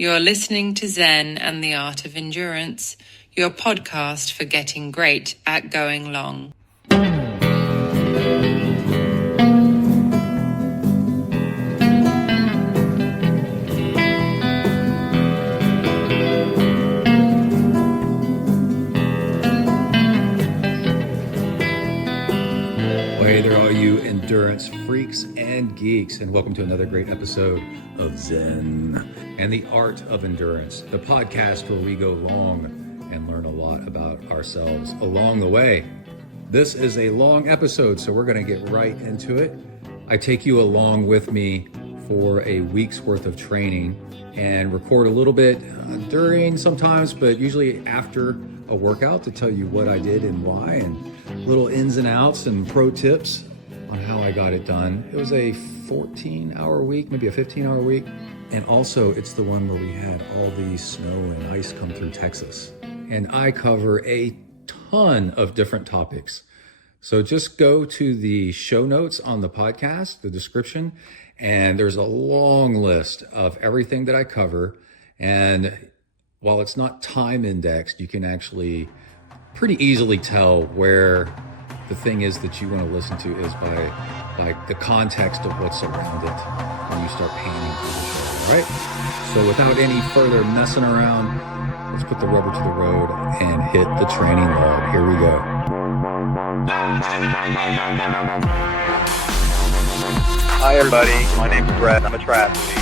You're listening to Zen and the Art of Endurance, your podcast for getting great at going long. Hey there, all you endurance freaks and geeks, and welcome to another great episode of Zen and the Art of Endurance, the podcast where we go long and learn a lot about ourselves along the way. This is a long episode, so we're going to get right into it. I take you along with me for a week's worth of training and record a little bit during sometimes, but usually after a workout to tell you what I did and why, and little ins and outs and pro tips on how I got it done. It was a 14-hour week, maybe a 15-hour week. And also it's the one where we had all the snow and ice come through Texas. And I cover a ton of different topics. So just go to the show notes on the podcast, the description, and there's a long list of everything that I cover. And while it's not time indexed, you can actually pretty easily tell where the thing is that you want to listen to is by the context of what's around it when you start panning through the show, all right? So without any further messing around, let's put the rubber to the road and hit the training log. Here we go. Hi everybody, my name's Brett. I'm a triathlete.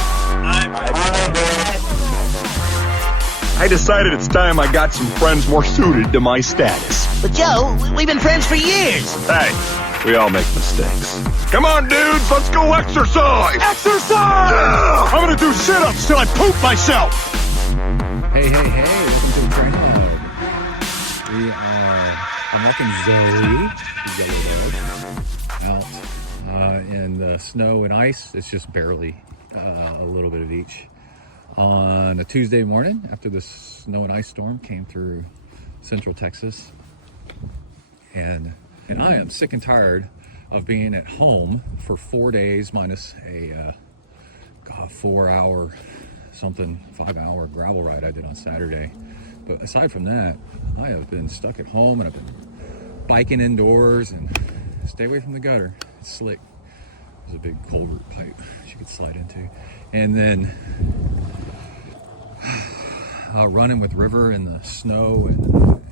I decided it's time I got some friends more suited to my status. But Joe, we've been friends for years. Hey, we all make mistakes. Come on, dudes, let's go exercise! Exercise! Yeah! I'm gonna do sit-ups till I poop myself! Hey, welcome to the training log. I'm walking Zoey, the yellow dog, out in the snow and ice. It's just barely a little bit of each. On a Tuesday morning, after the snow and ice storm came through central Texas. And I am sick and tired of being at home for 4 days minus a 4-hour something, 5-hour gravel ride I did on Saturday. But aside from that, I have been stuck at home and I've been biking indoors and stay away from the gutter. It's slick. There's a big culvert pipe you could slide into. And then running with River in the snow and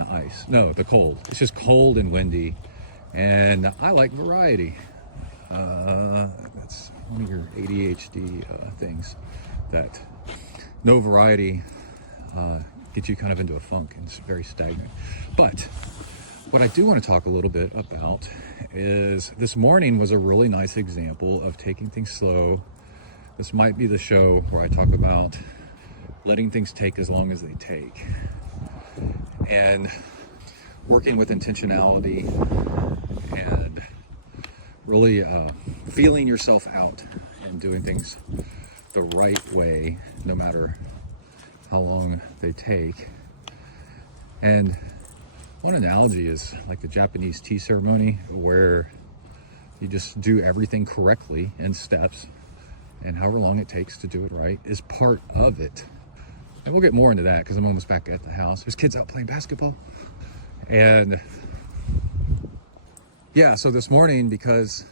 the ice. No, the cold. It's just cold and windy, and I like variety. That's one of your ADHD things, that no variety gets you kind of into a funk and it's very stagnant. But what I do want to talk a little bit about is this morning was a really nice example of taking things slow. This might be the show where I talk about letting things take as long as they take and working with intentionality and really feeling yourself out and doing things the right way, no matter how long they take. And one analogy is like the Japanese tea ceremony, where you just do everything correctly in steps, and however long it takes to do it right is part of it. And we'll get more into that because I'm almost back at the house. There's kids out playing basketball. And yeah, so this morning, because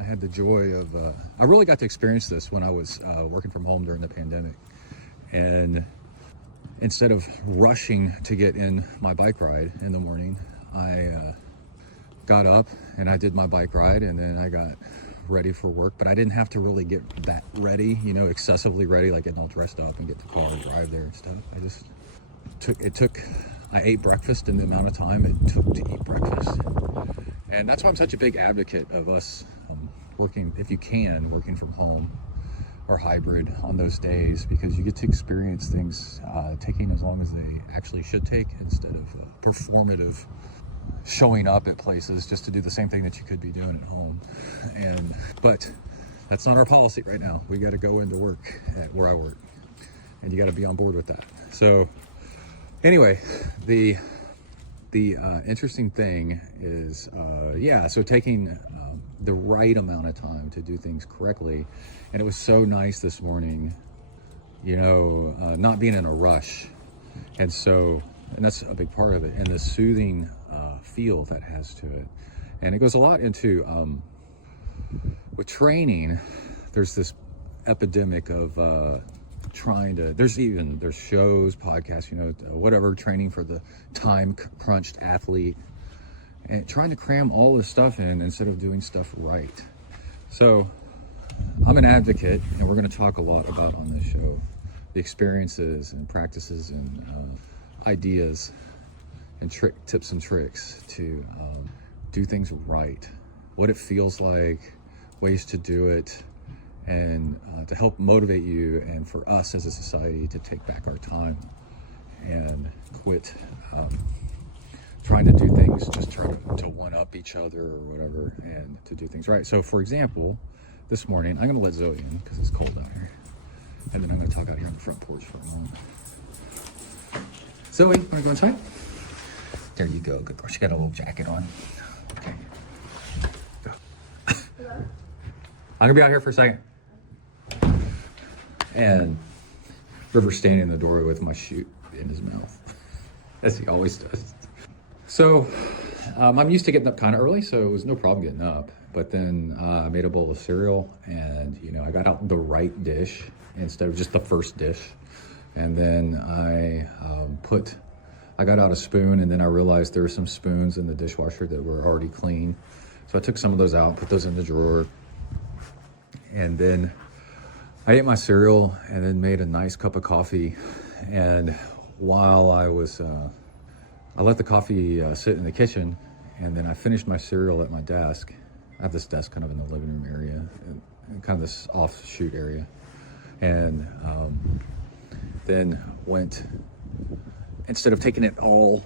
I had the joy of, I really got to experience this when I was working from home during the pandemic. And instead of rushing to get in my bike ride in the morning, I got up and I did my bike ride, and then I got ready for work. But I didn't have to really get that ready, excessively ready, like getting all dressed up and get the car and drive there and stuff. I ate breakfast in the amount of time it took to eat breakfast. And that's why I'm such a big advocate of us working, if you can, working from home or hybrid on those days, because you get to experience things taking as long as they actually should take, instead of performative showing up at places just to do the same thing that you could be doing at home. But that's not our policy right now. We got to go into work at where I work, and you got to be on board with that. So anyway, the interesting thing is, so taking the right amount of time to do things correctly. And it was so nice this morning not being in a rush. And that's a big part of it. And the soothing feel that has to it. And it goes a lot into, with training, there's this epidemic of there's shows, podcasts, whatever, training for the time-crunched athlete, and trying to cram all this stuff in instead of doing stuff right. So I'm an advocate, and we're going to talk a lot about on this show the experiences and practices and ideas and tips and tricks to do things right, what it feels like, ways to do it, and to help motivate you and for us as a society to take back our time and quit trying to do things, just trying to one-up each other or whatever, and to do things right. So for example, this morning, I'm gonna let Zoey in because it's cold out here. And then I'm gonna talk out here on the front porch for a moment. Zoey, wanna go inside? There you go, good girl. She got a little jacket on. Okay. Go. I'm gonna be out here for a second. And River's standing in the doorway with my chute in his mouth, as he always does. So I'm used to getting up kind of early, so it was no problem getting up. But then I made a bowl of cereal, and I got out the right dish instead of just the first dish. And then I got out a spoon, and then I realized there were some spoons in the dishwasher that were already clean. So I took some of those out, put those in the drawer. And then I ate my cereal and then made a nice cup of coffee. And while I let the coffee sit in the kitchen, and then I finished my cereal at my desk. I have this desk kind of in the living room area, and kind of this offshoot area. And then went, instead of taking it all,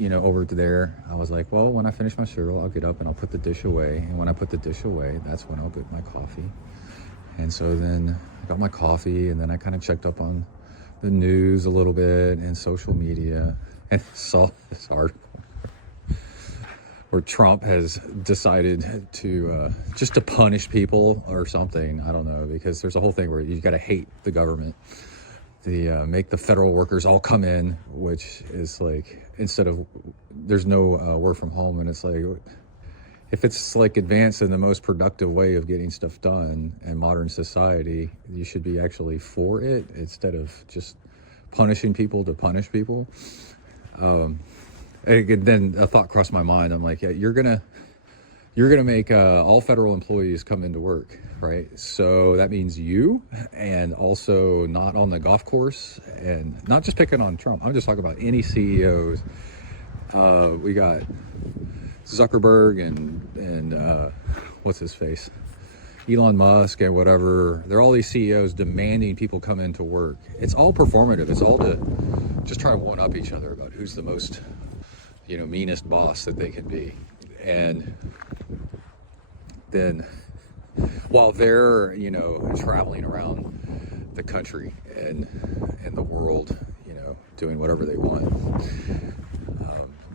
over to there, I was like, well, when I finish my cereal, I'll get up and I'll put the dish away. And when I put the dish away, that's when I'll get my coffee. And so then I got my coffee, and then I kind of checked up on the news a little bit and social media, and saw this article where Trump has decided to just to punish people or something. I don't know, because there's a whole thing where you got to hate the government. Make the federal workers all come in, which is like, instead of, there's no work from home, and it's like, if it's like advanced in the most productive way of getting stuff done in modern society, you should be actually for it instead of just punishing people to punish people. Then a thought crossed my mind. I'm like, yeah, you're gonna make all federal employees come into work, right? So that means you, and also not on the golf course, and not just picking on Trump. I'm just talking about any CEOs. We got Zuckerberg and what's his face, Elon Musk and whatever. They're all these CEOs demanding people come into work. It's all performative. It's all to just try to one up each other about who's the most, meanest boss that they can be. And then while they're, traveling around the country and the world, doing whatever they want,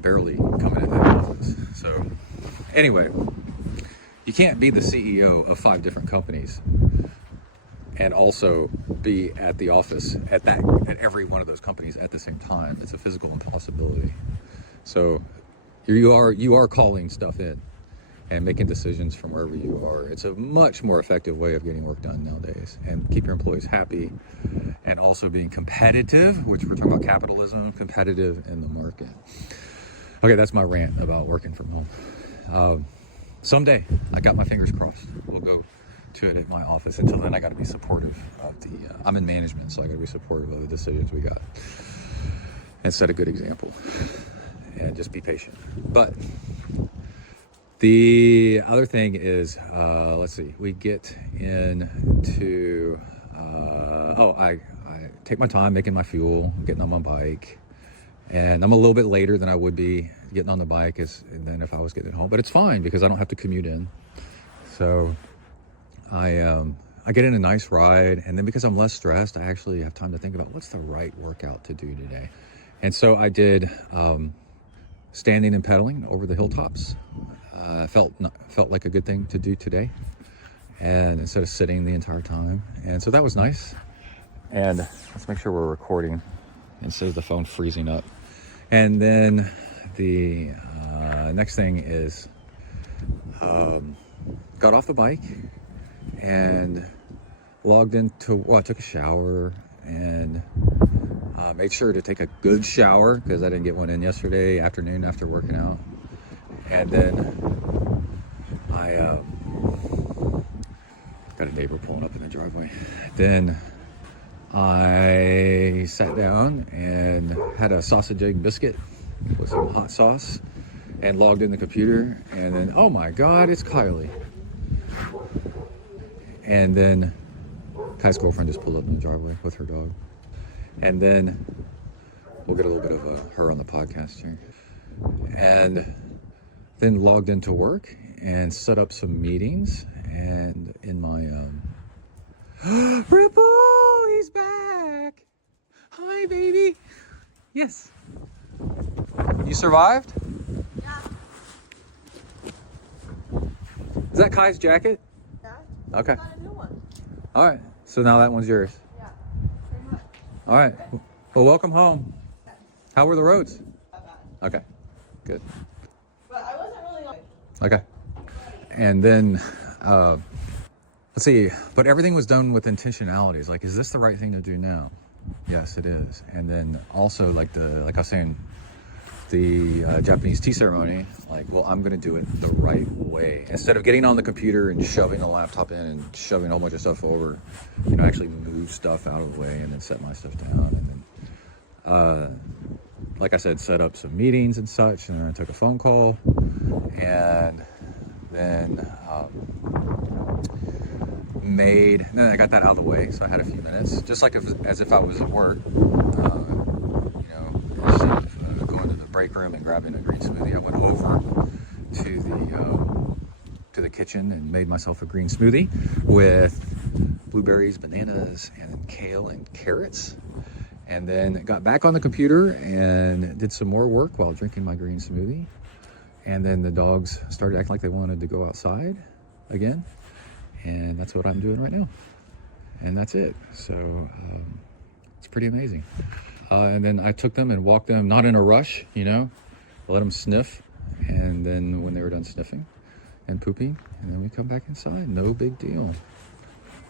barely coming into the office. So anyway, you can't be the CEO of 5 different companies and also be at the office at every one of those companies at the same time. It's a physical impossibility. So you are calling stuff in and making decisions from wherever you are. It's a much more effective way of getting work done nowadays, and keep your employees happy, and also being competitive, which we're talking about capitalism, competitive in the market. Okay, that's my rant about working from home. Someday, I got my fingers crossed, we'll go to it at my office. Until then, I got to be supportive of I'm in management, so I got to be supportive of the decisions we got and set a good example, and just be patient. But the other thing is, let's see, we get into, I take my time making my fuel, getting on my bike. And I'm a little bit later than I would be getting on the bike than if I was getting home. But it's fine because I don't have to commute in. So I get in a nice ride. And then because I'm less stressed, I actually have time to think about what's the right workout to do today. And so I did standing and pedaling over the hilltops. Felt like a good thing to do today. And instead of sitting the entire time. And so that was nice. And let's make sure we're recording instead of the phone freezing up. And then the next thing is got off the bike and logged into, I took a shower and made sure to take a good shower because I didn't get one in yesterday afternoon after working out. And then I got a neighbor pulling up in the driveway. Then I sat down and had a sausage egg biscuit with some hot sauce and logged in the computer, and then, oh my God, it's Kylie. And then Kai's girlfriend just pulled up in the driveway with her dog. And then we'll get a little bit of her on the podcast here. And then logged into work and set up some meetings. And in my, Ripple, he's back. Hi, baby. Yes. You survived? Yeah. Is that Kai's jacket? Yeah. Okay. I got a new one. All right. So now that one's yours. Yeah. Pretty much. All right. Well, welcome home. How were the roads? Not bad. Okay. Good. But I wasn't really like. Okay. And then, let's see, but everything was done with intentionalities. Like, is this the right thing to do now? Yes, it is. And then also like I was saying, the Japanese tea ceremony, like, well, I'm going to do it the right way. Instead of getting on the computer and shoving the laptop in and shoving a whole bunch of stuff over, actually move stuff out of the way and then set my stuff down. And then, like I said, set up some meetings and such. And then I took a phone call and then then I got that out of the way. So I had a few minutes, just like as if I was at work, instead of going to the break room and grabbing a green smoothie, I went over to the kitchen and made myself a green smoothie with blueberries, bananas, and kale and carrots. And then got back on the computer and did some more work while drinking my green smoothie. And then the dogs started acting like they wanted to go outside again. And that's what I'm doing right now. And that's it. So it's pretty amazing. And then I took them and walked them, not in a rush, I let them sniff. And then when they were done sniffing and pooping, and then we come back inside, no big deal.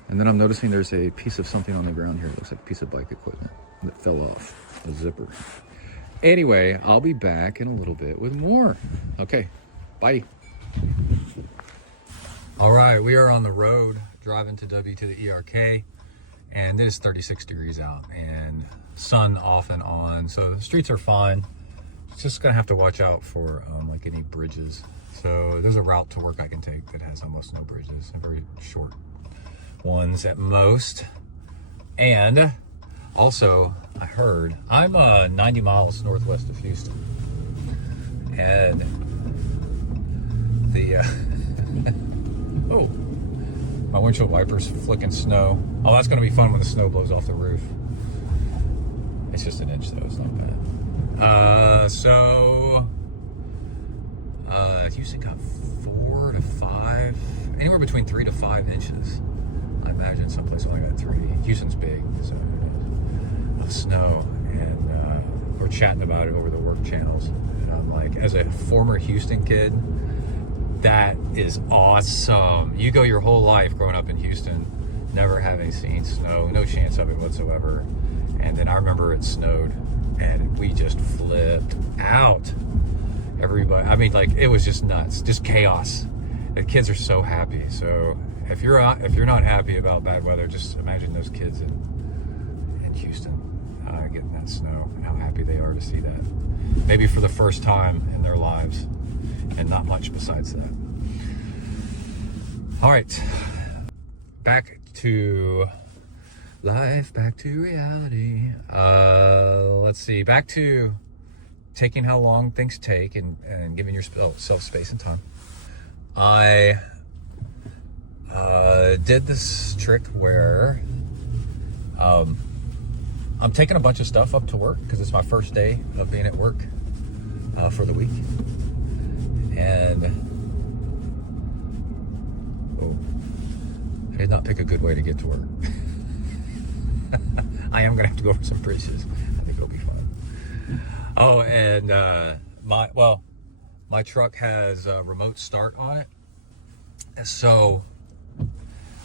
And then I'm noticing there's a piece of something on the ground here. It looks like a piece of bike equipment that fell off, a zipper. Anyway, I'll be back in a little bit with more. Okay, bye. All right, we are on the road driving to the ERK, and it is 36 degrees out and sun off and on. So the streets are fine. Just gonna have to watch out for like any bridges. So there's a route to work I can take that has almost no bridges, very short ones at most. And also, I heard I'm 90 miles northwest of Houston, and the oh, my windshield wipers flicking snow. Oh, that's gonna be fun when the snow blows off the roof. It's just an inch though, it's not bad. Houston got 4 to 5, anywhere between 3 to 5 inches. I imagine someplace only got 3. Houston's big, so of snow, and we're chatting about it over the work channels. And I'm like, as a former Houston kid, that is awesome. You go your whole life growing up in Houston, never having seen snow, no chance of it whatsoever. And then I remember it snowed and we just flipped out. Everybody, I mean, like, it was just nuts, just chaos. The kids are so happy. So if you're not happy about bad weather, just imagine those kids in Houston getting that snow and how happy they are to see that. Maybe for the first time in their lives, and not much besides that. All right, back to life, back to reality. Let's see, back to taking how long things take and giving yourself space and time. I did this trick where I'm taking a bunch of stuff up to work because it's my first day of being at work for the week. And I did not pick a good way to get to work. I am going to have to go over some bridges. I think it'll be fun. Oh, and my truck has a remote start on it. So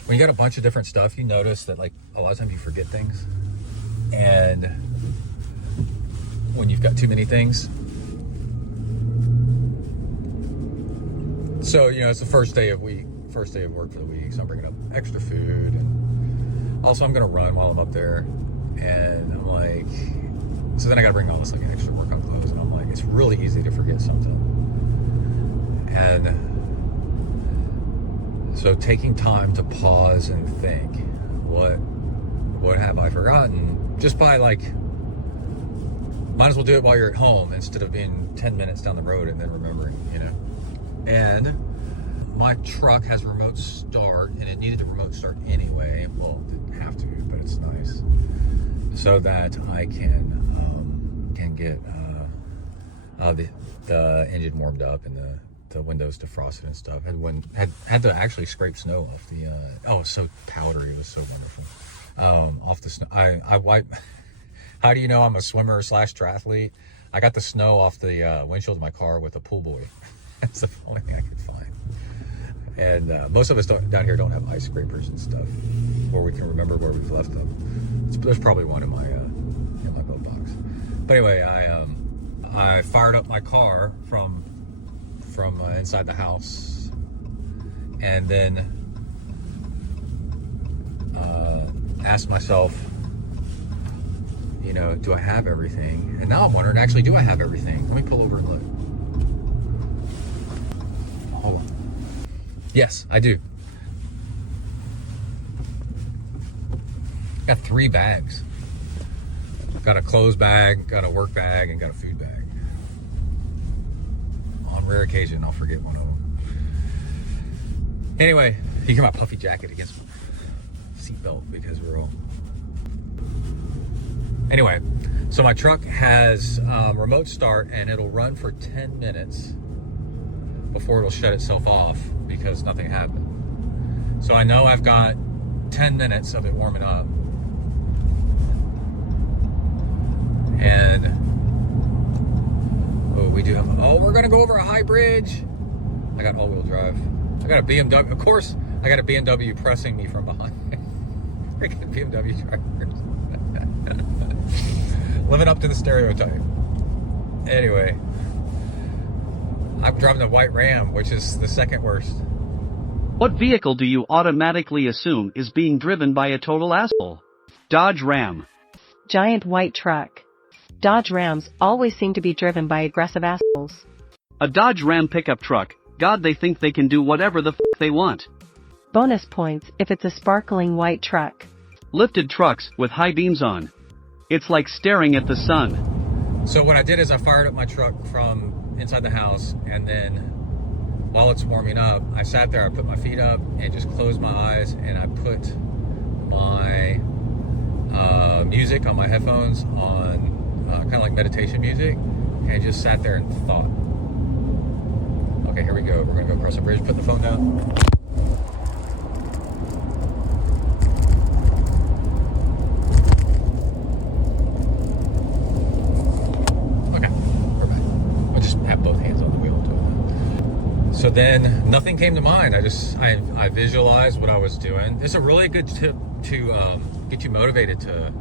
when you got a bunch of different stuff, you notice that like a lot of times you forget things. And when you've got too many things. So, it's the first day of work for the week. So I'm bringing up extra food. And also I'm going to run while I'm up there. And I'm like, so then I got to bring all this like extra workout clothes. And I'm like, it's really easy to forget something. And so taking time to pause and think, what have I forgotten? Just by like, might as well do it while you're at home instead of being 10 minutes down the road and then remembering, And my truck has remote start, and it needed a remote start anyway. Well, it didn't have to, but it's nice. So that I can get the engine warmed up and the windows defrosted and stuff. Had to actually scrape snow off the it's so powdery, it was so wonderful. Off the snow. I wipe. How do you know I'm a swimmer / triathlete? I got the snow off the windshield of my car with a pool buoy. That's the only thing I could find. And most of us down here don't have ice scrapers and stuff where we can remember where we've left them. There's probably one in my boat box. But anyway, I fired up my car from inside the house, and then asked myself, do I have everything? And now I'm wondering, actually, do I have everything? Let me pull over and look. Hold on. Yes, I do. Got 3 bags. Got a clothes bag, got a work bag, and got a food bag. On rare occasion, I'll forget one of them. Anyway, you get my puffy jacket against my seatbelt because we're all... Anyway, so my truck has remote start, and it'll run for 10 minutes before it'll shut itself off because nothing happened. So I know I've got 10 minutes of it warming up. And we're gonna go over a high bridge. I got all-wheel drive. I got a BMW. Of course, I got a BMW pressing me from behind. Freaking BMW drivers. Living up to the stereotype. Anyway, I'm driving the white Ram, which is the second worst. What vehicle do you automatically assume is being driven by a total asshole? Dodge Ram. Giant white truck. Dodge Rams always seem to be driven by aggressive assholes. A Dodge Ram pickup truck. God, they think they can do whatever the f*** they want. Bonus points if it's a sparkling white truck. Lifted trucks with high beams on. It's like staring at the sun. So what I did is I fired up my truck from inside the house, and then while it's warming up, I sat there, I put my feet up and just closed my eyes, and I put my music on my headphones on kind of like meditation music, and just sat there and thought. Okay, here we go. We're gonna go across the bridge, put the phone down. Okay, we're back. I'll just have both hands on the wheel until then. So then nothing came to mind. I visualized what I was doing. This is a really good tip to get you motivated to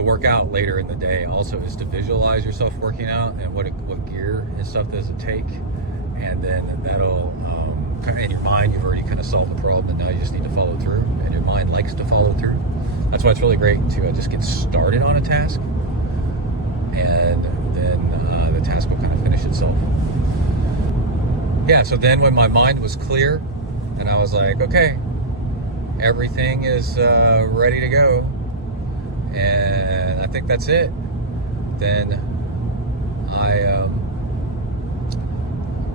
work out later in the day. Also, is to visualize yourself working out and what gear and stuff does it take, and then that'll in your mind you've already kind of solved the problem, and now you just need to follow through, and your mind likes to follow through. That's why it's really great to just get started on a task, and then the task will kind of finish itself. Yeah, so then when my mind was clear and I was like, okay, everything is ready to go, and I think that's it, then I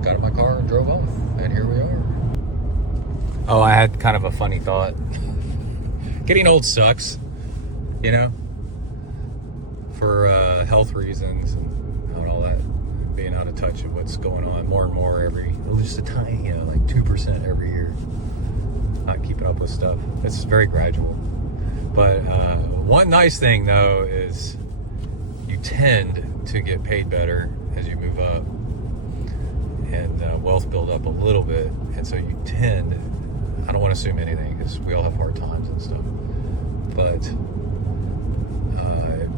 got in my car and drove off, and here we are. Oh, I had kind of a funny thought. Getting old sucks, for health reasons and all that, being out of touch of what's going on more and more just a tiny, like 2% every year. Not keeping up with stuff. It's very gradual. But One nice thing though is you tend to get paid better as you move up, and wealth build up a little bit, and so you tend, I don't want to assume anything because we all have hard times and stuff, but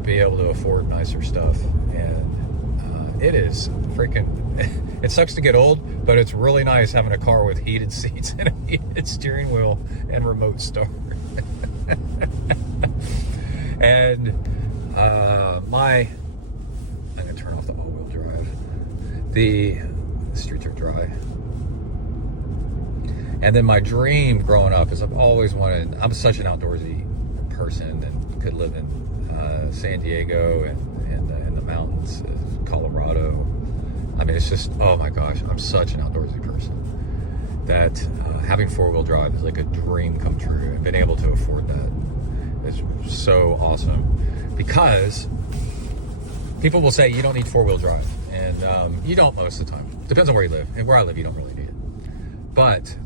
be able to afford nicer stuff. And it is freaking, it sucks to get old, but it's really nice having a car with heated seats and a heated steering wheel and remote start. And I'm gonna turn off the all-wheel drive. The streets are dry. And then my dream growing up is I've always wanted, I'm such an outdoorsy person and could live in San Diego and in the mountains of Colorado. I mean, it's just, oh my gosh, I'm such an outdoorsy person that having four-wheel drive is like a dream come true, and being able to afford that is so awesome, because people will say you don't need four-wheel drive, and you don't most of the time. Depends on where you live, and where I live you don't really need it. But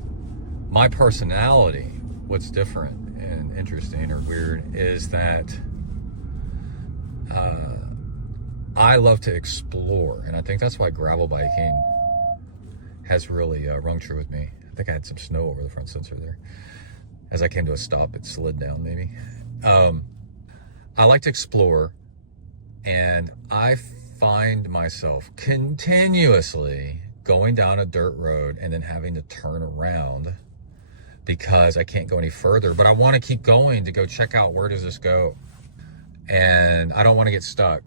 my personality, what's different and interesting or weird is that I love to explore, and I think that's why gravel biking has really rung true with me. I think I had some snow over the front sensor there. As I came to a stop, it slid down maybe. I like to explore, and I find myself continuously going down a dirt road and then having to turn around because I can't go any further, but I want to keep going to go check out where does this go, and I don't want to get stuck.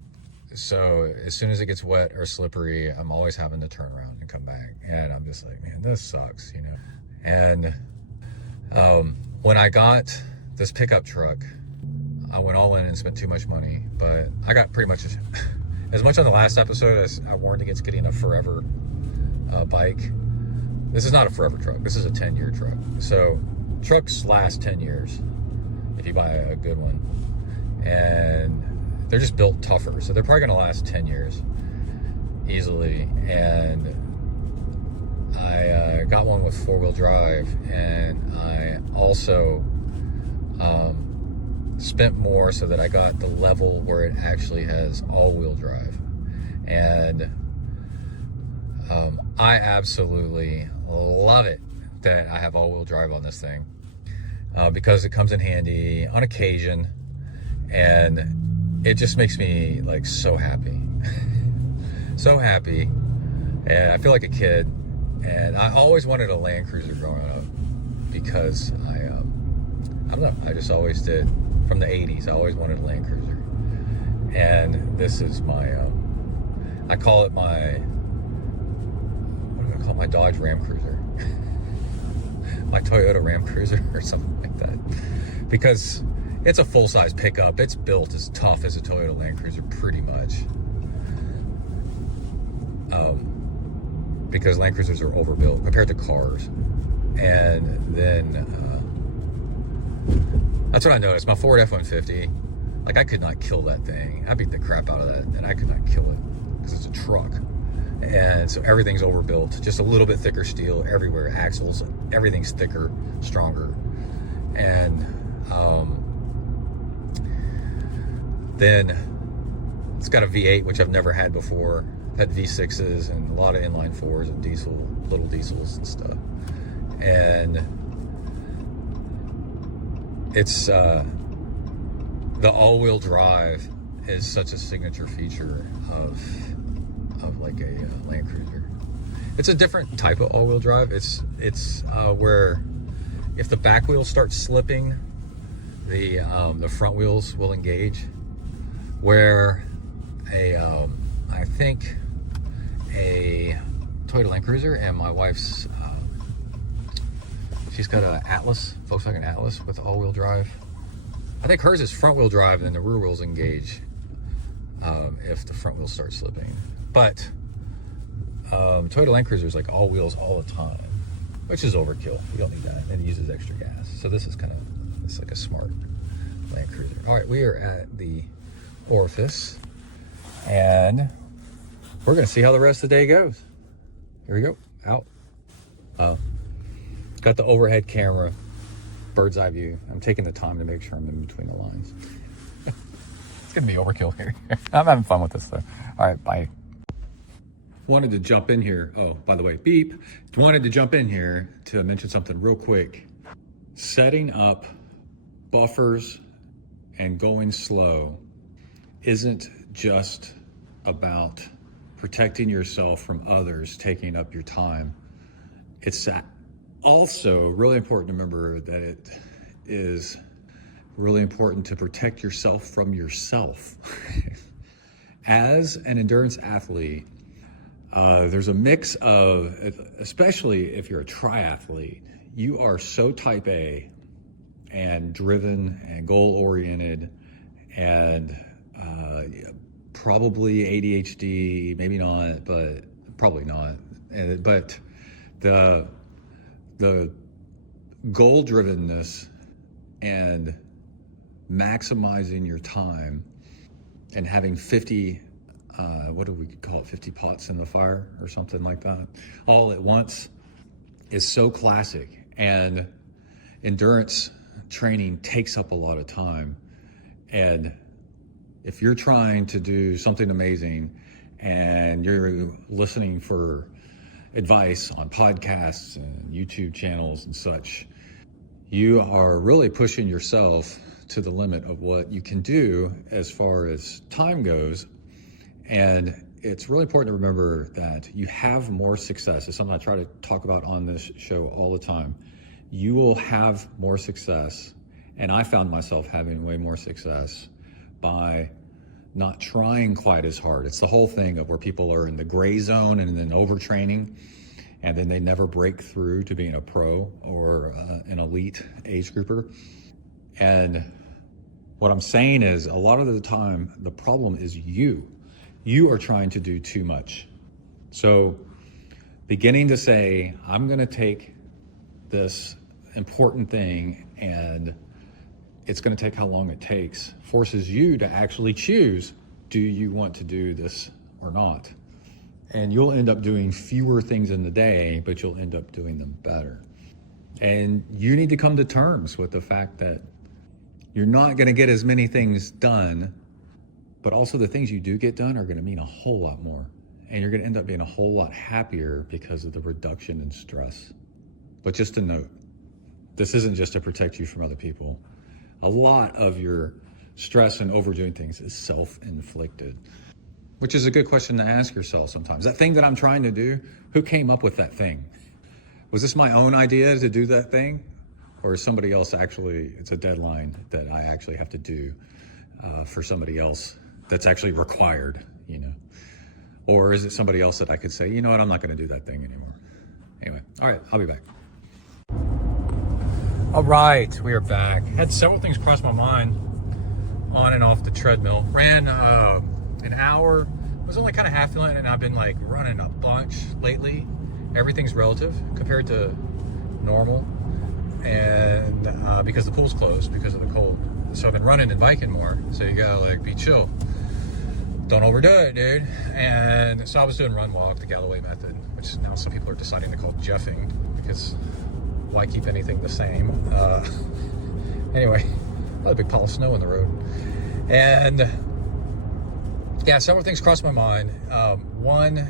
So as soon as it gets wet or slippery, I'm always having to turn around and come back, and I'm just like, man, this sucks, you know. And when I got this pickup truck, I went all in and spent too much money, but I got pretty much as much on the last episode as I warned against getting a forever bike. This is not a forever truck. This is a 10-year truck. So trucks last 10 years if you buy a good one, and they're just built tougher. So they're probably going to last 10 years easily. And I got one with four-wheel drive, and I also spent more so that I got the level where it actually has all-wheel drive. And I absolutely love it that I have all-wheel drive on this thing, because it comes in handy on occasion, and it just makes me like so happy. So happy, and I feel like a kid. And I always wanted a Land Cruiser growing up because I don't know, I just always did. From the 80s, I always wanted a Land Cruiser. And this is my, I call it my, what do I call it? My Dodge Ram Cruiser. My Toyota Ram Cruiser or something like that. Because it's a full-size pickup. It's built as tough as a Toyota Land Cruiser, pretty much. Because Land Cruisers are overbuilt compared to cars. And then that's what I noticed. My Ford F-150, like I could not kill that thing. I beat the crap out of that, and I could not kill it because it's a truck. And so everything's overbuilt, just a little bit thicker steel everywhere. Axles, everything's thicker, stronger. And then it's got a V8, which I've never had before. Had V6s and a lot of inline fours and little diesels and stuff. And it's the all-wheel drive is such a signature feature of like a Land Cruiser. It's a different type of all-wheel drive. It's where if the back wheel starts slipping, the front wheels will engage. Where I think a Toyota Land Cruiser, and my wife's she's got an Atlas, Volkswagen Atlas with all-wheel drive. I think hers is front-wheel drive, and then the rear wheels engage if the front wheels start slipping. But Toyota Land Cruiser is like all wheels all the time, which is overkill. You don't need that, and it uses extra gas. So this is it's like a smart Land Cruiser. All right, we are at the orifice, and we're gonna see how the rest of the day goes. Here we go, out. Got the overhead camera, bird's eye view. I'm taking the time to make sure I'm in between the lines. going to be overkill here. I'm having fun with this, though. All right, bye. Wanted to jump in here. Oh, by the way, beep. Wanted to jump in here to mention something real quick. Setting up buffers and going slow isn't just about protecting yourself from others taking up your time. It's also really important to remember that it is really important to protect yourself from yourself. As an endurance athlete, there's a mix of, especially if you're a triathlete, you are so type A and driven and goal-oriented and probably ADHD, maybe not, but probably not. But the goal-drivenness and maximizing your time and having 50, what do we call it, 50 pots in the fire or something like that, all at once is so classic. And endurance training takes up a lot of time. And if you're trying to do something amazing and you're listening for advice on podcasts and YouTube channels and such, you are really pushing yourself to the limit of what you can do as far as time goes. And it's really important to remember that you have more success. It's something I try to talk about on this show all the time. You will have more success. And I found myself having way more success by not trying quite as hard. It's the whole thing of where people are in the gray zone and then overtraining, and then they never break through to being a pro or an elite age grouper. And what I'm saying is, a lot of the time, the problem is you. You are trying to do too much. So beginning to say, I'm gonna take this important thing and it's gonna take how long it takes, forces you to actually choose, do you want to do this or not? And you'll end up doing fewer things in the day, but you'll end up doing them better. And you need to come to terms with the fact that you're not gonna get as many things done, but also the things you do get done are gonna mean a whole lot more. And you're gonna end up being a whole lot happier because of the reduction in stress. But just a note, this isn't just to protect you from other people. A lot of your stress and overdoing things is self-inflicted, which is a good question to ask yourself sometimes. That thing that I'm trying to do, who came up with that thing? Was this my own idea to do that thing? Or is somebody else actually, it's a deadline that I actually have to do for somebody else that's actually required, you know? Or is it somebody else that I could say, you know what, I'm not gonna do that thing anymore. Anyway, all right, I'll be back. All right, we are back. Had several things cross my mind on and off the treadmill. Ran an hour, was only kind of half feeling it, and I've been like running a bunch lately. Everything's relative compared to normal. And because the pool's closed because of the cold. So I've been running and biking more. So you gotta like be chill. Don't overdo it, dude. And so I was doing run walk, the Galloway method, which now some people are deciding to call Jeffing because why keep anything the same? Anyway, a big pile of snow in the road. And yeah, several things crossed my mind. One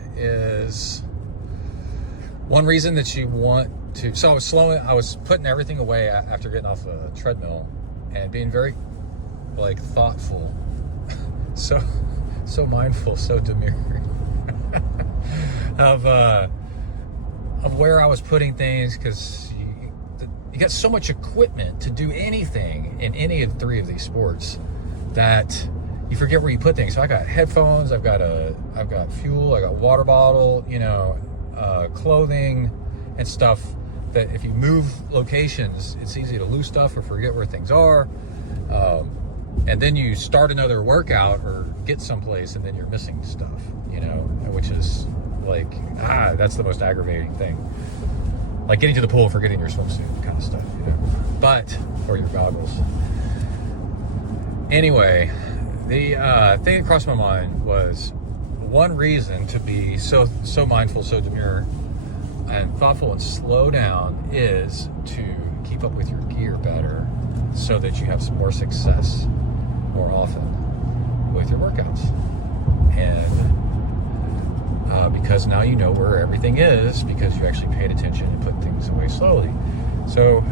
reason that you want to, so I was putting everything away after getting off the treadmill and being very like thoughtful, so mindful, so demure of where I was putting things, because you got so much equipment to do anything in any of three of these sports that you forget where you put things. So I got headphones, I've got fuel, I got water bottle, clothing and stuff that if you move locations, it's easy to lose stuff or forget where things are. And then you start another workout or get someplace and then you're missing stuff, which is like, that's the most aggravating thing. Like getting to the pool, forgetting your swimsuit kind of stuff, or your goggles. Anyway, the thing that crossed my mind was one reason to be so mindful, so demure and thoughtful and slow down is to keep up with your gear better so that you have some more success more often. with your workouts. And because now you know where everything is, because you actually paid attention and put things away slowly. So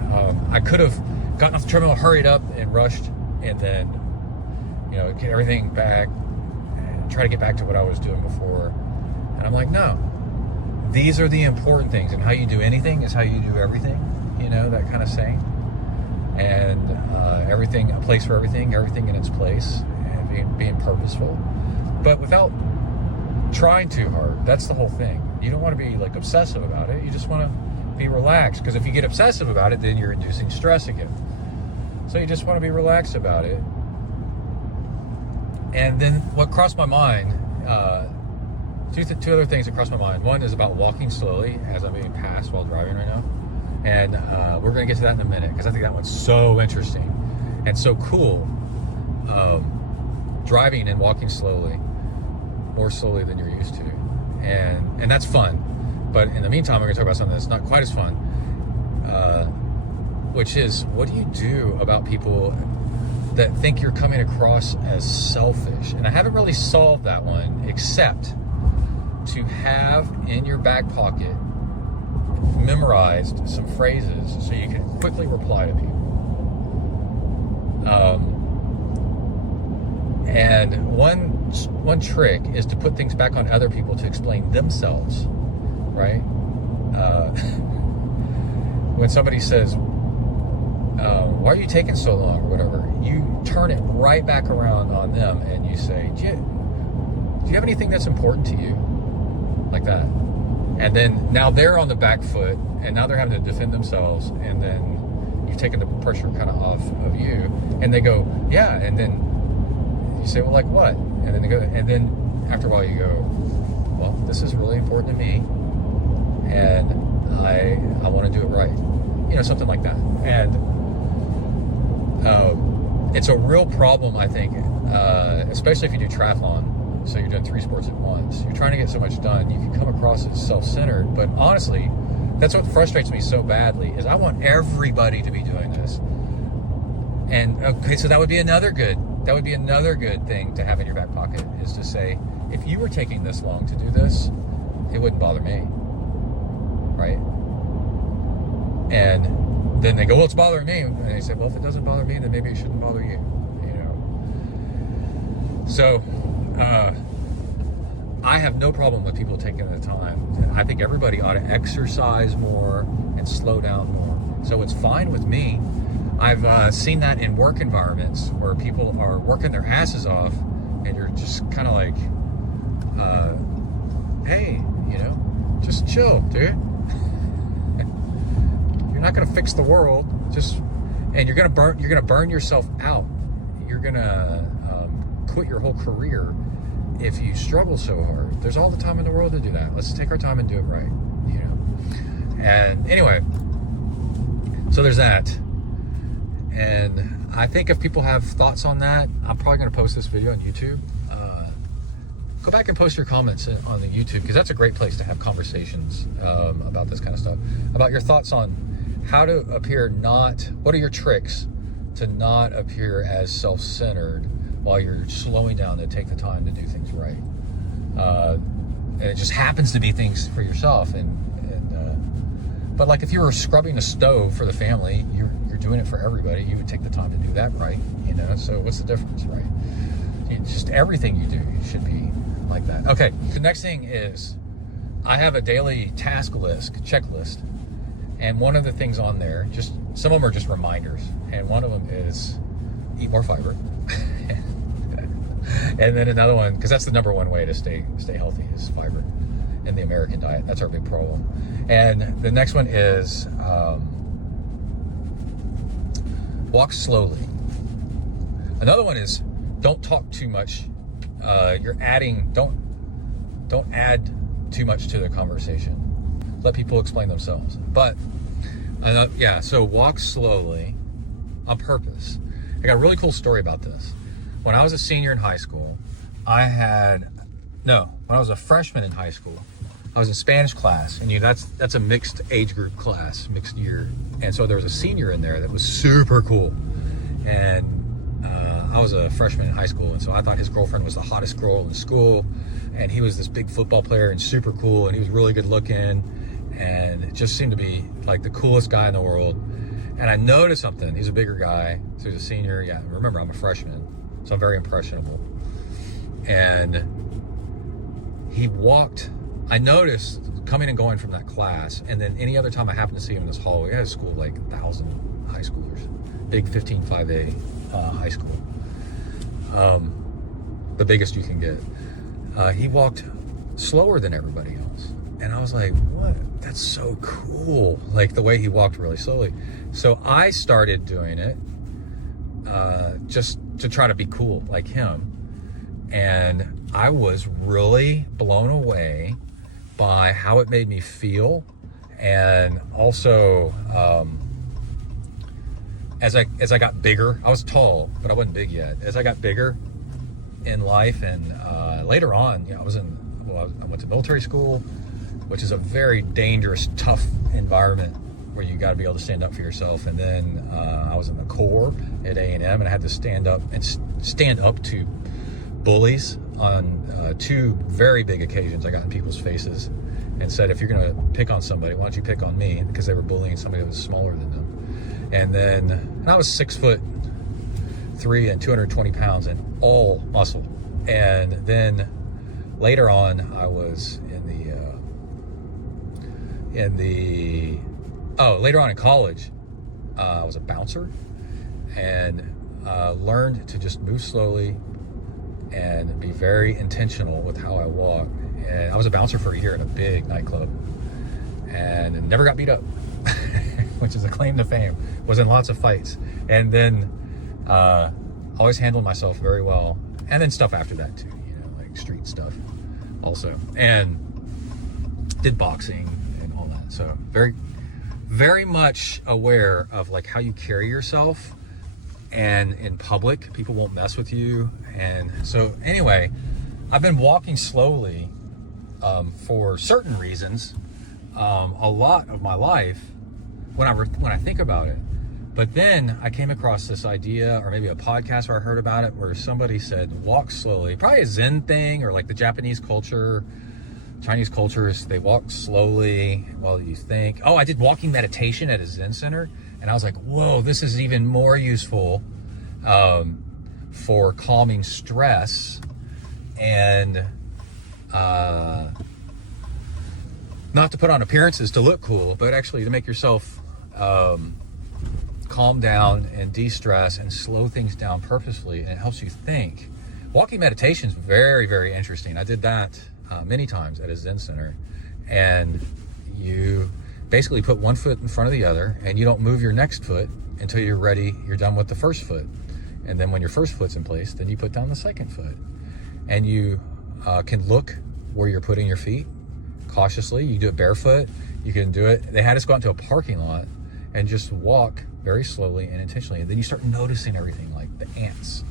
I could have gotten off the treadmill, hurried up and rushed, and then, you know, get everything back and try to get back to what I was doing before. And I'm like, no, these are the important things, and how you do anything is how you do everything, you know, that kind of saying. And everything, a place for everything in its place, and being purposeful, but without trying too hard. That's the whole thing. You don't want to be like obsessive about it. You just want to be relaxed, because if you get obsessive about it, then you're inducing stress again. So you just want to be relaxed about it. And then what crossed my mind, two other things that crossed my mind. One is about walking slowly as I'm being passed while driving right now. And we're going to get to that in a minute, because I think that one's so interesting and so cool. Driving and walking slowly, more slowly than you're used to. And that's fun. But in the meantime, we're going to talk about something that's not quite as fun, which is, what do you do about people that think you're coming across as selfish? And I haven't really solved that one, except to have in your back pocket memorized some phrases so you can quickly reply to people. And one trick is to put things back on other people to explain themselves, right? When somebody says, why are you taking so long, or whatever, you turn it right back around on them and you say, do you have anything that's important to you? Like that. And then now they're on the back foot, and now they're having to defend themselves, and then you've taken the pressure kind of off of you, and they go, yeah, and then you say, well, like what? And then they go, and then after a while you go, well, this is really important to me, and I want to do it right. You know, something like that. And it's a real problem, I think, especially if you do triathlon. So you're doing 3 sports at once. You're trying to get so much done. You can come across as self-centered, but honestly, that's what frustrates me so badly, is I want everybody to be doing this. And okay, so that would be another good thing to have in your back pocket, is to say, if you were taking this long to do this, it wouldn't bother me, right? And then they go, well, it's bothering me. And they say, well, if it doesn't bother me, then maybe it shouldn't bother you, you know? So, I have no problem with people taking the time. I think everybody ought to exercise more and slow down more. So it's fine with me. I've seen that in work environments where people are working their asses off, and you're just kind of like, hey, you know, just chill, dude. You're not going to fix the world. And you're going to burn yourself out. You're going to quit your whole career if you struggle so hard. There's all the time in the world to do that. Let's take our time and do it right, you know. And anyway, so there's that. And I think if people have thoughts on that, I'm probably going to post this video on YouTube. Go back and post your comments on the YouTube, because that's a great place to have conversations about this kind of stuff, about your thoughts on how to appear what are your tricks to not appear as self-centered while you're slowing down to take the time to do things right. And it just happens to be things for yourself. But like if you were scrubbing a stove for the family, you're doing it for everybody. You would take the time to do that right, you know? So what's the difference, right? Just everything you do, you should be like that. Okay, the next thing is, I have a daily task list, checklist. And one of the things on there, some of them are just reminders. And one of them is eat more fiber. And then another one, because that's the number one way to stay healthy, is fiber in the American diet. That's our big problem. And the next one is walk slowly. Another one is don't talk too much. Don't add too much to the conversation. Let people explain themselves. But so walk slowly on purpose. I got a really cool story about this. When I was a senior in high school, when I was a freshman in high school, I was in Spanish class, and that's a mixed age group class, mixed year. And so there was a senior in there that was super cool. And I was a freshman in high school, and so I thought his girlfriend was the hottest girl in school, and he was this big football player and super cool, and he was really good looking, and just seemed to be like the coolest guy in the world. And I noticed something. He's a bigger guy, so he's a senior. Yeah, remember, I'm a freshman, so I'm very impressionable. And he walked, I noticed coming and going from that class, and then any other time I happened to see him in this hallway. I had a school of like 1,000 high schoolers, big 15-5A high school, the biggest you can get. He walked slower than everybody else, and I was like, what? That's so cool, like the way he walked really slowly. So I started doing it just to try to be cool like him, and I was really blown away by how it made me feel. And also as I got bigger, I was tall, but I wasn't big yet. As I got bigger in life, and later on, you know, I went to military school, which is a very dangerous, tough environment where you got to be able to stand up for yourself. And then I was in the Corps at A&M, and I had to stand up to bullies on 2 very big occasions. I got in people's faces and said, if you're going to pick on somebody, why don't you pick on me? Because they were bullying somebody that was smaller than them. And I was 6'3" and 220 pounds and all muscle. And then later on, I was later on in college, I was a bouncer, and learned to just move slowly and be very intentional with how I walk. And I was a bouncer for a year in a big nightclub, and never got beat up, which is a claim to fame. Was in lots of fights, and then always handled myself very well. And then stuff after that too, you know, like street stuff also, and did boxing and all that. So very, very much aware of like how you carry yourself, and in public, people won't mess with you. And so anyway, I've been walking slowly for certain reasons a lot of my life when I think about it. But then I came across this idea, or maybe a podcast where I heard about it, where somebody said walk slowly. Probably a Zen thing, or like the Japanese culture, Chinese cultures, they walk slowly while you think. Oh, I did walking meditation at a Zen center, and I was like, whoa, this is even more useful for calming stress, and not to put on appearances to look cool, but actually to make yourself calm down and de-stress and slow things down purposefully, and it helps you think. Walking meditation is very, very interesting. I did that many times at a Zen center, and you basically put one foot in front of the other, and you don't move your next foot until you're ready, you're done with the first foot. And then when your first foot's in place, then you put down the second foot. And you can look where you're putting your feet cautiously. You do it barefoot. You can do it. They had us go out into a parking lot and just walk very slowly and intentionally. And then you start noticing everything, like the ants,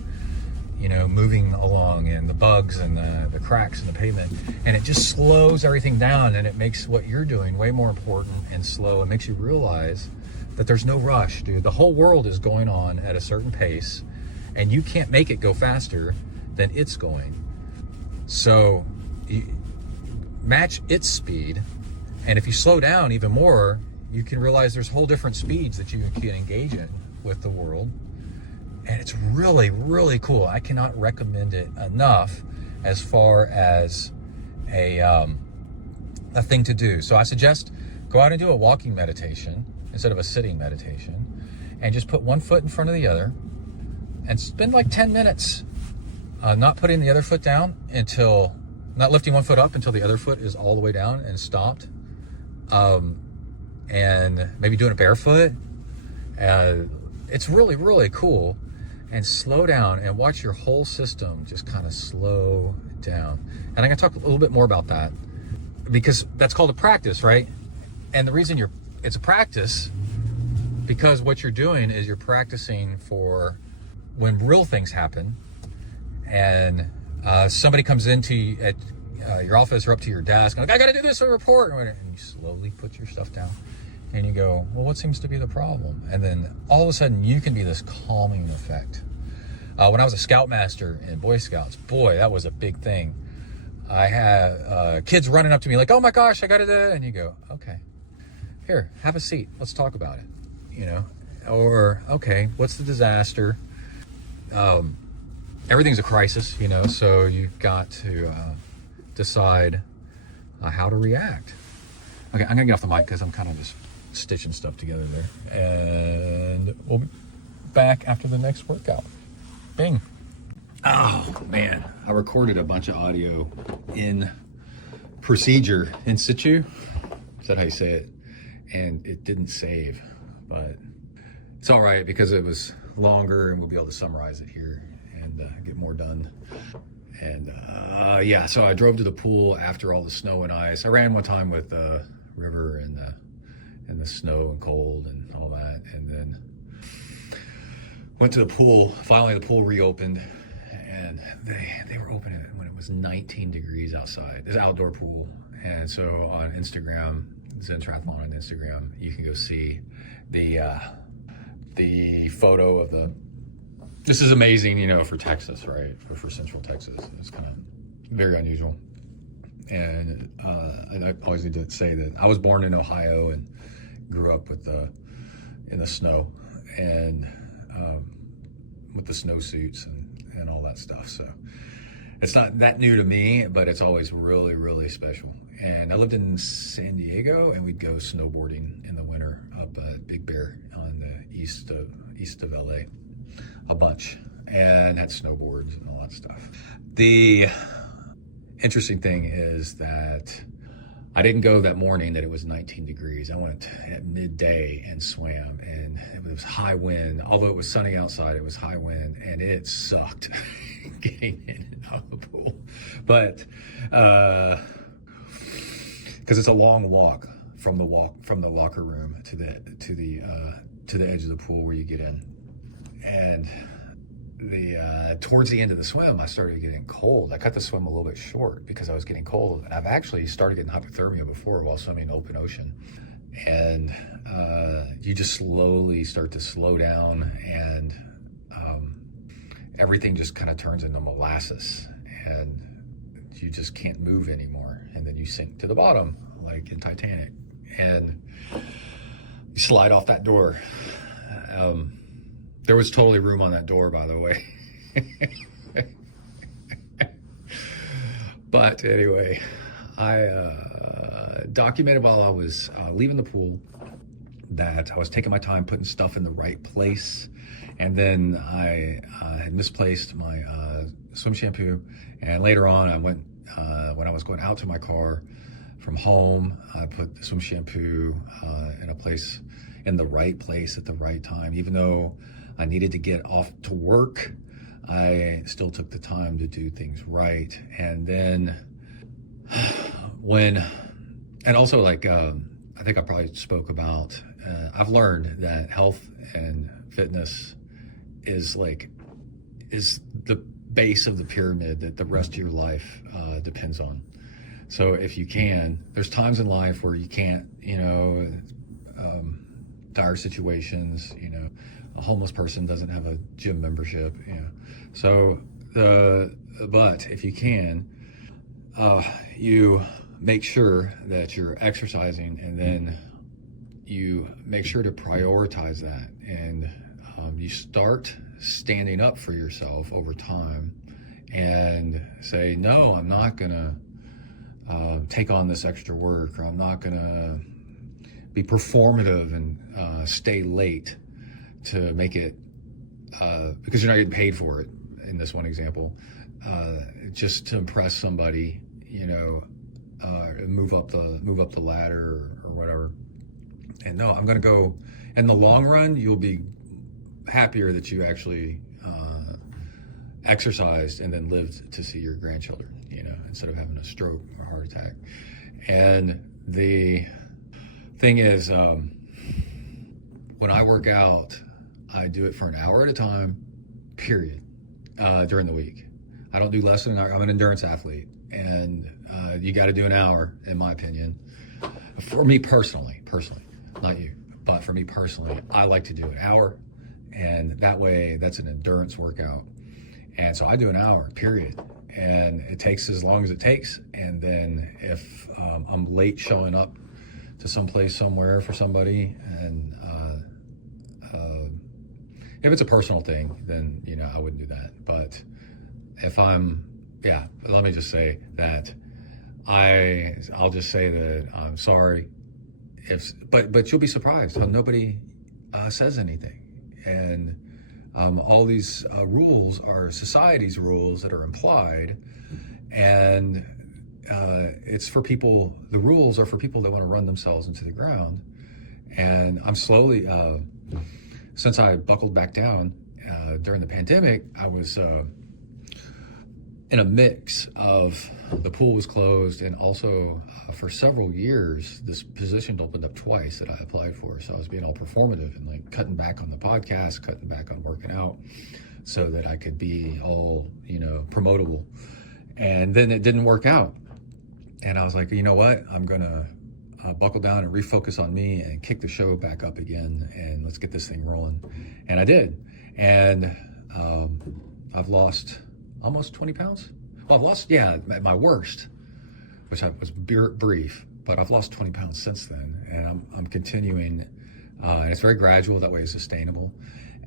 you know, moving along, and the bugs and the cracks in the pavement. And it just slows everything down, and it makes what you're doing way more important and slow. It makes you realize that there's no rush, dude. The whole world is going on at a certain pace, and you can't make it go faster than it's going. So you match its speed, and if you slow down even more, you can realize there's whole different speeds that you can engage in with the world. And it's really, really cool. I cannot recommend it enough as far as a thing to do. So I suggest go out and do a walking meditation instead of a sitting meditation, and just put one foot in front of the other and spend like 10 minutes not putting the other foot down until, not lifting one foot up until the other foot is all the way down and stopped. And maybe doing it barefoot. It's really, really cool. And slow down and watch your whole system just kind of slow down. And I'm going to talk a little bit more about that, because that's called a practice, right? And the reason it's a practice, because what you're doing is you're practicing for when real things happen, and somebody comes into at your office or up to your desk, and like, I got to do this report, and you slowly put your stuff down, and you go, well, what seems to be the problem? And then all of a sudden you can be this calming effect When I was a scoutmaster in Boy Scouts, boy, that was a big thing. I had kids running up to me like, oh my gosh, I got to do it. And you go, okay, here, have a seat. Let's talk about it, you know? Or, okay, what's the disaster? Everything's a crisis, you know, so you've got to decide how to react. Okay, I'm gonna get off the mic because I'm kind of just stitching stuff together there. And we'll be back after the next workout. Bing. Oh, man. I recorded a bunch of audio in procedure, in situ. Is that how you say it? And it didn't save, but it's all right because it was longer and we'll be able to summarize it here and get more done. And yeah, so I drove to the pool after all the snow and ice. I ran one time with River and the snow and cold and all that, and then went to the pool. Finally, the pool reopened, and they were opening it when it was 19 degrees outside. It's an outdoor pool, and so on Instagram, Zen Triathlon on Instagram, you can go see the photo of the. This is amazing, you know, for Texas, right? For Central Texas, it's kind of very unusual. And I always need to say that I was born in Ohio and grew up in the snow and with the snowsuits and all that stuff. So it's not that new to me, but it's always really, really special. And I lived in San Diego, and we'd go snowboarding in the winter up at Big Bear on the east of LA, a bunch, and had snowboards and all that stuff. The interesting thing is that I didn't go that morning that it was 19 degrees. I went at midday and swam, and it was high wind. Although it was sunny outside, it was high wind, and it sucked getting in and out of the pool. But because it's a long walk from the locker room to the edge of the pool where you get in, and towards the end of the swim, I started getting cold. I cut the swim a little bit short because I was getting cold. And I've actually started getting hypothermia before while swimming in open ocean. And you just slowly start to slow down, and everything just kind of turns into molasses, and you just can't move anymore. And then you sink to the bottom, like in Titanic, and you slide off that door. There was totally room on that door, by the way. But anyway, I documented while I was leaving the pool that I was taking my time putting stuff in the right place. And then I had misplaced my swim shampoo. And later on, I went, when I was going out to my car from home, I put the swim shampoo in the right place at the right time. Even though I needed to get off to work, I still took the time to do things right. And then and also like, I think I probably spoke about, I've learned that health and fitness is the base of the pyramid that the rest of your life depends on. So if you can, there's times in life where you can't, you know, dire situations, you know, a homeless person doesn't have a gym membership, you know. So but if you can, you make sure that you're exercising, and then you make sure to prioritize that, and you start standing up for yourself over time and say, no, I'm not gonna take on this extra work, or I'm not gonna be performative and stay late to make it, because you're not getting paid for it in this one example, just to impress somebody, you know, move up the ladder or whatever. And no, I'm going to go, in the long run, you'll be happier that you actually exercised and then lived to see your grandchildren, you know, instead of having a stroke or a heart attack. And the thing is, when I work out, I do it for an hour at a time, period, during the week. I don't do less than an hour. I'm an endurance athlete, and you got to do an hour, in my opinion. For me personally, not you, but for me personally, I like to do an hour, and that way, that's an endurance workout. And so I do an hour, period. And it takes as long as it takes. And then if I'm late showing up to someplace somewhere for somebody, and if it's a personal thing, then, I wouldn't do that. But if let me just say that I'll just say that I'm sorry. But you'll be surprised how nobody says anything. And all these rules are society's rules that are implied, and it's for people. The rules are for people that want to run themselves into the ground. And I'm slowly, since I buckled back down during the pandemic, I was in a mix of the pool was closed, and also for several years this position opened up twice that I applied for. So I was being all performative and like cutting back on the podcast, cutting back on working out, so that I could be all promotable. And then it didn't work out, and I was like, you know what, I'm gonna buckle down and refocus on me and kick the show back up again, and let's get this thing rolling. And I did, and I've lost almost 20 pounds. Well, I've lost, at my worst, which was brief, but I've lost 20 pounds since then, and I'm continuing, and it's very gradual, that way it's sustainable,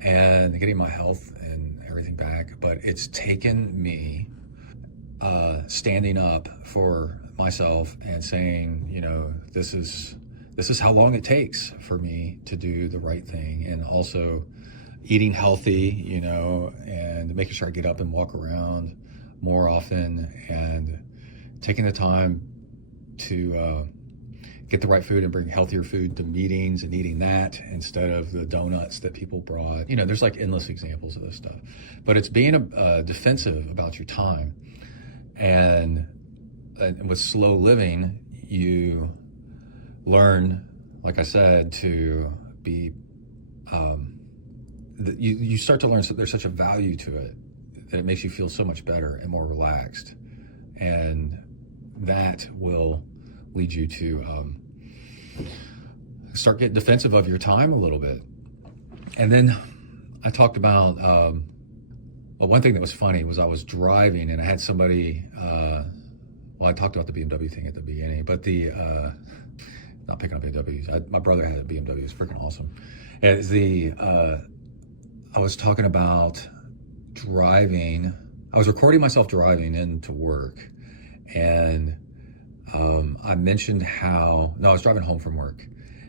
and getting my health and everything back. But it's taken me standing up for myself and saying, this is how long it takes for me to do the right thing, and also eating healthy, and making sure I get up and walk around more often, and taking the time to get the right food and bring healthier food to meetings and eating that instead of the donuts that people brought. There's like endless examples of this stuff. But it's being defensive about your time. And with slow living, you learn, like I said, to be you start to learn that there's such a value to it, that it makes you feel so much better and more relaxed, and that will lead you to start getting defensive of your time a little bit. And then I talked about one thing that was funny was I was driving, and I had somebody I talked about the BMW thing at the beginning, but not picking up BMWs. My brother had a BMW. It's freaking awesome. And I was talking about driving. I was recording myself driving into work, and I mentioned how, I was driving home from work,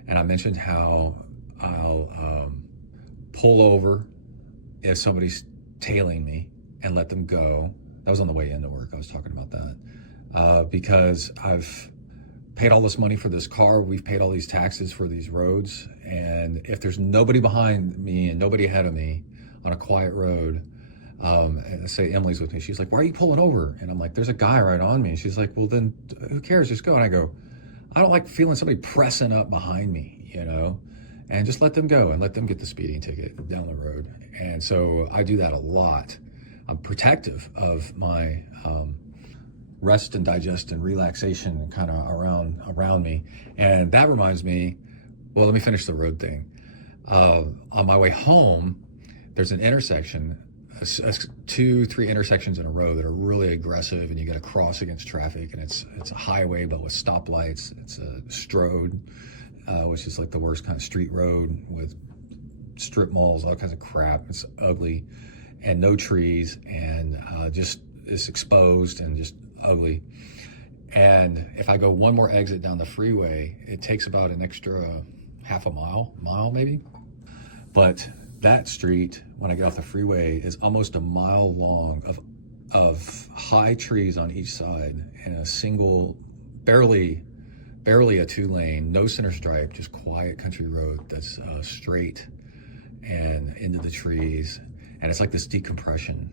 and I mentioned how I'll pull over if somebody's tailing me and let them go. That was on the way into work. I was talking about that because I've paid all this money for this car. We've paid all these taxes for these roads. And if there's nobody behind me and nobody ahead of me on a quiet road, and say Emily's with me, she's like, why are you pulling over? And I'm like, there's a guy right on me. And she's like, well, then who cares? Just go. And I go, I don't like feeling somebody pressing up behind me, and just let them go and let them get the speeding ticket down the road. And so I do that a lot. I'm protective of my rest and digest and relaxation kind of around me. And that reminds me, well, let me finish the road thing. On my way home, there's an intersection, 2-3 intersections in a row that are really aggressive, and you got to cross against traffic, and it's a highway but with stoplights. It's a strode, which is like the worst kind of street road with strip malls, all kinds of crap. It's ugly, and no trees, and just it's exposed and just ugly. And if I go one more exit down the freeway, it takes about an extra half a mile maybe. But that street, when I get off the freeway, is almost a mile long of high trees on each side, and a single, barely a 2-lane, no center stripe, just quiet country road that's straight and into the trees. And it's like this decompression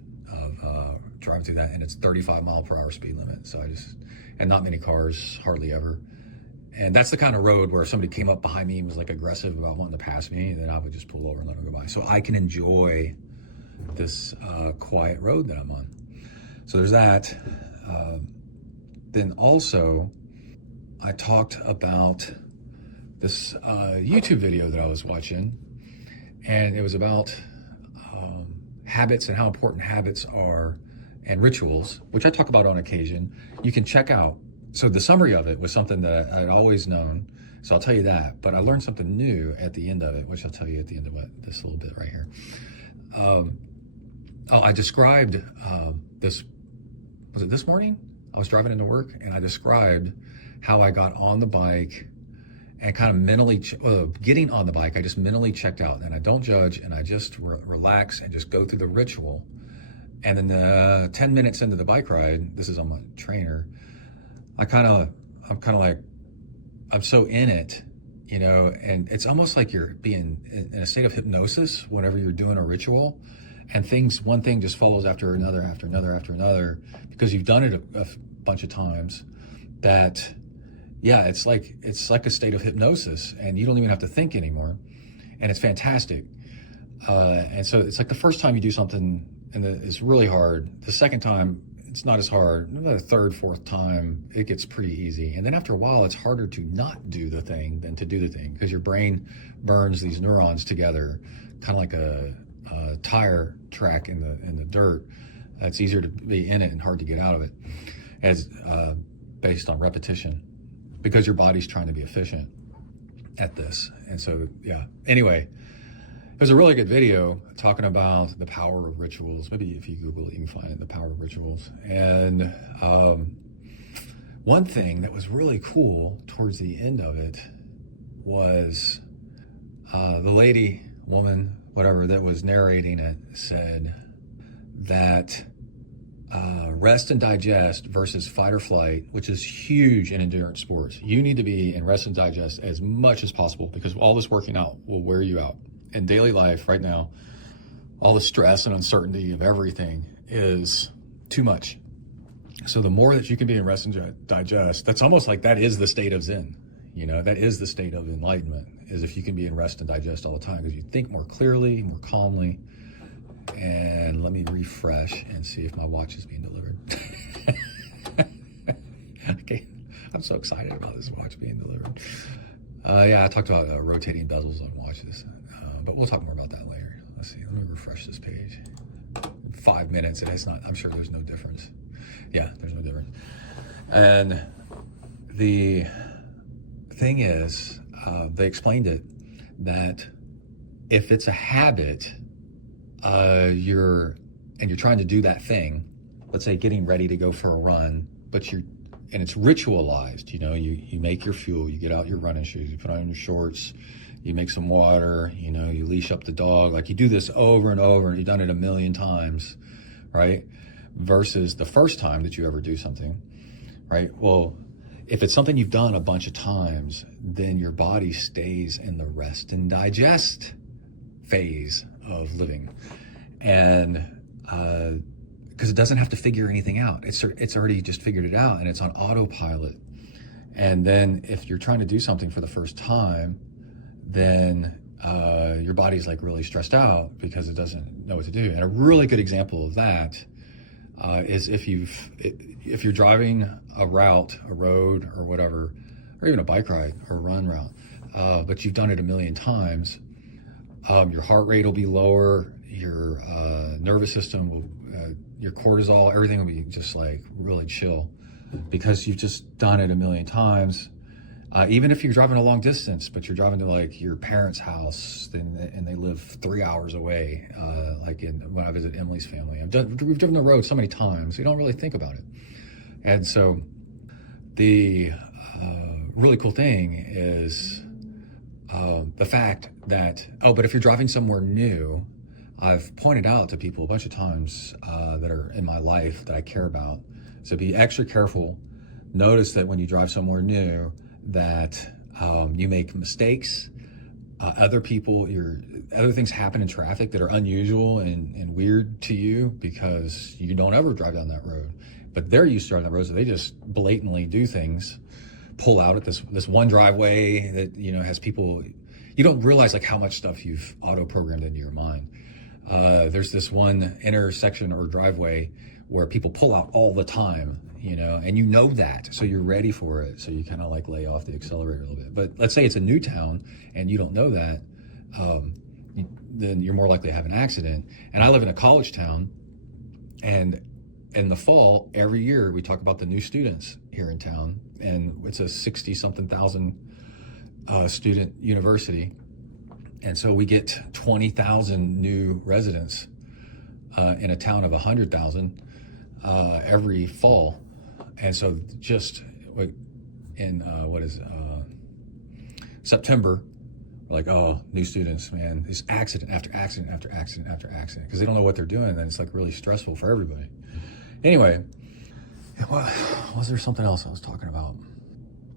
of driving through that, and it's 35-mile-per-hour speed limit. So and not many cars, hardly ever. And that's the kind of road where if somebody came up behind me and was like aggressive about wanting to pass me, then I would just pull over and let them go by. So I can enjoy this quiet road that I'm on. So there's that. Then also, I talked about this YouTube video that I was watching, and it was about habits and how important habits are and rituals, which I talk about on occasion, you can check out. So the summary of it was something that I'd always known, so I'll tell you that, but I learned something new at the end of it, which I'll tell you at the end of this little bit right here. I described this, was it this morning? I was driving into work and I described how I got on the bike and kind of mentally, getting on the bike, I just mentally checked out, and I don't judge, and I just relax and just go through the ritual. And then 10 minutes into the bike ride, this is on my trainer, I'm kind of like, I'm so in it, you know, and it's almost like you're being in a state of hypnosis whenever you're doing a ritual, and one thing just follows after another, because you've done it a bunch of times. That, yeah, it's like a state of hypnosis, and you don't even have to think anymore, and it's fantastic. And so it's like the first time you do something, and it's really hard. The second time, it's not as hard. The third, fourth time, it gets pretty easy. And then after a while, it's harder to not do the thing than to do the thing, because your brain burns these neurons together, kind of like a tire track in the dirt. It's easier to be in it and hard to get out of it, as based on repetition, because your body's trying to be efficient at this. And so, yeah. Anyway, it was a really good video talking about the power of rituals. Maybe if you Google it, you can find it, the power of rituals. And one thing that was really cool towards the end of it was the woman, whatever, that was narrating it said that rest and digest versus fight or flight, which is huge in endurance sports. You need to be in rest and digest as much as possible, because all this working out will wear you out. In daily life right now, all the stress and uncertainty of everything is too much. So the more that you can be in rest and digest, that's almost like that is the state of Zen. You know, that is the state of enlightenment, is if you can be in rest and digest all the time, because you think more clearly, more calmly. And let me refresh and see if my watch is being delivered. Okay, I'm so excited about this watch being delivered. Yeah, I talked about rotating bezels on watches, but we'll talk more about that later. Let's see, let me refresh this page. 5 minutes, and it's not, I'm sure there's no difference. Yeah, there's no difference. And the thing is, they explained it, that if it's a habit, you're trying to do that thing, let's say getting ready to go for a run, and it's ritualized, you know, you make your fuel, you get out your running shoes, you put on your shorts, you make some water, you know, you leash up the dog, like you do this over and over, and you've done it 1,000,000 times, right? Versus the first time that you ever do something, right? Well, if it's something you've done a bunch of times, then your body stays in the rest and digest phase of living. And because it doesn't have to figure anything out. It's already just figured it out, and it's on autopilot. And then if you're trying to do something for the first time, then your body's like really stressed out because it doesn't know what to do. And a really good example of that is if you're driving a route, a road or whatever, or even a bike ride or a run route, but you've done it 1,000,000 times, your heart rate will be lower, your nervous system will, your cortisol, everything will be just like really chill, because you've just done it 1,000,000 times. Even if you're driving a long distance, but you're driving to like your parents' house, and they live 3 hours away, like when I visit Emily's family. We've driven the road so many times, we don't really think about it. And so the really cool thing is the fact that, but if you're driving somewhere new, I've pointed out to people a bunch of times that are in my life that I care about. So be extra careful. Notice that when you drive somewhere new, that you make mistakes. Other things happen in traffic that are unusual and weird to you, because you don't ever drive down that road. But they're used to driving that road, so they just blatantly do things, pull out at this one driveway that, you know, has people. You don't realize like how much stuff you've auto-programmed into your mind. There's this one intersection or driveway where people pull out all the time, you know, and you know that, so you're ready for it. So you kind of like lay off the accelerator a little bit. But let's say it's a new town and you don't know that. then you're more likely to have an accident. And I live in a college town, and in the fall, every year we talk about the new students here in town, and it's a 60-something thousand student university. And so we get 20,000 new residents in a town of 100,000 every fall. And so just in September, we're like, oh, new students, man, it's accident after accident after accident after accident, because they don't know what they're doing, and it's like really stressful for everybody. Anyway, was there something else I was talking about?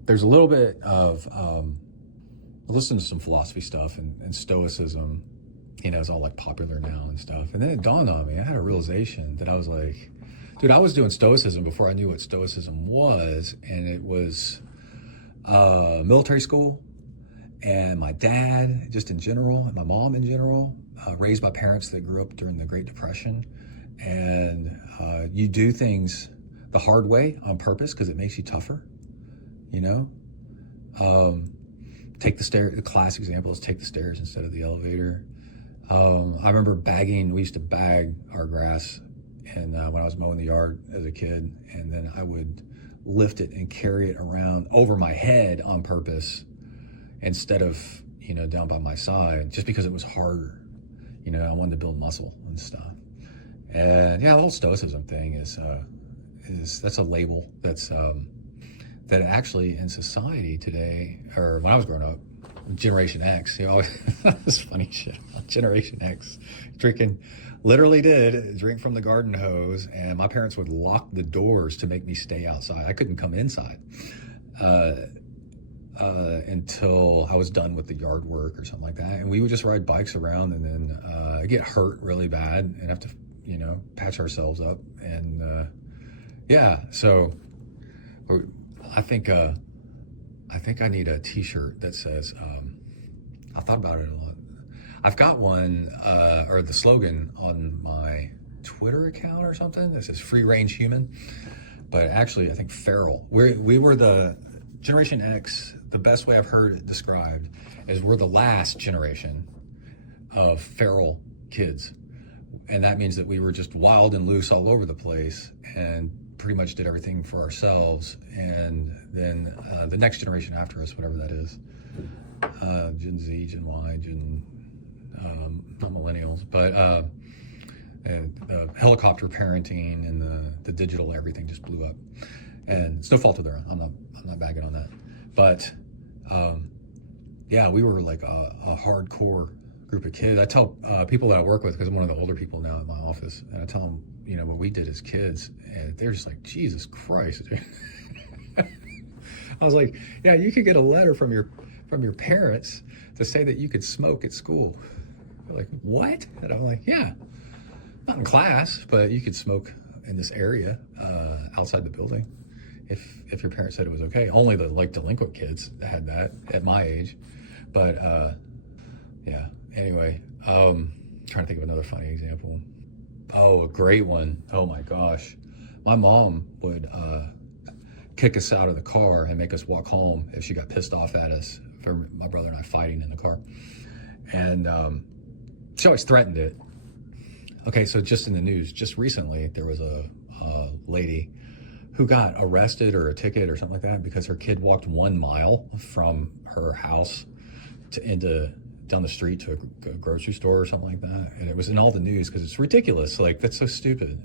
There's a little bit of I listened to some philosophy stuff, and Stoicism, is all like popular now and stuff. And then it dawned on me, I had a realization that I was like, dude, I was doing Stoicism before I knew what Stoicism was, and it was military school, and my dad, just in general, and my mom in general, raised by parents that grew up during the Great Depression. And you do things the hard way on purpose because it makes you tougher, take the stairs. The classic example is take the stairs instead of the elevator. I remember we used to bag our grass, and when I was mowing the yard as a kid, and then I would lift it and carry it around over my head on purpose instead of, down by my side, just because it was harder. I wanted to build muscle and stuff. And yeah, the whole Stoicism thing is that's a label that's that actually in society today, or when I was growing up, Generation X, this funny shit. Generation X, literally did drink from the garden hose, and my parents would lock the doors to make me stay outside. I couldn't come inside until I was done with the yard work or something like that. And we would just ride bikes around, and then get hurt really bad and have to, patch ourselves up. And so I think I need a t-shirt that says, I thought about it a lot. I've got one, or the slogan on my Twitter account or something that says free range human, but actually I think feral. We were the Generation X. The best way I've heard it described is we're the last generation of feral kids. And that means that we were just wild and loose all over the place and pretty much did everything for ourselves. And then the next generation after us, whatever that is, Gen Z, Gen Y, not millennials, but the helicopter parenting and the digital everything just blew up. And it's no fault of their own. I'm not bagging on that. But we were like a hardcore group of kids. I tell people that I work with, because I'm one of the older people now at my office, and I tell them, what we did as kids, and they're just like, Jesus Christ. I was like, yeah, you could get a letter from your parents to say that you could smoke at school. They're like, what? And I'm like, yeah, not in class, but you could smoke in this area outside the building if your parents said it was okay. Only the delinquent kids had that at my age. But anyway, trying to think of another funny example. Oh, a great one. Oh my gosh. My mom would kick us out of the car and make us walk home if she got pissed off at us for my brother and I fighting in the car. And she always threatened it. Okay, so just in the news, just recently, there was a lady who got arrested or a ticket or something like that because her kid walked 1 mile from her house down the street to a grocery store or something like that. And it was in all the news because it's ridiculous. Like, that's so stupid.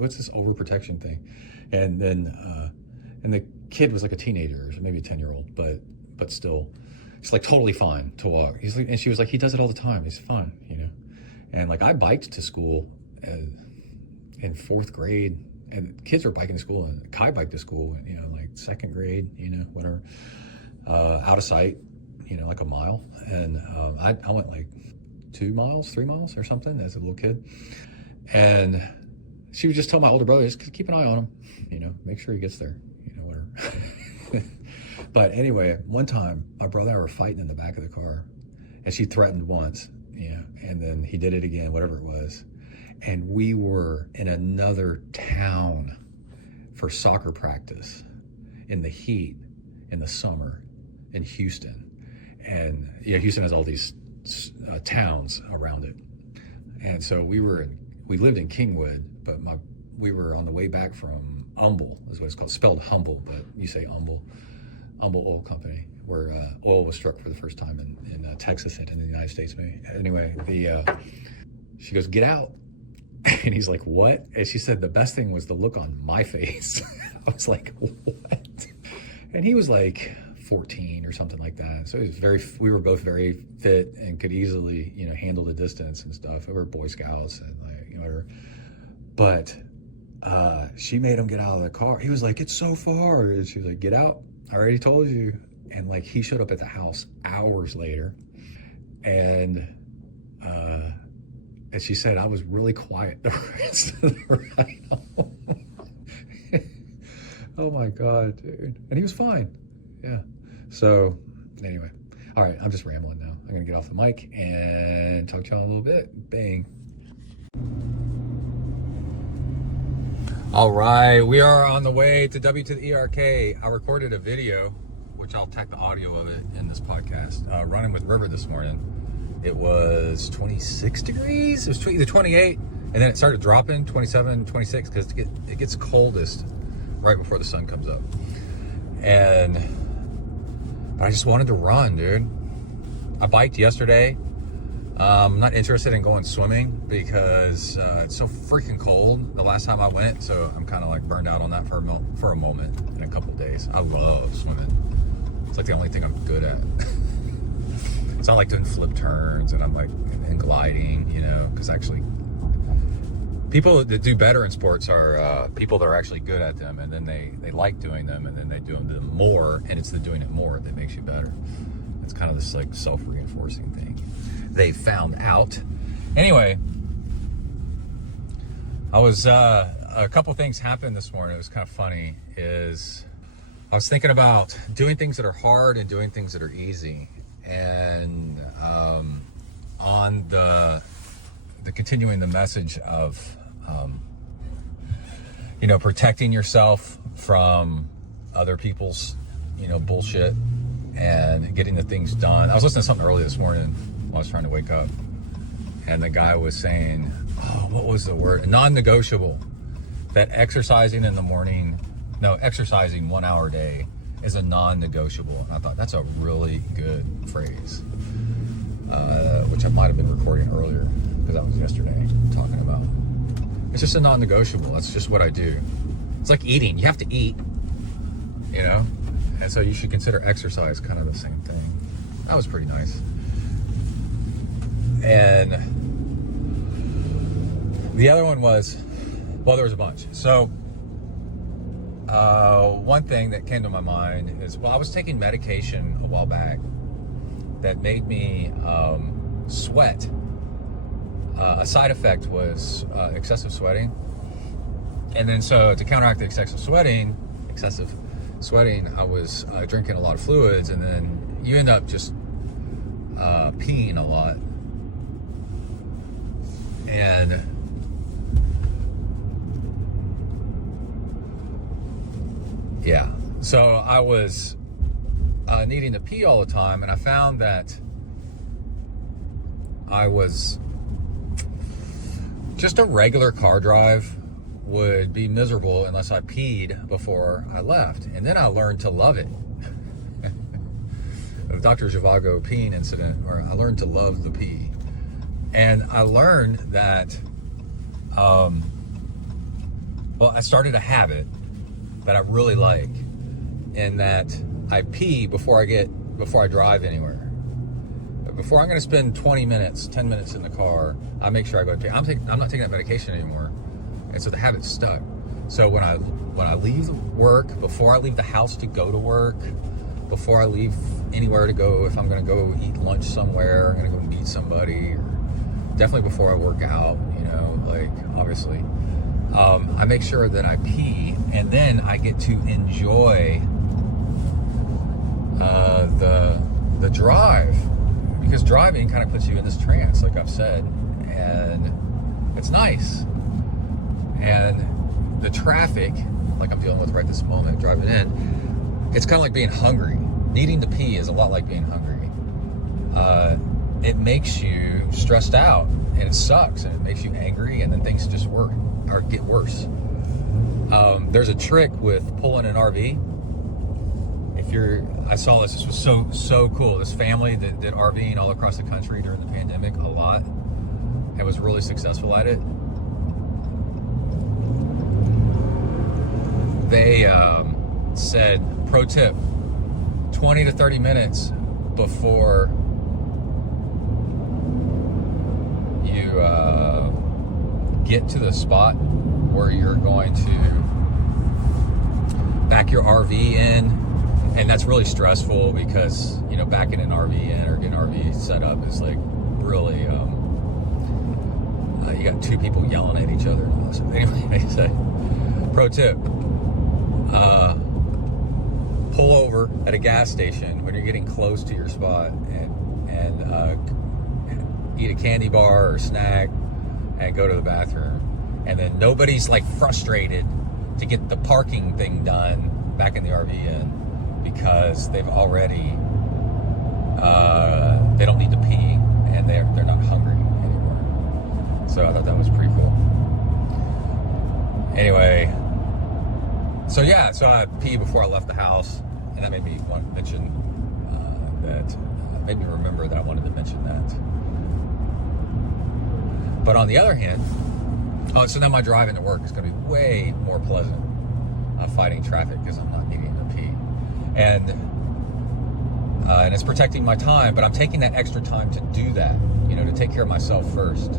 What's this overprotection thing? And then, and the kid was like a teenager, or maybe a 10-year-old, but still, it's like totally fine to walk. And she was like, he does it all the time. He's fine, And like, I biked to school in 4th grade, and kids were biking to school, and Kai biked to school, like 2nd grade, whatever, out of sight, like a mile. And I went like 2 miles, 3 miles or something as a little kid. And she would just tell my older brother, just keep an eye on him, make sure he gets there, whatever. But anyway, one time my brother and I were fighting in the back of the car, and she threatened once, and then he did it again, whatever it was. And we were in another town for soccer practice in the heat in the summer in Houston. And Houston has all these towns around it. And so we lived in Kingwood, but we were on the way back from Humble, is what it's called, spelled humble, but you say Humble Oil Company, where oil was struck for the first time in Texas and in the United States. Anyway, she goes, "Get out." And he's like, "What?" And she said, "The best thing was the look on my face." I was like, "What?" And he was like 14 or something like that. So we were both very fit and could easily, handle the distance and stuff. We were Boy Scouts and whatever. But she made him get out of the car. He was like, "It's so far." And she was like, "Get out. I already told you." And he showed up at the house hours later. And she said, I was really quiet the rest of the ride home. Oh my God, dude. And he was fine. Yeah. So anyway, all right, I'm just rambling now. I'm going to get off the mic and talk to y'all a little bit. Bang. All right, we are on the way to W to the ERK. I recorded a video, which I'll tack the audio of it in this podcast, running with River this morning. It was 26 degrees. It was either 28, and then it started dropping 27, 26, because it gets coldest right before the sun comes up. But I just wanted to run, dude. I biked yesterday. I'm not interested in going swimming because it's so freaking cold the last time I went, so I'm kind of burned out on that for a moment in a couple of days. I love swimming. It's the only thing I'm good at. It's not like doing flip turns and and gliding, because actually people that do better in sports are people that are actually good at them, and then they like doing them, and then they do them more, and it's the doing it more that makes you better. It's kind of this self-reinforcing thing they found out. Anyway, I was a couple things happened this morning. It was kind of funny. I was thinking about doing things that are hard and doing things that are easy, and on the continuing the message of protecting yourself from other people's bullshit and getting the things done. I was listening to something early this morning while I was trying to wake up, and the guy was saying, what was the word? Non-negotiable. That exercising in the morning, exercising 1 hour a day is a non-negotiable. And I thought that's a really good phrase, which I might have been recording earlier because that was yesterday talking about. It's just a non-negotiable. That's just what I do. It's like eating. You have to eat, and so you should consider exercise kind of the same thing. That was pretty nice. And the other one was, there was a bunch. So one thing that came to my mind is, I was taking medication a while back that made me sweat. A side effect was excessive sweating. And then so to counteract the excessive sweating, I was drinking a lot of fluids, and then you end up just peeing a lot. And yeah, so I was needing to pee all the time, and I found that I was just a regular car drive would be miserable unless I peed before I left. And then I learned to love it. The Dr. Zhivago peeing incident, where I learned to love the pee. And I learned that, I started a habit that I really like, in that I pee before I drive anywhere. Before I'm going to spend 10 minutes in the car, I make sure I go to pee. I'm not taking that medication anymore. And so the habit's stuck. So when I leave work, before I leave the house to go to work, before I leave anywhere to go, if I'm going to go eat lunch somewhere, I'm going to go meet somebody, or definitely before I work out, obviously, I make sure that I pee, and then I get to enjoy the drive, because driving kind of puts you in this trance, like I've said, and it's nice. And the traffic, like I'm dealing with right this moment, driving in, it's kind of like being hungry. Needing to pee is a lot like being hungry. it makes you stressed out, and it sucks, and it makes you angry, and then things just get worse. There's a trick with pulling an RV. I saw this was so cool. This family that did RVing all across the country during the pandemic a lot and was really successful at it. They said, pro tip, 20 to 30 minutes before you get to the spot where you're going to back your RV in. And that's really stressful because, you know, backing an RV in or getting an RV set up is like really, you got two people yelling at each other. So anyway, they say, pro tip, pull over at a gas station when you're getting close to your spot and eat a candy bar or snack and go to the bathroom. And then nobody's like frustrated to get the parking thing done back in the RV in, because they've already, they don't need to pee, and they're not hungry anymore. So I thought that was pretty cool. Anyway, so I peed before I left the house, and that made me want to mention made me remember that I wanted to mention that. But on the other hand, so now my drive into work is going to be way more pleasant, fighting traffic because I'm not needing to pee. And it's protecting my time, but I'm taking that extra time to do that, you know, to take care of myself first.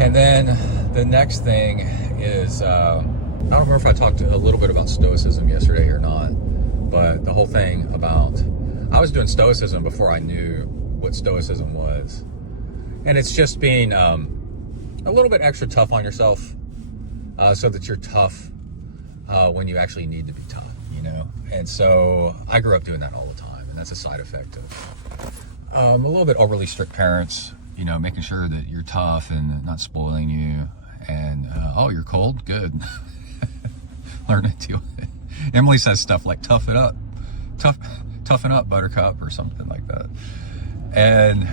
And then the next thing is, I don't remember if I talked a little bit about stoicism yesterday or not, but the whole thing about, I was doing stoicism before I knew what stoicism was. And it's just being a little bit extra tough on yourself, so that you're tough when you actually need to be tough. And so I grew up doing that all the time, and that's a side effect of a little bit overly strict parents, you know, making sure that you're tough and not spoiling you. And oh, you're cold? Good. Learn to deal with it. Emily says stuff like toughen up, buttercup, or something like that. And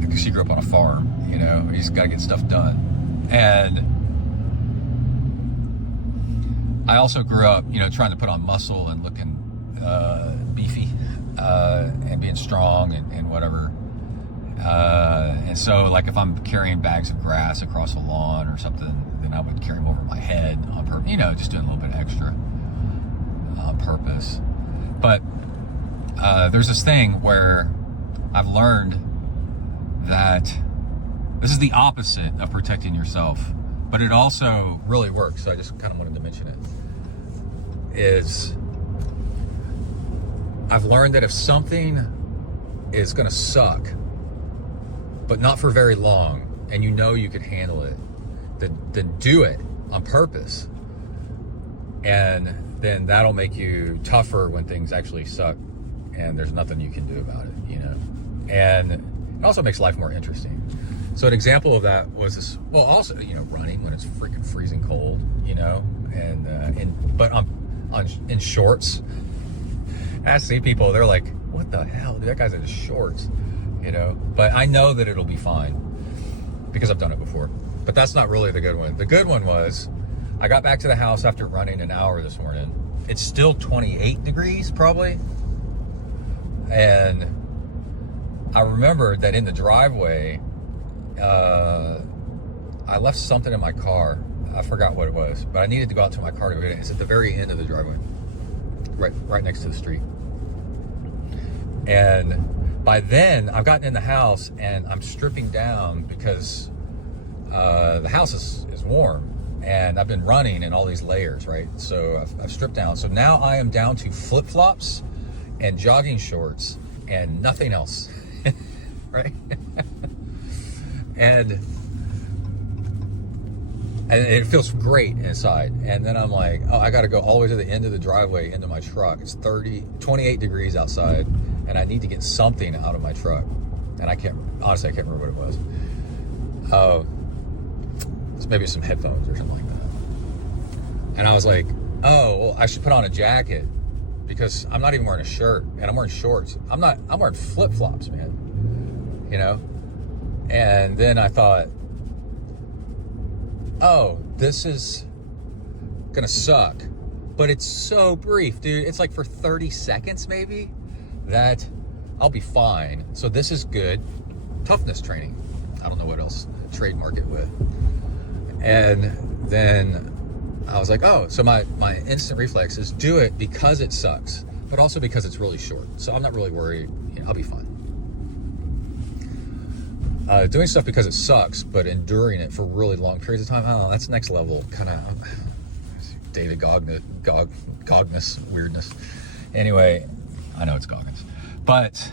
because she grew up on a farm, you know, you just got to get stuff done. And I also grew up, you know, trying to put on muscle and looking beefy and being strong and whatever. And so, like, if I'm carrying bags of grass across a lawn or something, then I would carry them over my head on purpose, you know, just doing a little bit extra on purpose. But there's this thing where I've learned that this is the opposite of protecting yourself, but it also really works. So I just kind of wanted to mention it. Is I've learned that if something is going to suck, but not for very long, and you know you can handle it, then do it on purpose. And then that'll make you tougher when things actually suck and there's nothing you can do about it, you know. And it also makes life more interesting. So an example of that was this, well, also, you know, running when it's freaking freezing cold, you know, but in shorts. I see people, they're like, what the hell, dude, that guy's in shorts, you know. But I know that it'll be fine because I've done it before. But that's not really the good one. The good one was, I got back to the house after running an hour this morning. It's still 28 degrees probably. And I remembered that in the driveway, I left something in my car. I forgot what it was, but I needed to go out to my car to get it. It's at the very end of the driveway, right next to the street. And by then, I've gotten in the house and I'm stripping down because the house is warm, and I've been running in all these layers, right? So I've stripped down. So now I am down to flip-flops and jogging shorts and nothing else, right? and it feels great inside. And then I'm like, oh, I got to go all the way to the end of the driveway into my truck. It's 28 degrees outside, and I need to get something out of my truck. And I can't remember what it was. It's maybe some headphones or something like that. And I was like, oh, well, I should put on a jacket because I'm not even wearing a shirt and I'm wearing shorts. I'm wearing flip-flops, man, you know? And then I thought, oh, this is gonna suck, but it's so brief, dude. It's like for 30 seconds maybe that I'll be fine. So this is good. Toughness training. I don't know what else to trademark it with. And then I was like, oh, so my instant reflex is do it because it sucks, but also because it's really short. So I'm not really worried. You know, I'll be fine. Doing stuff because it sucks, but enduring it for really long periods of time, oh, that's next level kind of David Goggins weirdness. Anyway, I know it's Goggins, but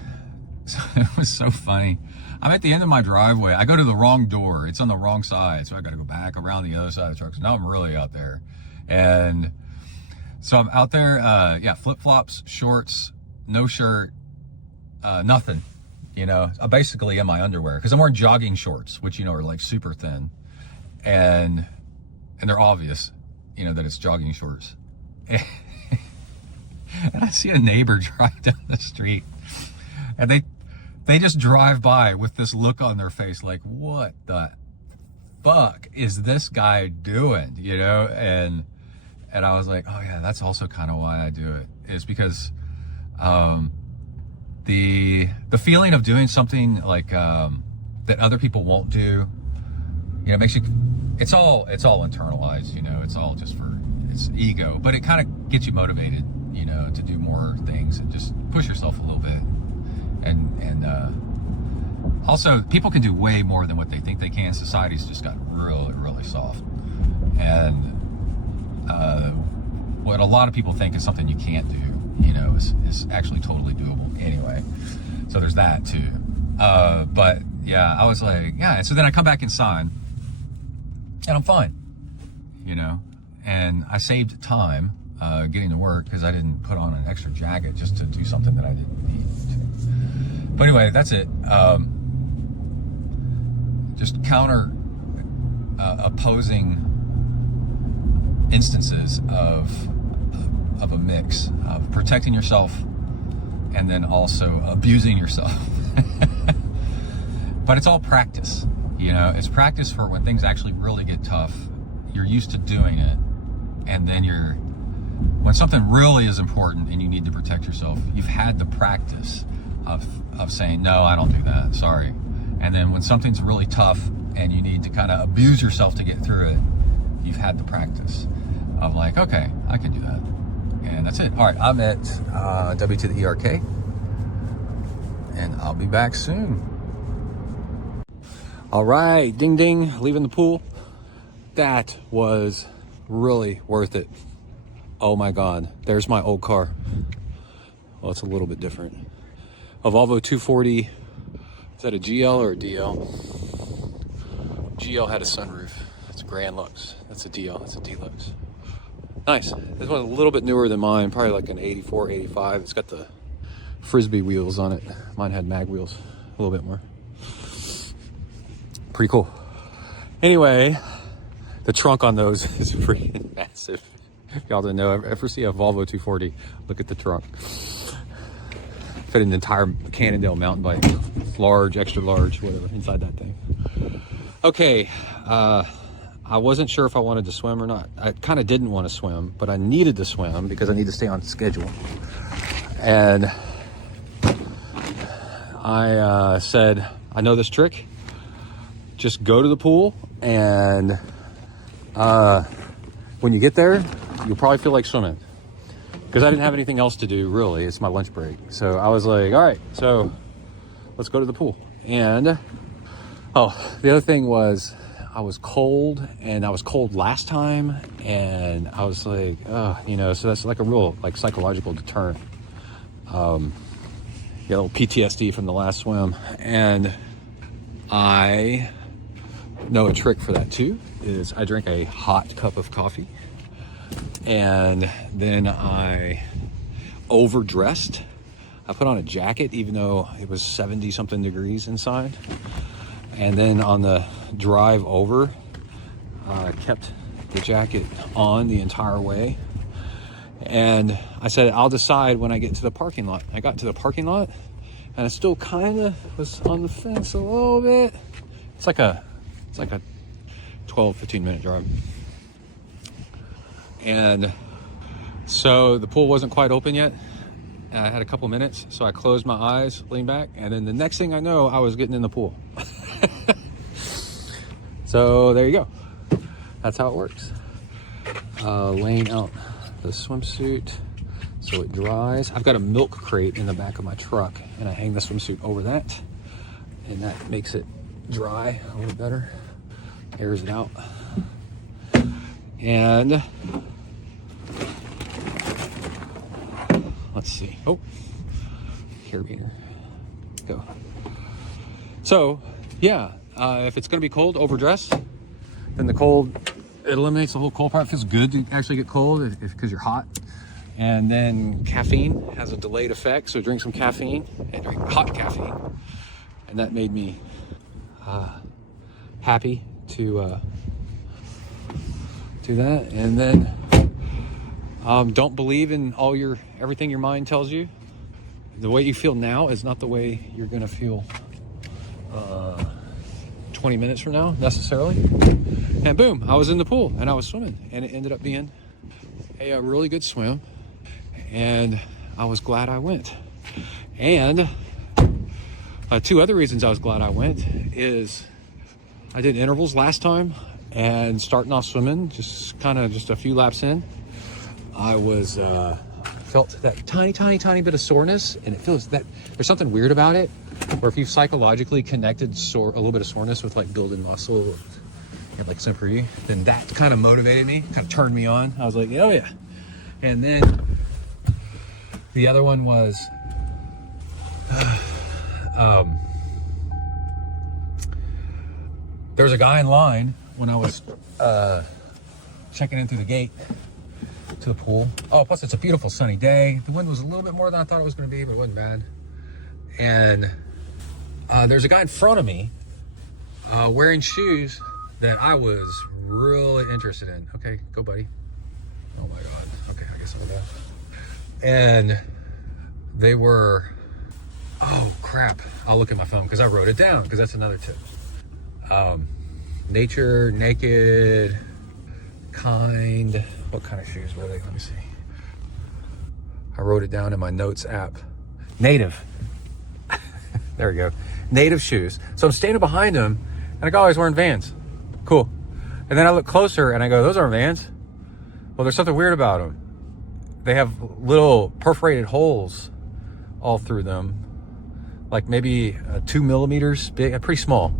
so it was so funny. I'm at the end of my driveway. I go to the wrong door. It's on the wrong side, so I got to go back around the other side of the truck. So now I'm really out there. And so I'm out there, flip-flops, shorts, no shirt, nothing, you know. I'm basically in my underwear because I'm wearing jogging shorts, which, you know, are like super thin. And they're obvious, you know, that it's jogging shorts. And I see a neighbor drive down the street, and they just drive by with this look on their face like, what the fuck is this guy doing, you know? And I was like, oh yeah, that's also kind of why I do it, is because the feeling of doing something like that other people won't do, you know, makes you, it's all internalized, you know, it's all just it's ego, but it kind of gets you motivated, you know, to do more things and just push yourself a little bit. And also, people can do way more than what they think they can. Society's just got really, really soft. And what a lot of people think is something you can't do, you know, is actually totally doable. Anyway, so there's that too. But yeah, I was like, yeah. And so then I come back inside, and I'm fine, you know. And I saved time getting to work because I didn't put on an extra jacket just to do something that I didn't need to. But anyway, that's it. Just counter opposing instances of a mix of protecting yourself and then also abusing yourself. But it's all practice, you know. It's practice for when things actually really get tough. You're used to doing it, and then when something really is important and you need to protect yourself, you've had the practice of saying, no, I don't do that, sorry. And then when something's really tough and you need to kind of abuse yourself to get through it, you've had the practice of like, okay, I can do that. And that's it. All right, I'm at W to the ERK, and I'll be back soon. All right, ding ding, leaving the pool. That was really worth it. Oh my God, there's my old car. Well, it's a little bit different. A Volvo 240, is that a GL or a DL? GL had a sunroof. That's a Grand Lux. That's a DL, that's a Deluxe. Nice. This one's a little bit newer than mine, probably like an 84, 85. It's got the Frisbee wheels on it. Mine had mag wheels, a little bit more. Pretty cool. Anyway, the trunk on those is freaking massive. If y'all don't know, ever see a Volvo 240, look at the trunk. Fit an entire Cannondale mountain bike, large, extra large, whatever, inside that thing. Okay, I wasn't sure if I wanted to swim or not. I kind of didn't want to swim, but I needed to swim because I need to stay on schedule. And I said, I know this trick. Just go to the pool, and when you get there, you'll probably feel like swimming. Because I didn't have anything else to do, really. It's my lunch break. So I was like, all right, so let's go to the pool. And, the other thing was I was cold, and I was cold last time, and I was like, you know, so that's like a real, like, psychological deterrent. A little PTSD from the last swim. And I know a trick for that too, is I drink a hot cup of coffee, and then I overdressed. I put on a jacket even though it was 70 something degrees inside. And then on the drive over, I kept the jacket on the entire way. And I said, I'll decide when I get to the parking lot. I got to the parking lot, and I still kind of was on the fence a little bit. It's like a 12, 15 minute drive. And so the pool wasn't quite open yet. I had a couple minutes, so I closed my eyes, leaned back, and then the next thing I know, I was getting in the pool. So there you go. That's how it works. Laying out the swimsuit so it dries. I've got a milk crate in the back of my truck, and I hang the swimsuit over that, and that makes it dry a little better, airs it out. And let's see. Oh, carabiner. Go. So, yeah, if it's going to be cold, overdress. Then the cold, it eliminates the whole cold part. It feels good to actually get cold because you're hot. And then caffeine has a delayed effect, so drink some caffeine and drink hot caffeine. And that made me happy to do that. And then don't believe in everything your mind tells you. The way you feel now is not the way you're gonna feel 20 minutes from now necessarily. And boom, I was in the pool and I was swimming, and it ended up being a really good swim, and I was glad I went. And two other reasons I was glad I went is I did intervals last time, and starting off swimming, just a few laps in, I was felt that tiny bit of soreness, and it feels that there's something weird about it, where if you've psychologically connected a little bit of soreness with like building muscle and like Simpri, then that kind of motivated me, kind of turned me on. I was like, oh yeah. And then the other one was there was a guy in line when I was checking in through the gate to the pool. Oh, plus it's a beautiful sunny day. The wind was a little bit more than I thought it was going to be, but it wasn't bad. And there's a guy in front of me wearing shoes that I was really interested in. Okay, go buddy. Oh my God. Okay, I guess I'll go. And they were, oh crap. I'll look at my phone because I wrote it down, because that's another tip. Nature, naked, kind. What kind of shoes were they? Let me see. I wrote it down in my notes app. Native. There we go. Native shoes. So I'm standing behind him, and I go, oh, he's wearing Vans. Cool. And then I look closer, and I go, those aren't Vans. Well, there's something weird about them. They have little perforated holes all through them, like maybe 2 millimeters big, pretty small.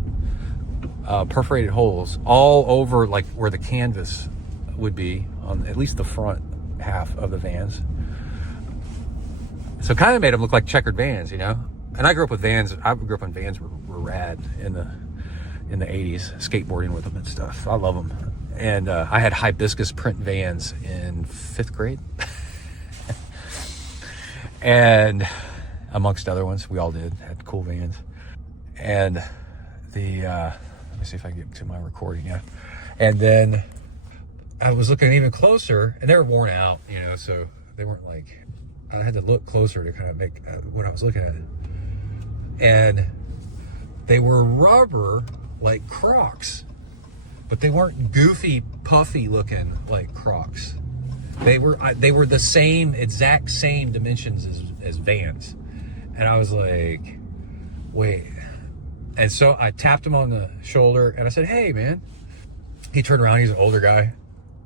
Perforated holes all over, like where the canvas would be on at least the front half of the Vans. So it kind of made them look like checkered Vans, you know? And I grew up with Vans. I grew up on Vans were rad in the 80s, skateboarding with them and stuff. I love them. And I had hibiscus print Vans in 5th grade. And amongst other ones, we all had cool Vans. And let me see if I can get to my recording. Yeah. And then I was looking even closer, and they were worn out, you know, so they weren't like, I had to look closer to kind of make what I was looking at. And they were rubber like Crocs, but they weren't goofy, puffy looking like Crocs. They were the exact same dimensions as Vans. And I was like, wait. And so I tapped him on the shoulder and I said, hey man. He turned around, he's an older guy,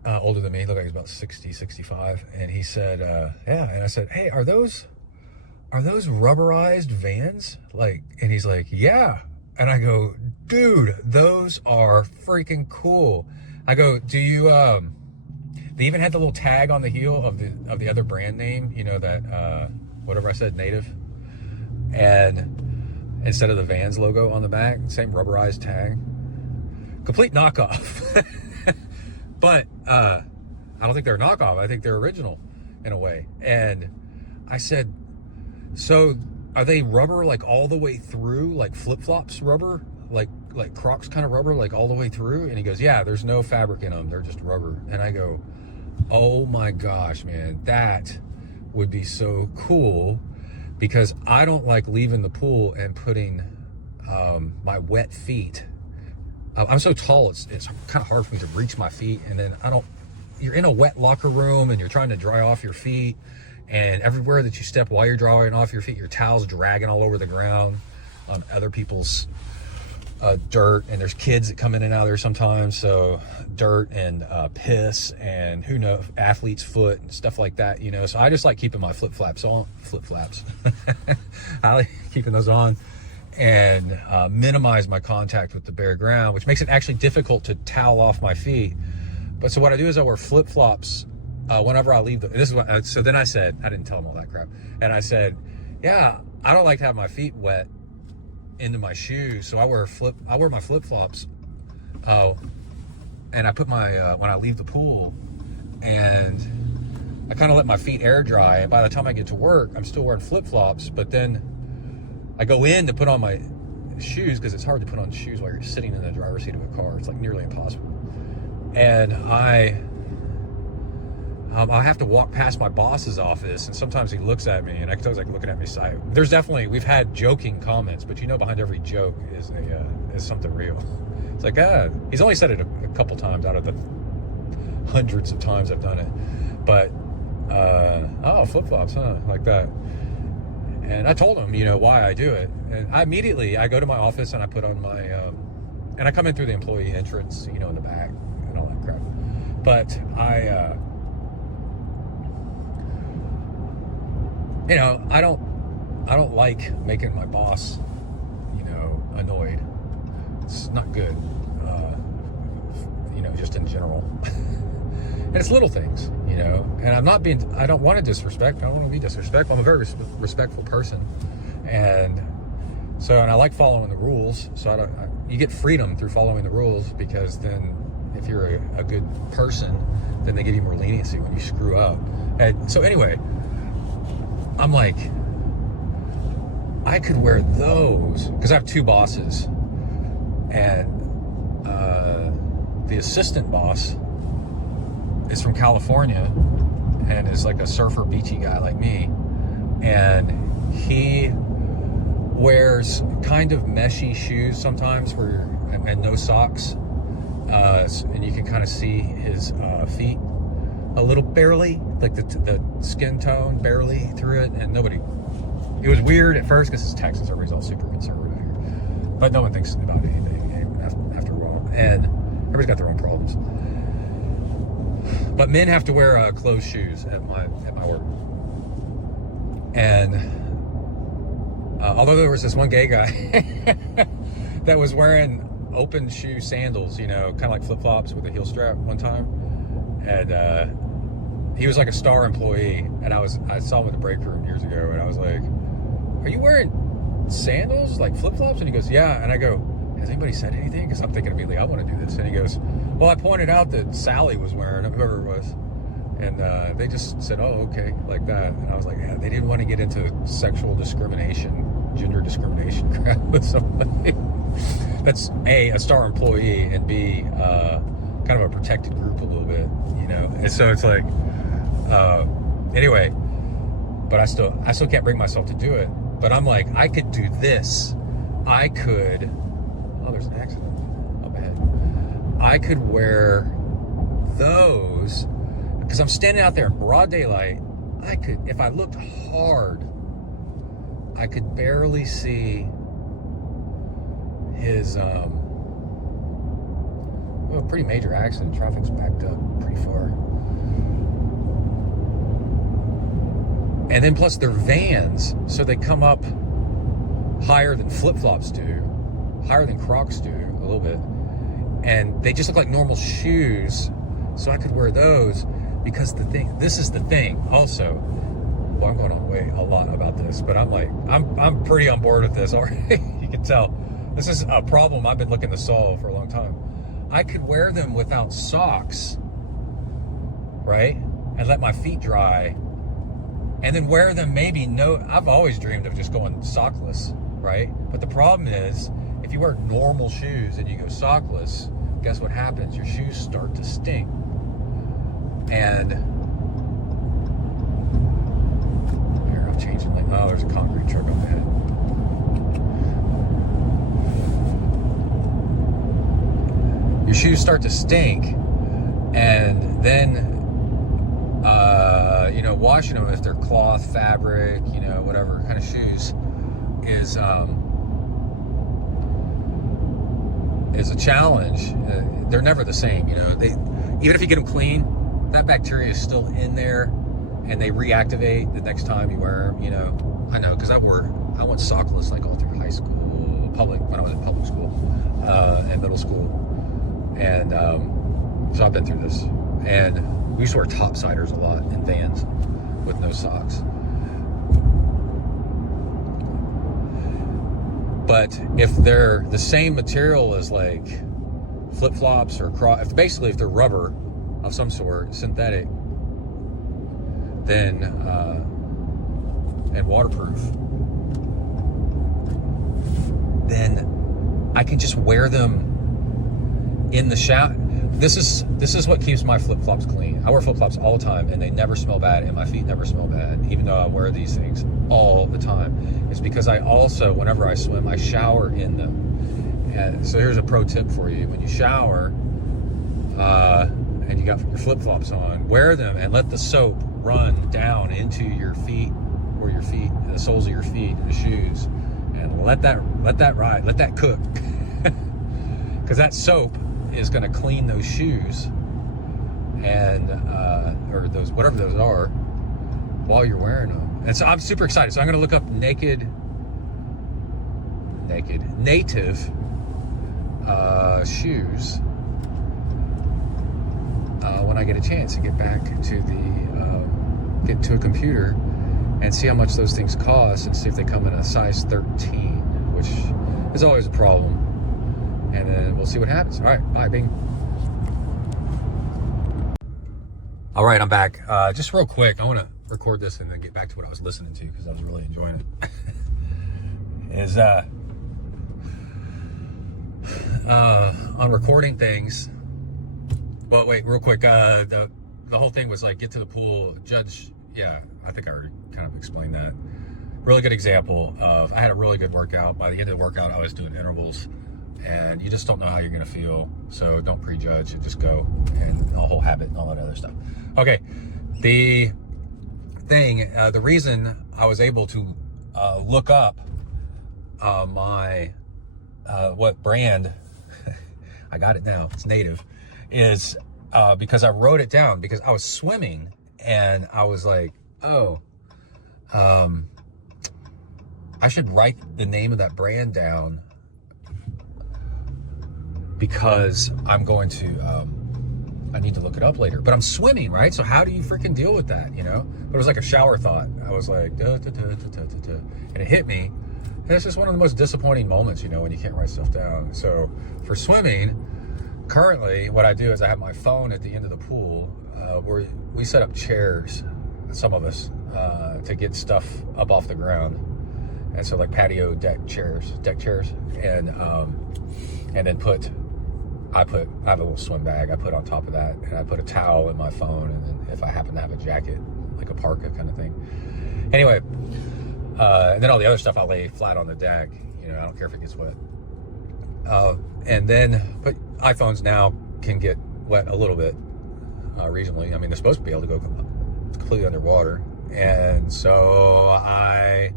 older than me, he looked like he's about 60, 65. And he said, yeah. And I said, hey, are those rubberized Vans? Like, and he's like, yeah. And I go, dude, those are freaking cool. I go, do you, they even had the little tag on the heel of the other brand name, you know, that, whatever I said, Native. And instead of the Vans logo on the back, same rubberized tag. Complete knockoff. But I don't think they're a knockoff. I think they're original in a way. And I said, so are they rubber like all the way through, like flip-flops rubber, like Crocs kind of rubber, like all the way through? And he goes, yeah, there's no fabric in them. They're just rubber. And I go, Oh my gosh, man, that would be so cool, because I don't like leaving the pool and putting my wet feet. I'm so tall, it's kind of hard for me to reach my feet, and then you're in a wet locker room and you're trying to dry off your feet, and everywhere that you step while you're drying off your feet, your towel's dragging all over the ground on other people's dirt, and there's kids that come in and out there sometimes, so dirt and piss and who knows, athlete's foot and stuff like that, you know. So I just like keeping my flip-flops I like keeping those on and minimize my contact with the bare ground, which makes it actually difficult to towel off my feet. But so what I do is I wear flip-flops whenever I leave this is what, so then I said, I didn't tell them all that crap, and I said, yeah, I don't like to have my feet wet into my shoes, so I wear my flip-flops, and I put my when I leave the pool, and I kind of let my feet air dry, and by the time I get to work, I'm still wearing flip-flops, but then I go in to put on my shoes, because it's hard to put on shoes while you're sitting in the driver's seat of a car. It's like nearly impossible. And I have to walk past my boss's office, and sometimes he looks at me, and I can tell he's like looking at me. There's definitely, we've had joking comments, but you know, behind every joke is something real. It's like, he's only said it a couple times out of the hundreds of times I've done it. But, flip-flops, huh? Like that. And I told him, you know, why I do it. And I go to my office and I put on my, and I come in through the employee entrance, you know, in the back and all that crap. But you know, I don't like making my boss, you know, annoyed. It's not good, you know, just in general. And it's little things, you know, and I don't want to disrespect. I don't want to be disrespectful. I'm a very respectful person. And I like following the rules. So you get freedom through following the rules, because then if you're a good person, then they give you more leniency when you screw up. And so anyway, I'm like, I could wear those, because I have two bosses, and the assistant boss is from California and is like a surfer, beachy guy like me, and he wears kind of meshy shoes sometimes and no socks, and you can kind of see his feet a little, barely, like the skin tone barely through it, and it was weird at first because it's Texas, everybody's all super conservative here, but no one thinks about anything after a while, and everybody's got their own problems. But men have to wear closed shoes at my work. And although there was this one gay guy that was wearing open shoe sandals, you know, kind of like flip-flops with a heel strap one time, and he was like a star employee, and I saw him in the break room years ago, and I was like, are you wearing sandals, like flip-flops? And he goes, yeah. And I go, has anybody said anything? Because I'm thinking immediately, I want to do this. And he goes, well, I pointed out that Sally was wearing them, whoever it was. And they just said, oh, okay, like that. And I was like, yeah, they didn't want to get into sexual discrimination, gender discrimination crap with somebody that's A, a star employee, and B, kind of a protected group a little bit, you know? And so it's like, anyway, but I still can't bring myself to do it. But I'm like, I could do this. There's an accident up ahead. I could wear those, because I'm standing out there in broad daylight. If I looked hard, I could barely see his, a pretty major accident. Traffic's backed up pretty far. And then plus they're vans, so they come up higher than flip-flops do, higher than Crocs do a little bit, and they just look like normal shoes, so I could wear those, because this is the thing also, well, I'm going on way a lot about this, but I'm like, I'm pretty on board with this already. You can tell this is a problem I've been looking to solve for a long time. I could wear them without socks, right, and let my feet dry, and then wear them I've always dreamed of just going sockless, right? But the problem is, if you wear normal shoes and you go sockless, guess what happens? Your shoes start to stink. And here, I'm changing lane. Oh, there's a concrete truck up ahead. Your shoes start to stink, and then washing them, if they're cloth, fabric, whatever kind of shoes, is a challenge. They're never the same. Even if you get them clean, that bacteria is still in there, and they reactivate the next time you wear them. I know, because I went sockless like all through high school, when I was in public school, and middle school, and so I've been through this. And we used to wear topsiders a lot in Vans with no socks. But if they're the same material as like flip-flops or if they're rubber of some sort, synthetic, then and waterproof, then I can just wear them in the shower. This is what keeps my flip-flops clean. I wear flip-flops all the time, and they never smell bad, and my feet never smell bad, even though I wear these things all the time. It's because I also, whenever I swim, I shower in them. And so here's a pro tip for you. When you shower, and you got your flip-flops on, wear them and let the soap run down into your feet, or the soles of your feet, the shoes, and let that ride, let that cook. Because that soap is going to clean those shoes and or those, whatever those are, while you're wearing them. And so I'm super excited. So I'm going to look up native shoes when I get a chance to get back to get to a computer and see how much those things cost, and see if they come in a size 13, which is always a problem. And then we'll see what happens. All right, bye, Bing. All right, I'm back. Just real quick, I want to record this and then get back to what I was listening to, because I was really enjoying it. On recording things. Well, wait, real quick. The whole thing was like, get to the pool, judge. Yeah, I think I already kind of explained that. Really good example of, I had a really good workout. By the end of the workout, I was doing intervals. And you just don't know how you're going to feel, so don't prejudge and just go, and the whole habit and all that other stuff. Okay, the reason I was able to look up my what brand I got it now, it's native, is because I wrote it down, because I was swimming and I was like, I should write the name of that brand down, because I'm going to, I need to look it up later. But I'm swimming, right? So how do you freaking deal with that, But it was like a shower thought. I was like, and it hit me. And it's just one of the most disappointing moments, when you can't write stuff down. So for swimming, currently what I do is I have my phone at the end of the pool, where we set up chairs, some of us, to get stuff up off the ground. And so like patio deck chairs, and then I have a little swim bag I put on top of that, and I put a towel in my phone, and then if I happen to have a jacket, like a parka kind of thing. Anyway, and then all the other stuff I'll lay flat on the deck. I don't care if it gets wet. And then, but iPhones now can get wet a little bit regionally. I mean, they're supposed to be able to go completely underwater. And so I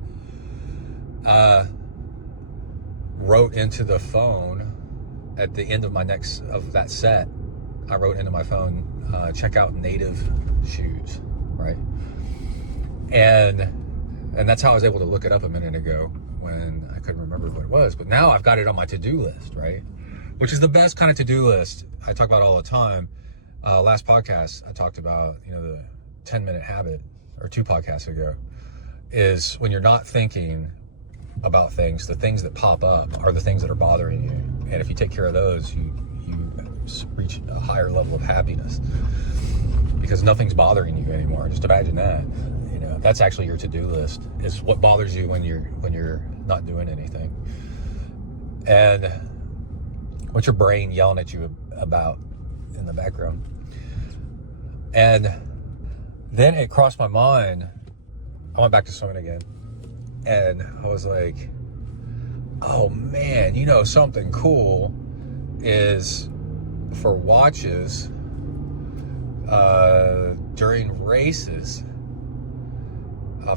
wrote into the phone at the end of that set, I wrote into my phone, check out native shoes, right? And that's how I was able to look it up a minute ago when I couldn't remember what it was. But now I've got it on my to-do list, right? Which is the best kind of to-do list I talk about all the time. Last podcast, I talked about, the 10-minute habit, or 2 podcasts ago, is when you're not thinking about things, the things that pop up are the things that are bothering you. And if you take care of those, you reach a higher level of happiness, because nothing's bothering you anymore. Just imagine that. That's actually your to-do list, is what bothers you when you're not doing anything. And what's your brain yelling at you about in the background? And then it crossed my mind. I went back to swimming again. And I was like, oh man, you know, something cool is for watches during races,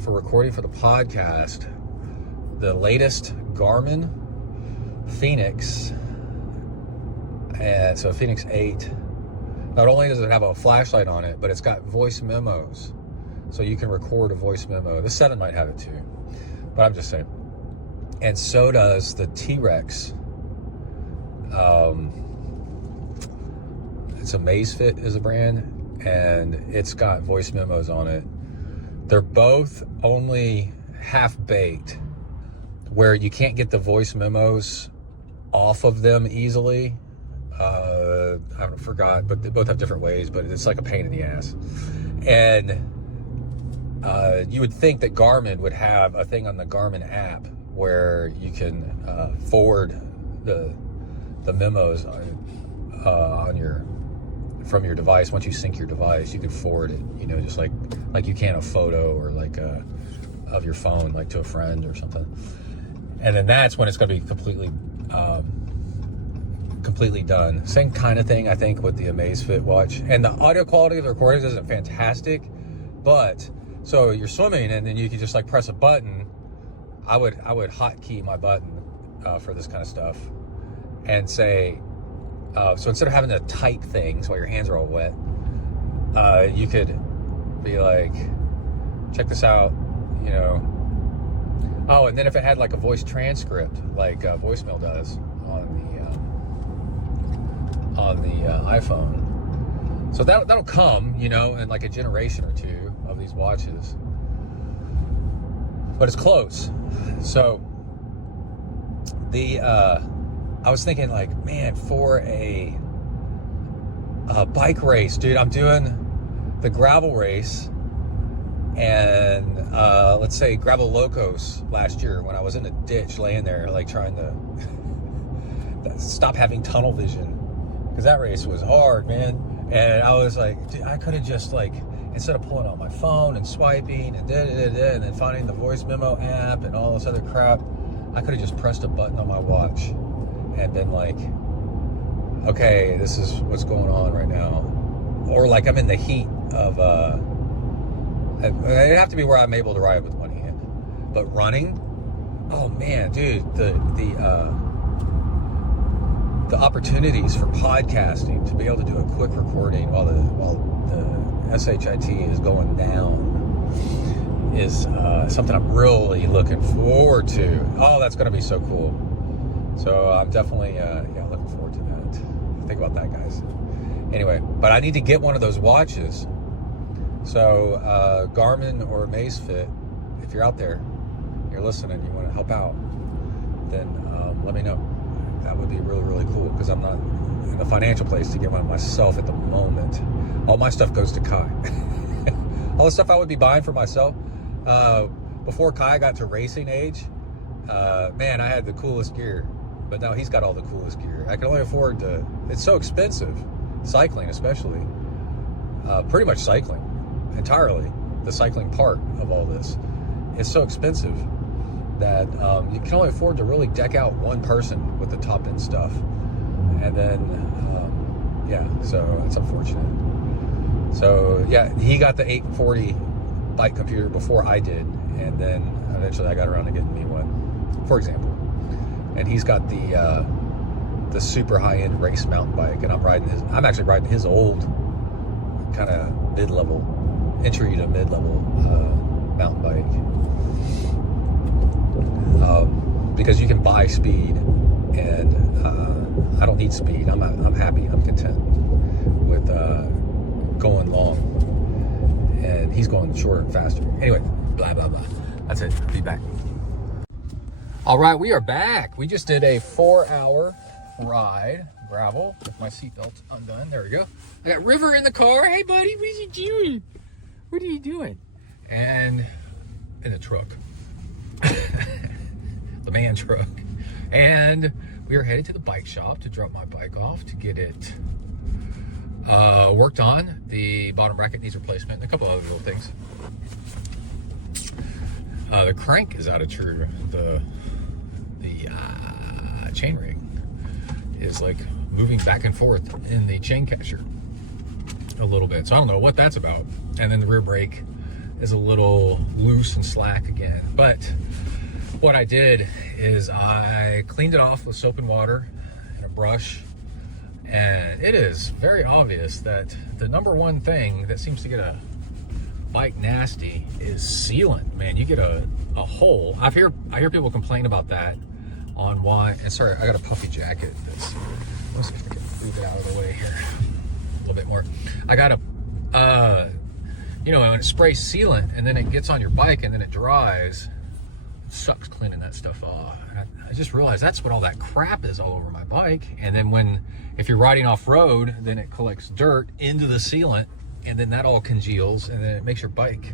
for recording for the podcast, the latest Garmin Phoenix, so Phoenix 8, not only does it have a flashlight on it, but it's got voice memos, so you can record a voice memo. The 7 might have it too, but I'm just saying. And so does the T-Rex. It's a Mazfit is a brand, and it's got voice memos on it. They're both only half-baked, where you can't get the voice memos off of them easily. I forgot, but they both have different ways, but it's like a pain in the ass. And you would think that Garmin would have a thing on the Garmin app where you can forward the memos from your device. Once you sync your device, you can forward it, you know, just like you can a photo or like of your phone, like to a friend or something. And then that's when it's going to be completely done. Same kind of thing, I think, with the Amazfit watch. And the audio quality of the recordings isn't fantastic, but so you're swimming and then you can just like press a button. I would hotkey my button for this kind of stuff and say, so instead of having to type things while your hands are all wet, you could be like, check this out, you know. Oh, and then if it had like a voice transcript, like voicemail does on the iPhone. So that'll come, you know, in like a generation or two of these watches. But it's close. So I was thinking like, man, for a bike race, dude, I'm doing the gravel race, and let's say Gravel Locos last year when I was in a ditch laying there like trying to stop having tunnel vision, because that race was hard, man. And I was like, dude, I could have just like, instead of pulling out my phone and swiping and and then finding the voice memo app and all this other crap, I could have just pressed a button on my watch and been like, okay, this is what's going on right now. Or like I'm in the heat of, it'd have to be where I'm able to ride with one hand. But running, oh man, dude, the opportunities for podcasting, to be able to do a quick recording while the SHIT is going down is something I'm really looking forward to. Oh, that's going to be so cool. So I'm definitely looking forward to that. Think about that, guys. Anyway, but I need to get one of those watches. So Garmin or Amazfit, if you're out there, you're listening, you want to help out, then let me know. That would be really, really cool, because I'm not in a financial place to get one myself at the moment. All my stuff goes to Kai. All the stuff I would be buying for myself, before Kai got to racing age, man, I had the coolest gear, but now he's got all the coolest gear. I can only afford to, it's so expensive, cycling especially, pretty much cycling, entirely, the cycling part of all this is so expensive that you can only afford to really deck out one person with the top end stuff. And then, so it's unfortunate. So yeah, he got the 840 bike computer before I did, and then eventually I got around to getting me one, for example. And he's got the super high-end race mountain bike, and I'm actually riding his old kind of mid-level, entry to mid-level mountain bike. Because you can buy speed, and I don't need speed. I'm happy. I'm content with going long, and he's going shorter and faster. Anyway, blah blah blah. That's it. Be back. All right, we are back. We just did a 4-hour ride gravel with my seatbelt undone. There we go. I got River in the car. Hey, buddy, what are you doing? What are you doing? And in the truck. The man truck. And we are headed to the bike shop to drop my bike off to get it Worked on. The bottom bracket needs replacement and a couple other little things. The crank is out of true. The chain ring is like moving back and forth in the chain catcher a little bit. So I don't know what that's about. And then the rear brake is a little loose and slack again. But what I did is I cleaned it off with soap and water and a brush. And it is very obvious that the number one thing that seems to get a bike nasty is sealant. Man, you get a hole. I hear people complain about that on why. And sorry, I got a puffy jacket. Let's see if I can move it out of the way here a little bit more. I got when it sprays sealant and then it gets on your bike and then it dries, it sucks cleaning that stuff off. And I just realized that's what all that crap is all over my bike. And then if you're riding off-road, then it collects dirt into the sealant, and then that all congeals, and then it makes your bike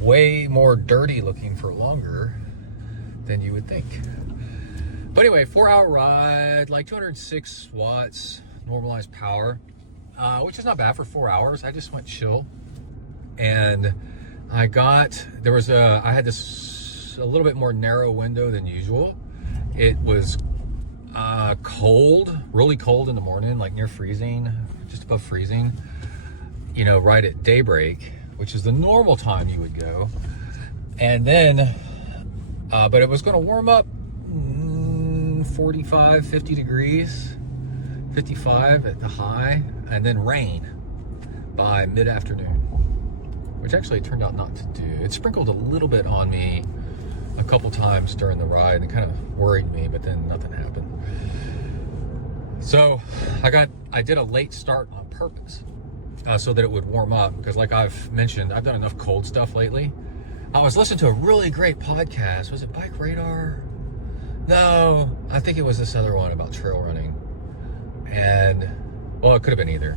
way more dirty looking for longer than you would think. But anyway, 4-hour ride, like 206 watts, normalized power, which is not bad for 4 hours. I just went chill. And I had this a little bit more narrow window than usual. It was cold, really cold in the morning, like near freezing, just above freezing, right at daybreak, which is the normal time you would go. And then, but it was going to warm up 45, 50 degrees, 55 at the high, and then rain by mid-afternoon, which actually turned out not to do. It sprinkled a little bit on me a couple times during the ride and it kind of worried me, but then nothing happened. So I did a late start on purpose so that it would warm up, because like I've mentioned, I've done enough cold stuff lately. I was listening to a really great podcast. Was it Bike Radar? No, I think it was this other one about trail running. And, well, it could have been either.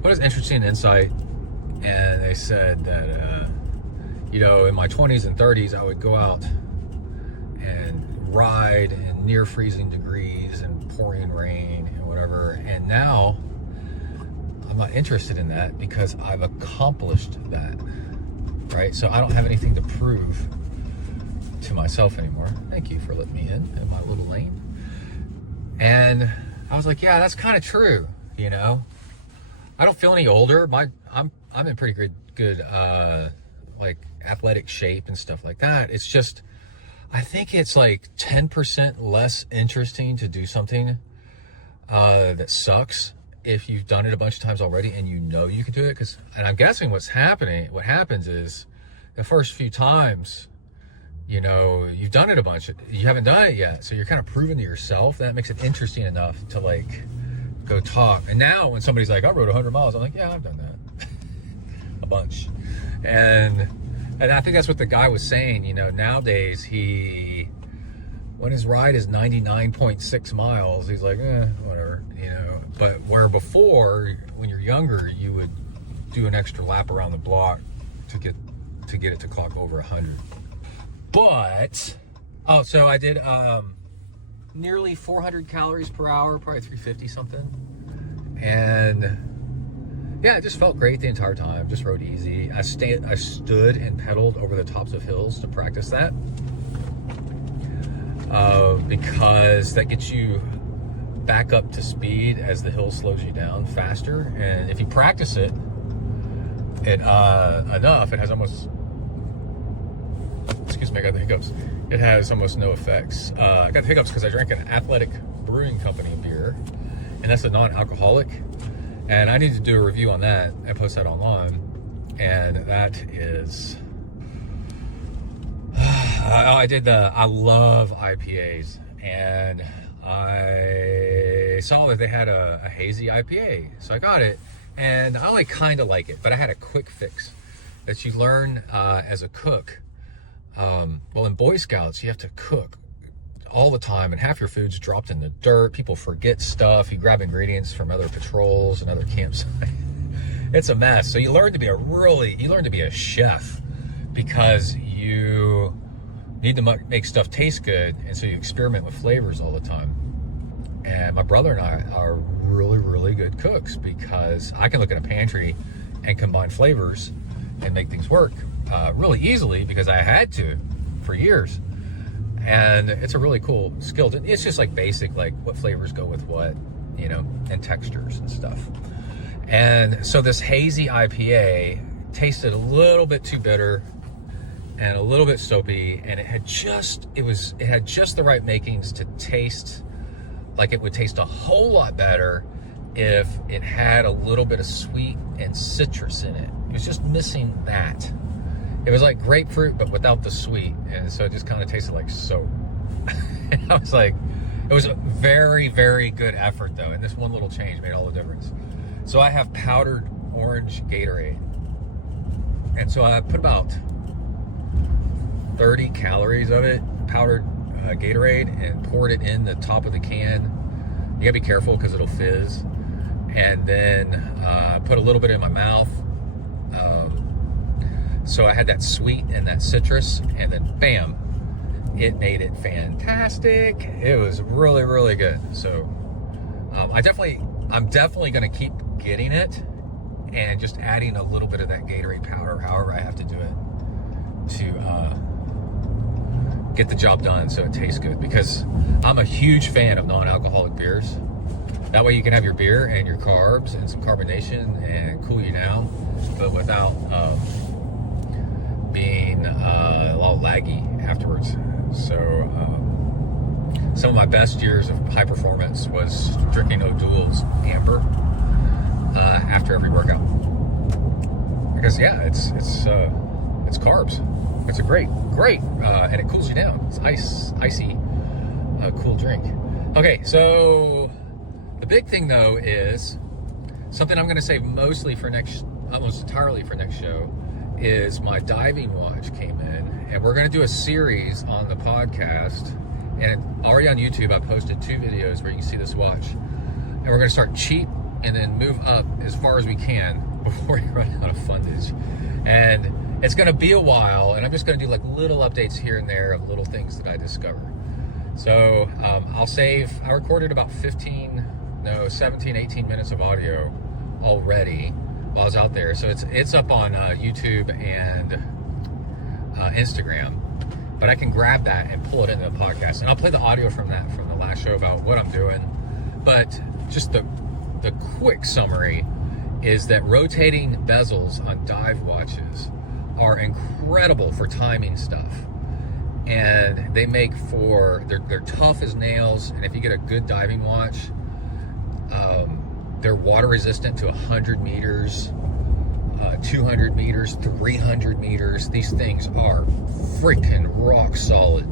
But it was interesting insight. And they said that, in my 20s and 30s, I would go out and ride in near freezing degrees and pouring rain and whatever. And now I'm not interested in that because I've accomplished that, right? So I don't have anything to prove to myself anymore. Thank you for letting me in my little lane. And I was like, yeah, that's kind of true. I don't feel any older. I'm in pretty good like athletic shape and stuff like that. It's just, I think it's like 10% less interesting to do something that sucks if you've done it a bunch of times already and you can do it. And I'm guessing what happens is the first few times, you've done it a bunch, you haven't done it yet. So you're kind of proving to yourself. That makes it interesting enough to like go talk. And now when somebody's like, I rode 100 miles, I'm like, yeah, I've done that a bunch. And I think that's what the guy was saying, nowadays when his ride is 99.6 miles, he's like, whatever, but where before, when you're younger, you would do an extra lap around the block to get it to clock over 100. But, so I did nearly 400 calories per hour, probably 350 something. And yeah, it just felt great the entire time. Just rode easy. I stood and pedaled over the tops of hills to practice that. Because that gets you back up to speed as the hill slows you down faster. And if you practice it enough, it has almost, excuse me, I got the hiccups. It has almost no effects. I got the hiccups because I drank an Athletic Brewing Company beer, and that's a non-alcoholic. And I need to do a review on that and post that online. And that is, I love IPAs. And I saw that they had a hazy IPA. So I got it. And I kind of like it, but I had a quick fix that you learn as a cook. Well, in Boy Scouts, you have to cook all the time, and half your food's dropped in the dirt. People forget stuff. You grab ingredients from other patrols and other campsites. It's a mess. So you learn to be a chef, because you need to make stuff taste good, and so you experiment with flavors all the time. And my brother and I are really, really good cooks, because I can look at a pantry and combine flavors and make things work really easily, because I had to for years. And it's a really cool skill. It's just like basic, like what flavors go with what, you know, and textures and stuff. And so this hazy IPA tasted a little bit too bitter and a little bit soapy, and it had just the right makings to taste like it would taste a whole lot better if it had a little bit of sweet and citrus in it. It was just missing that. It was like grapefruit, but without the sweet, and so it just kind of tasted like soap. And I was like, it was a very, very good effort though, and this one little change made all the difference. So I have powdered orange Gatorade, and so I put about 30 calories of it, powdered Gatorade, and poured it in the top of the can. You gotta be careful because it'll fizz. And then put a little bit in my mouth. So I had that sweet and that citrus, and then bam, it made it fantastic. It was really, really good. So I'm definitely gonna keep getting it and just adding a little bit of that Gatorade powder, however I have to do it, to get the job done so it tastes good, because I'm a huge fan of non-alcoholic beers. That way you can have your beer and your carbs and some carbonation and cool you down, but without being a little laggy afterwards. So some of my best years of high performance was drinking O'Doul's Amber after every workout, because yeah, it's carbs. It's a great, and it cools you down. It's icy, cool drink. Okay, so the big thing though is something I'm going to save almost entirely for next show. Is my diving watch came in, and we're going to do a series on the podcast, and already on YouTube I posted 2 videos where you can see this watch, and we're going to start cheap and then move up as far as we can before you run out of fundage. And it's going to be a while, and I'm just going to do like little updates here and there of little things that I discover. So I recorded about 17, 18 minutes of audio already while I was out there. So it's up on YouTube and Instagram, but I can grab that and pull it into the podcast. And I'll play the audio from the last show about what I'm doing. But just the quick summary is that rotating bezels on dive watches are incredible for timing stuff, and they make for they're tough as nails. And if you get a good diving watch, they're water resistant to 100 meters, 200 meters, 300 meters. These things are freaking rock solid.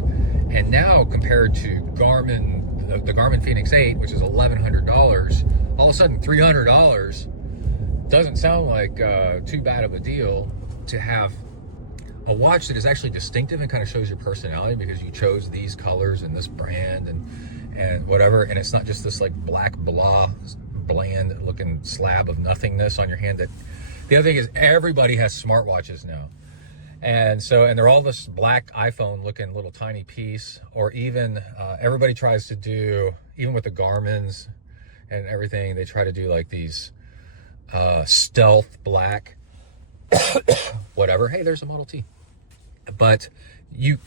And now compared to Garmin, the Garmin Fenix 8, which is $1,100, all of a sudden $300 doesn't sound like too bad of a deal to have a watch that is actually distinctive and kind of shows your personality, because you chose these colors and this brand and whatever, and it's not just this like black bland looking slab of nothingness on your hand. That the other thing is, everybody has smartwatches now, and they're all this black iPhone looking little tiny piece, or even everybody tries to do, even with the Garmin's and everything, they try to do like these stealth black whatever. Hey, there's a Model T. But you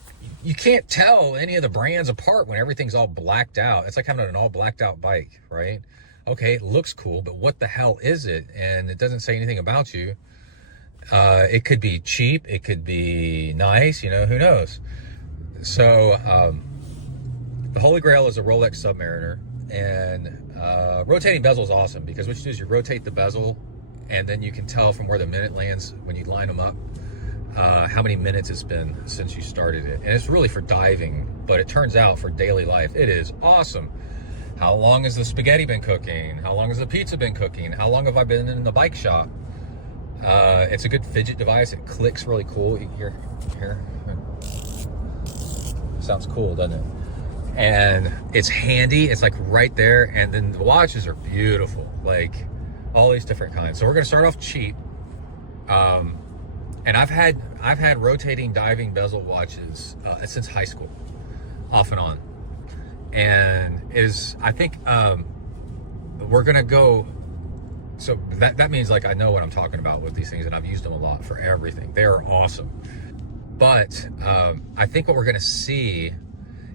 can't tell any of the brands apart when everything's all blacked out. It's like having an all blacked out bike, right? Okay, it looks cool, but what the hell is it? And it doesn't say anything about you. It could be cheap, it could be nice, who knows? So the Holy Grail is a Rolex Submariner, and rotating bezel is awesome, because what you do is you rotate the bezel, and then you can tell from where the minute lands when you line them up how many minutes it's been since you started it. And it's really for diving, but it turns out for daily life, it is awesome. How long has the spaghetti been cooking? How long has the pizza been cooking? How long have I been in the bike shop? It's a good fidget device. It clicks really cool. Here. Sounds cool, doesn't it? And it's handy. It's like right there. And then the watches are beautiful, like all these different kinds. So we're going to start off cheap. And I've had rotating diving bezel watches since high school, off and on. And I think we're gonna go. So that means like I know what I'm talking about with these things, and I've used them a lot for everything. They're awesome. But I think what we're gonna see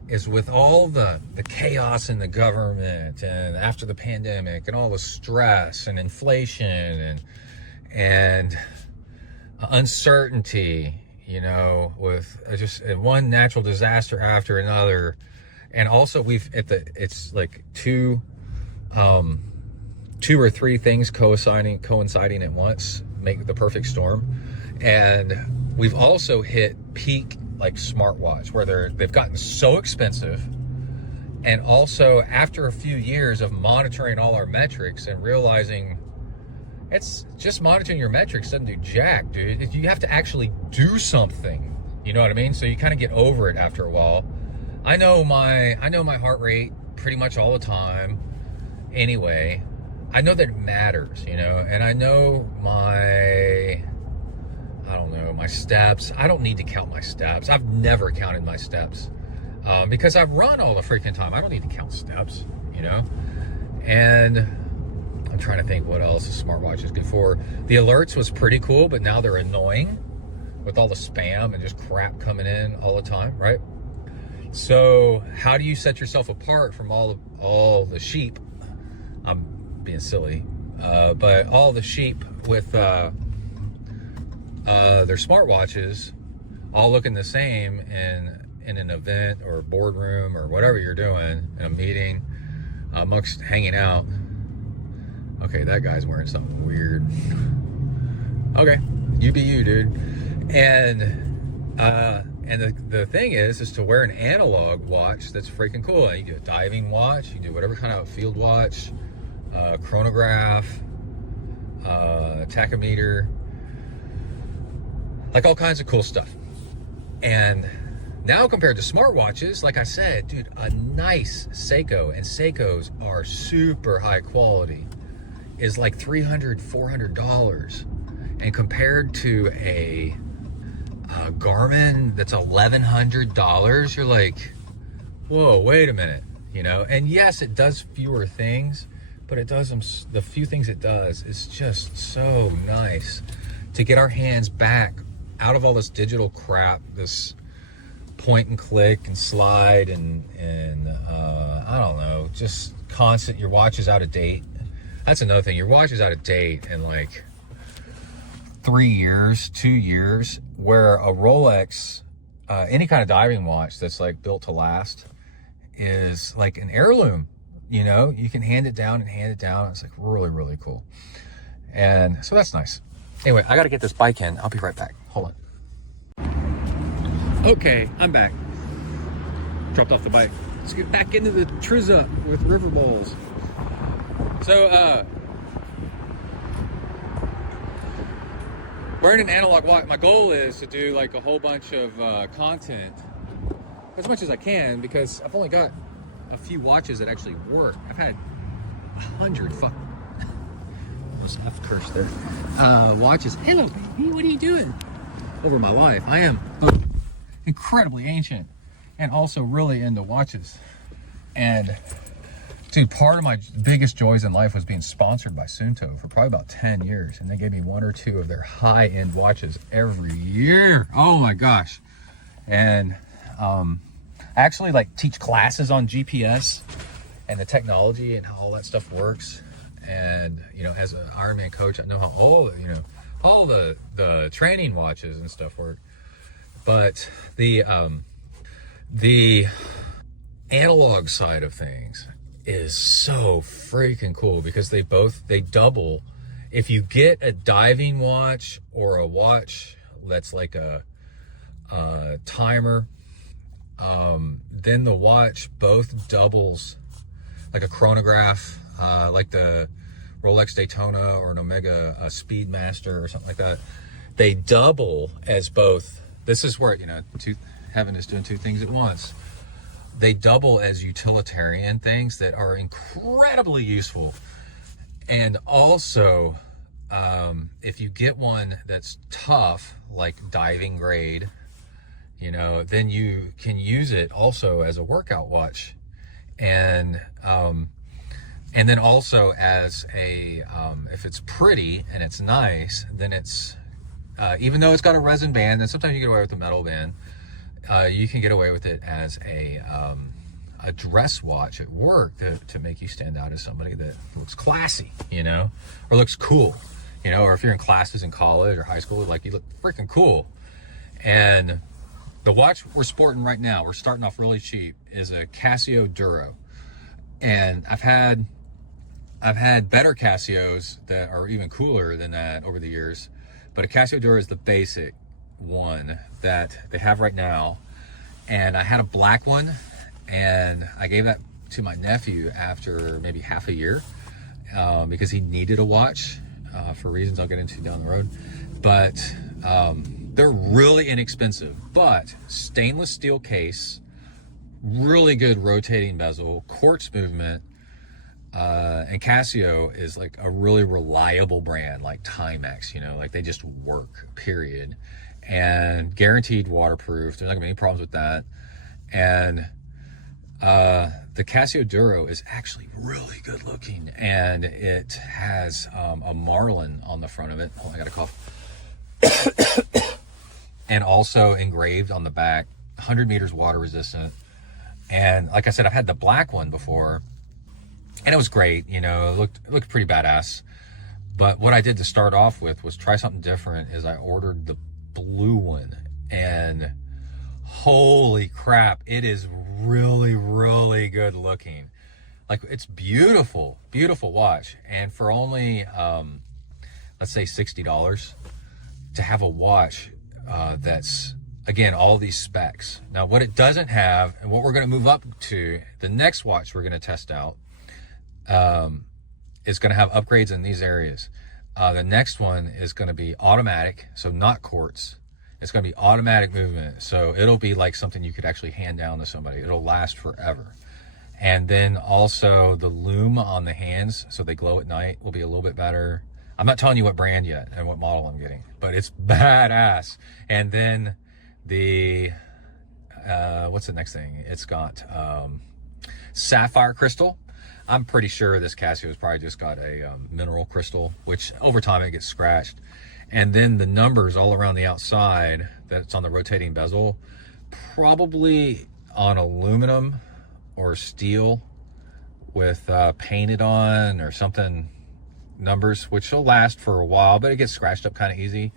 is with all the chaos in the government and after the pandemic and all the stress and inflation and uncertainty, you know, with just one natural disaster after another. And also it's like two or three things coinciding at once make the perfect storm. And we've also hit peak like smartwatch where they've gotten so expensive, and also after a few years of monitoring all our metrics and realizing it's just monitoring your metrics doesn't do jack, dude. You have to actually do something, you know what I mean? So you kind of get over it after a while. I know my heart rate pretty much all the time anyway. I know that it matters, you know, and I know my steps. I don't need to count my steps. I've never counted my steps because I've run all the freaking time. I don't need to count steps, you know. And I'm trying to think what else a smartwatch is good for. The alerts was pretty cool, but now they're annoying with all the spam and just crap coming in all the time, right? So how do you set yourself apart from all the sheep? I'm being silly, but all the sheep with their smartwatches all looking the same in an event or a boardroom or whatever you're doing, in a meeting, amongst hanging out. Okay, that guy's wearing something weird. Okay, you be you, dude. And the thing is to wear an analog watch that's freaking cool. You do a diving watch, you do whatever kind of field watch, chronograph, tachometer, like all kinds of cool stuff. And now compared to smartwatches, like I said, dude, a nice Seiko, and Seikos are super high quality, is like $300, $400. And compared to a Garmin that's $1,100, you're like, whoa, wait a minute, you know? And yes, it does fewer things, but it does them, the few things it does is just so nice to get our hands back out of all this digital crap, this point and click and slide and I don't know, just constant. Your watch is out of date. That's another thing. Your watch is out of date in like 3 years, 2 years, where a Rolex, any kind of diving watch that's like built to last, is like an heirloom. You know, you can hand it down and hand it down. It's like really, really cool. And so that's nice. Anyway, I got to get this bike in. I'll be right back. Hold on. Okay, I'm back. Dropped off the bike. Let's get back into the Trizza with river bowls. So, wearing an analog watch, my goal is to do like a whole bunch of content as much as I can, because I've only got a few watches that actually work. I've had 100 I've cursed there. Watches. Hello, baby. What are you doing? Over my life. I am incredibly ancient and also really into watches. And dude, part of my biggest joys in life was being sponsored by Sunto for probably about 10 years. And they gave me 1 or 2 of their high-end watches every year. Oh my gosh. And I actually like teach classes on GPS and the technology and how all that stuff works. And, you know, as an Ironman coach, I know how all the training watches and stuff work. But the analog side of things is so freaking cool, because they double. If you get a diving watch or a watch that's like a timer, then the watch both doubles, like a chronograph, like the Rolex Daytona or an Omega Speedmaster or something like that. They double as both. This is where, you know, heaven is doing 2 things at once. They double as utilitarian things that are incredibly useful. And also, if you get one that's tough, like diving grade, you know, then you can use it also as a workout watch. And And then also as a, if it's pretty and it's nice, then it's, even though it's got a resin band, and sometimes you get away with the metal band, you can get away with it as a dress watch at work to make you stand out as somebody that looks classy, you know, or looks cool, you know, or if you're in classes in college or high school, like you look freaking cool. And the watch we're sporting right now, we're starting off really cheap, is a Casio Duro. And I've had better Casios that are even cooler than that over the years, but a Casio Duro is the basic one that they have right now. And I had a black one, and I gave that to my nephew after maybe half a year because he needed a watch for reasons I'll get into down the road. But they're really inexpensive, but stainless steel case, really good rotating bezel, quartz movement, and Casio is like a really reliable brand, like Timex, you know, like they just work, period. And guaranteed waterproof. There's not gonna be any problems with that. And the Casio Duro is actually really good looking, and it has a marlin on the front of it. Oh, I got a cough. And also engraved on the back, 100 meters water resistant. And like I said, I've had the black one before, and it was great, you know, it looked pretty badass. But what I did to start off with was try something different. Is I ordered the blue one, and holy crap, it is really, really good looking. Like, it's beautiful watch. And for only let's say $60 to have a watch that's, again, all these specs. Now what it doesn't have, and what we're going to move up to, the next watch we're going to test out is going to have upgrades in these areas. The next one is going to be automatic, so not quartz. It's going to be automatic movement, so it'll be like something you could actually hand down to somebody. It'll last forever. And then also the lume on the hands, so they glow at night, will be a little bit better. I'm not telling you what brand yet and what model I'm getting, but it's badass. And then the what's the next thing? It's got sapphire crystal. I'm pretty sure this Casio has probably just got a mineral crystal, which over time it gets scratched. And then the numbers all around the outside that's on the rotating bezel, probably on aluminum or steel with painted on or something numbers, which will last for a while, but it gets scratched up kind of easy.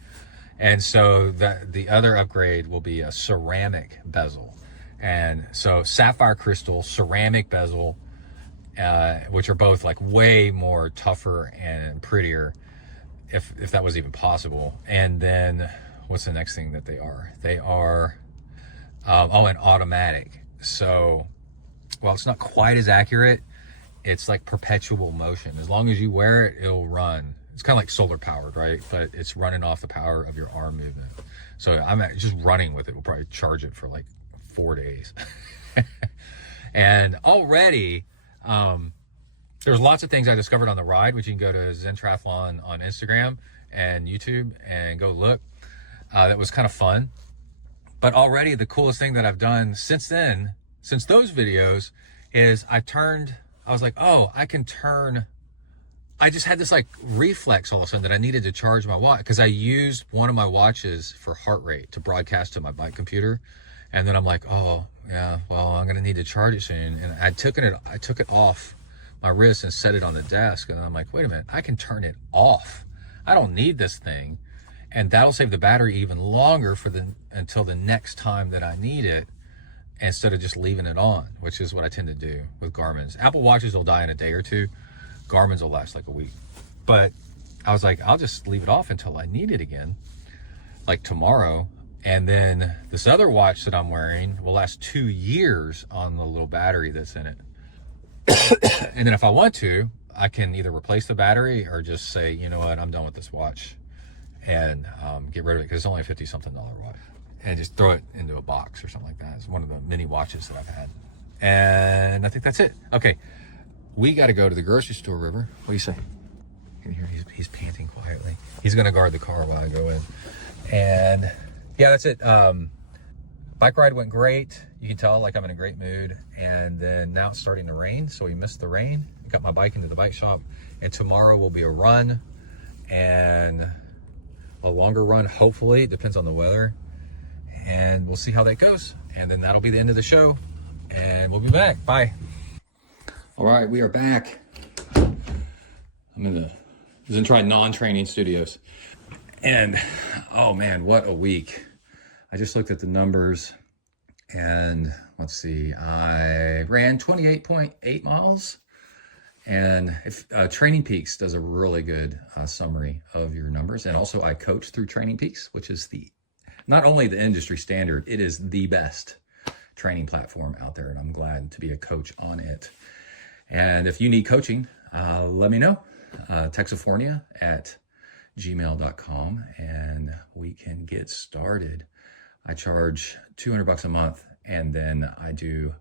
And so the other upgrade will be a ceramic bezel. And so sapphire crystal, ceramic bezel, which are both like way more tougher and prettier, if that was even possible. And then what's the next thing that they are? They are, an automatic. So while it's not quite as accurate, it's like perpetual motion. As long as you wear it, it'll run. It's kind of like solar powered, right? But it's running off the power of your arm movement. So I'm just running with it. We'll probably charge it for like 4 days. And already, there's lots of things I discovered on the ride, which you can go to Zen Triathlon on Instagram and YouTube and go look. That was kind of fun. But already the coolest thing that I've done since then, since those videos, is I was like, oh, I can turn. I just had this like reflex all of a sudden that I needed to charge my watch, because I used one of my watches for heart rate to broadcast to my bike computer. And then I'm like, oh yeah, well, I'm going to need to charge it soon. And I took it off my wrist and set it on the desk. And then I'm like, wait a minute, I can turn it off. I don't need this thing. And that'll save the battery even longer until the next time that I need it, instead of just leaving it on, which is what I tend to do with Garmin's. Apple Watches will die in a day or two. Garmin's will last like a week. But I was like, I'll just leave it off until I need it again, like tomorrow. And then this other watch that I'm wearing will last 2 years on the little battery that's in it. And then if I want to, I can either replace the battery or just say, you know what, I'm done with this watch, and get rid of it, because it's only a $50-something watch, and just throw it into a box or something like that. It's one of the many watches that I've had. And I think that's it. Okay, we got to go to the grocery store, River. What do you say? You can hear he's panting quietly. He's going to guard the car while I go in. And yeah, that's it. Bike ride went great. You can tell like I'm in a great mood. And then now it's starting to rain, so we missed the rain. Got my bike into the bike shop, and tomorrow will be a run and a longer run, hopefully. It depends on the weather, and we'll see how that goes. And then that'll be the end of the show, and we'll be back. Bye. All right, we are back. I'm in the Zen non-training studios, and oh man, what a week. I just looked at the numbers, and let's see, I ran 28.8 miles. And if Training Peaks does a really good summary of your numbers. And also I coach through Training Peaks, which is not only the industry standard, it is the best training platform out there. And I'm glad to be a coach on it. And if you need coaching, let me know. Texifornia@gmail.com, and we can get started. I charge $200 a month, and then I do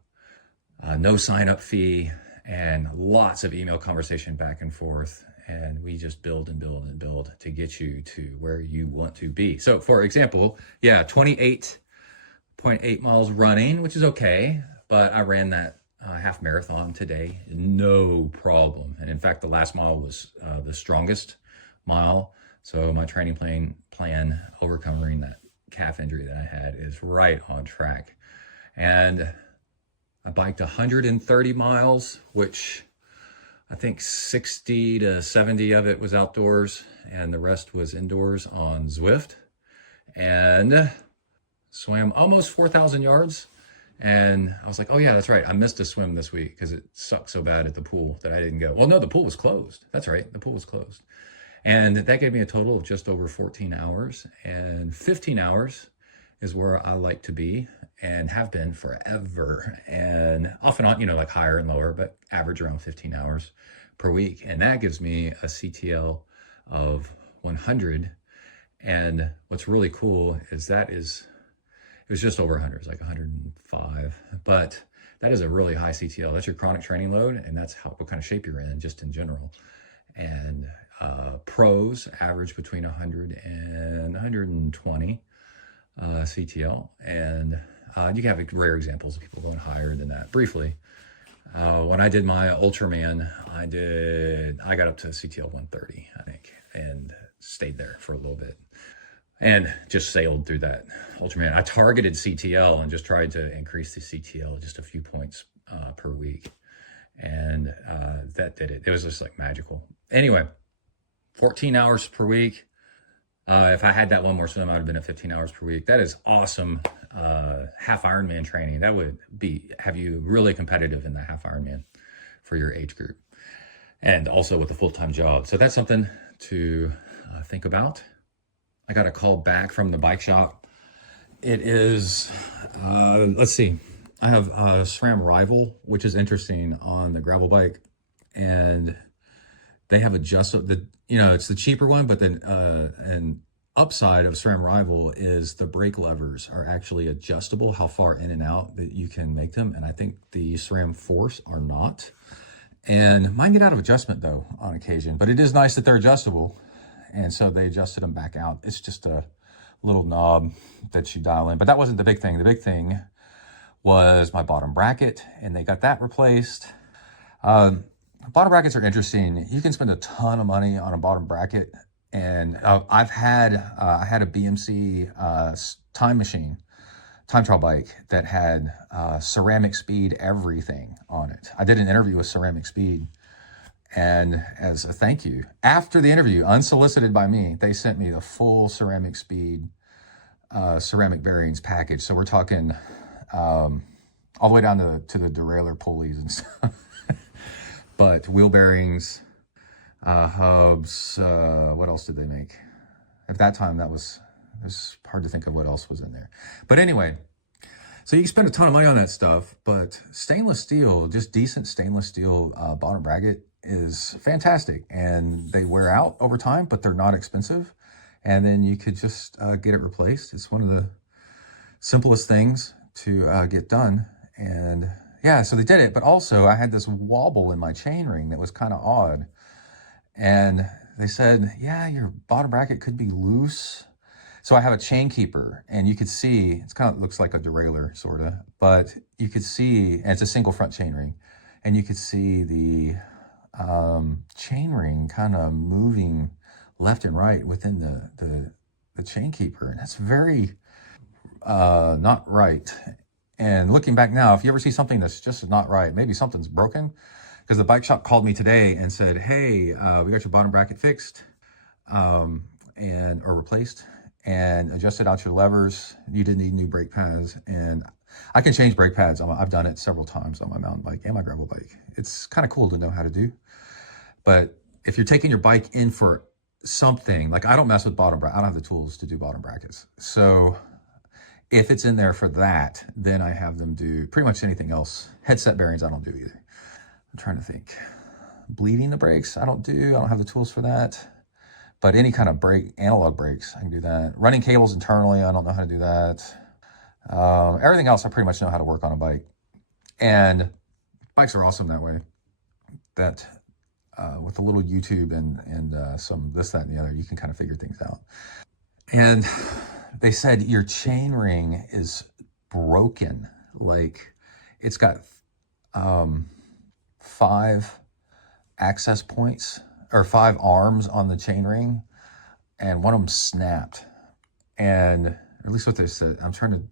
no sign-up fee, and lots of email conversation back and forth. And we just build and build and build to get you to where you want to be. So for example, 28.8 miles running, which is okay. But I ran that half marathon today, no problem. And in fact, the last mile was the strongest mile. So my training plan overcoming that calf injury that I had is right on track. And I biked 130 miles, which I think 60 to 70 of it was outdoors, and the rest was indoors on Zwift, and swam almost 4,000 yards. And I was like, oh yeah, that's right. I missed a swim this week because it sucked so bad at the pool that I didn't go. Well, no, the pool was closed. That's right. The pool was closed. And that gave me a total of just over 14 hours, and 15 hours is where I like to be and have been forever, and off and on, like higher and lower, but average around 15 hours per week. And that gives me a CTL of 100. And what's really cool is it was just over 100, it's like 105, but that is a really high CTL. That's your chronic training load, and that's what kind of shape you're in just in general. And pros average between 100 and 120 CTL, and you can have rare examples of people going higher than that. Briefly, when I did my Ultraman, I got up to CTL 130, I think, and stayed there for a little bit, and just sailed through that Ultraman. I targeted CTL and just tried to increase the CTL just a few points per week, and that did it. It was just like magical. Anyway, 14 hours per week. If I had that one more swim, I would have been at 15 hours per week. That is awesome. Half Ironman have you really competitive in the half Ironman for your age group, and also with a full-time job. So that's something to think about. I got a call back from the bike shop. It is, let's see. I have a SRAM Rival, which is interesting on the gravel bike, and they have adjustable, it's the cheaper one, but then an upside of SRAM Rival is the brake levers are actually adjustable, how far in and out that you can make them. And I think the SRAM Force are not. And mine get out of adjustment though on occasion, but it is nice that they're adjustable. And so they adjusted them back out. It's just a little knob that you dial in, but that wasn't the big thing. The big thing was my bottom bracket, and they got that replaced. Bottom brackets are interesting. You can spend a ton of money on a bottom bracket, and I had a BMC time trial bike that had Ceramic Speed everything on it. I did an interview with Ceramic Speed, and as a thank you, after the interview, unsolicited by me, they sent me the full Ceramic Speed ceramic bearings package. So we're talking all the way down to the derailleur pulleys and stuff. But wheel bearings, hubs, what else did they make? At that time, it's hard to think of what else was in there. But anyway, so you can spend a ton of money on that stuff, but stainless steel, just decent stainless steel bottom bracket is fantastic. And they wear out over time, but they're not expensive. And then you could just get it replaced. It's one of the simplest things to get done. And yeah, so they did it, but also I had this wobble in my chain ring that was kind of odd. And they said, yeah, your bottom bracket could be loose. So I have a chain keeper, and you could see, it's kind of looks like a derailleur sort of, but you could see, and it's a single front chain ring, and you could see the chain ring kind of moving left and right within the chain keeper. And that's very not right. And looking back now, if you ever see something that's just not right, maybe something's broken, because the bike shop called me today and said, hey, we got your bottom bracket fixed or replaced and adjusted out your levers. You didn't need new brake pads. And I can change brake pads. I've done it several times on my mountain bike and my gravel bike. It's kind of cool to know how to do. But if you're taking your bike in for something, like I don't mess with bottom bracket. I don't have the tools to do bottom brackets. So if it's in there for that, then I have them do pretty much anything else. Headset bearings, I don't do either. I'm trying to think. Bleeding the brakes, I don't do. I don't have the tools for that. But any kind of brake, analog brakes, I can do that. Running cables internally, I don't know how to do that. Everything else, I pretty much know how to work on a bike. And bikes are awesome that way. That with a little YouTube and some this, that, and the other, you can kind of figure things out. And they said your chain ring is broken. Like it's got 5 access points or 5 arms on the chain ring, and one of them snapped. And at least what they said, I'm trying to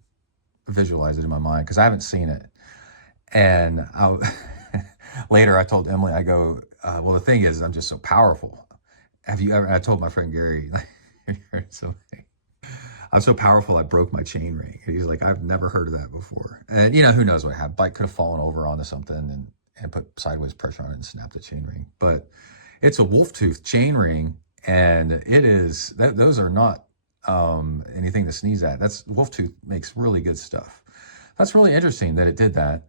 visualize it in my mind because I haven't seen it. And later I told Emily, I go, well, the thing is, I'm just so powerful. Have you ever, I told my friend Gary, I'm so powerful, I broke my chain ring. And he's like, I've never heard of that before. And who knows what happened. Bike could have fallen over onto something and put sideways pressure on it and snapped the chain ring. But it's a wolf tooth chain ring, and it is, those are not anything to sneeze at. Wolf tooth makes really good stuff. That's really interesting that it did that.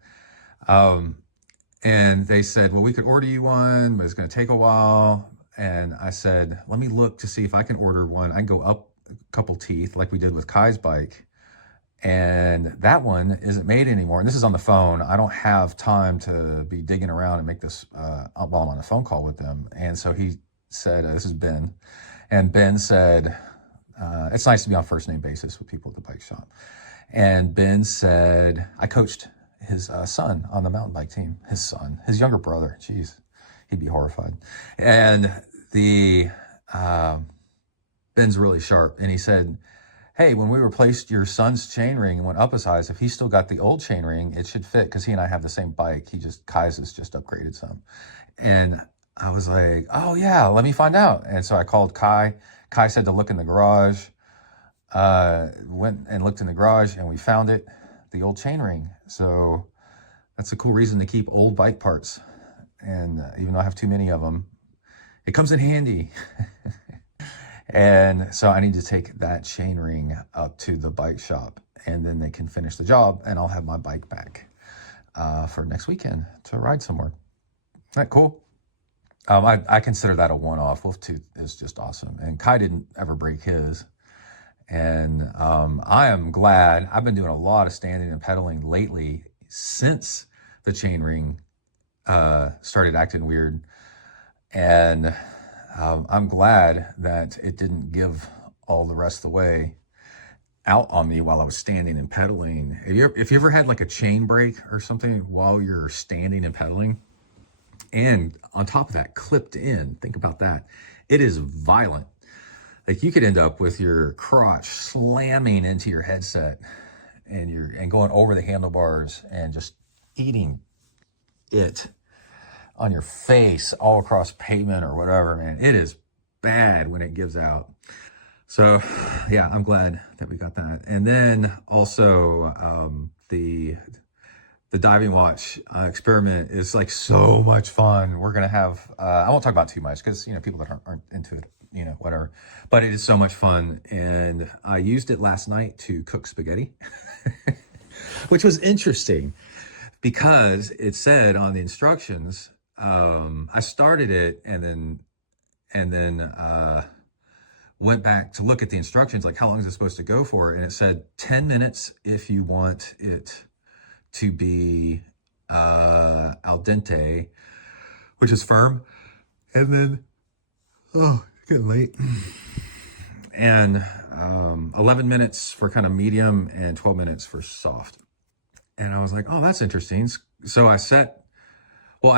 And they said, well, we could order you one, but it's going to take a while. And I said, let me look to see if I can order one. I can go up a couple teeth like we did with Kai's bike. And that one isn't made anymore. And this is on the phone. I don't have time to be digging around and make this while I'm on a phone call with them. And so he said, this is Ben. And Ben said, it's nice to be on first name basis with people at the bike shop. And Ben said, I coached his son on the mountain bike team. His younger brother, geez, he'd be horrified. And Ben's really sharp. And he said, hey, when we replaced your son's chain ring and went up a size, if he's still got the old chain ring, it should fit, because he and I have the same bike. Kai's has just upgraded some. And I was like, oh yeah, let me find out. And so I called Kai. Kai said to look in the garage. Went and looked in the garage and we found it, the old chain ring. So that's a cool reason to keep old bike parts. And even though I have too many of them, it comes in handy. And so I need to take that chain ring up to the bike shop, and then they can finish the job, and I'll have my bike back for next weekend to ride somewhere. Isn't that cool? I consider that a one-off. Wolf Tooth is just awesome. And Kai didn't ever break his. And I am glad. I've been doing a lot of standing and pedaling lately since the chain ring started acting weird. And I'm glad that it didn't give all the rest of the way out on me while I was standing and pedaling. If you ever had like a chain break or something while you're standing and pedaling, and on top of that, clipped in, think about that. It is violent. Like you could end up with your crotch slamming into your headset and going over the handlebars and just eating it on your face all across pavement or whatever, man. It is bad when it gives out. So yeah, I'm glad that we got that. And then also the diving watch experiment is like so much fun. We're gonna have I won't talk about too much because people that aren't into it, whatever, but it is so much fun. And I used it last night to cook spaghetti, which was interesting because it said on the instructions, I started it and then went back to look at the instructions, like how long is it supposed to go for? And it said 10 minutes if you want it to be al dente, which is firm. And then, oh, it's getting late. And 11 minutes for kind of medium and 12 minutes for soft. And I was like, oh, that's interesting. So I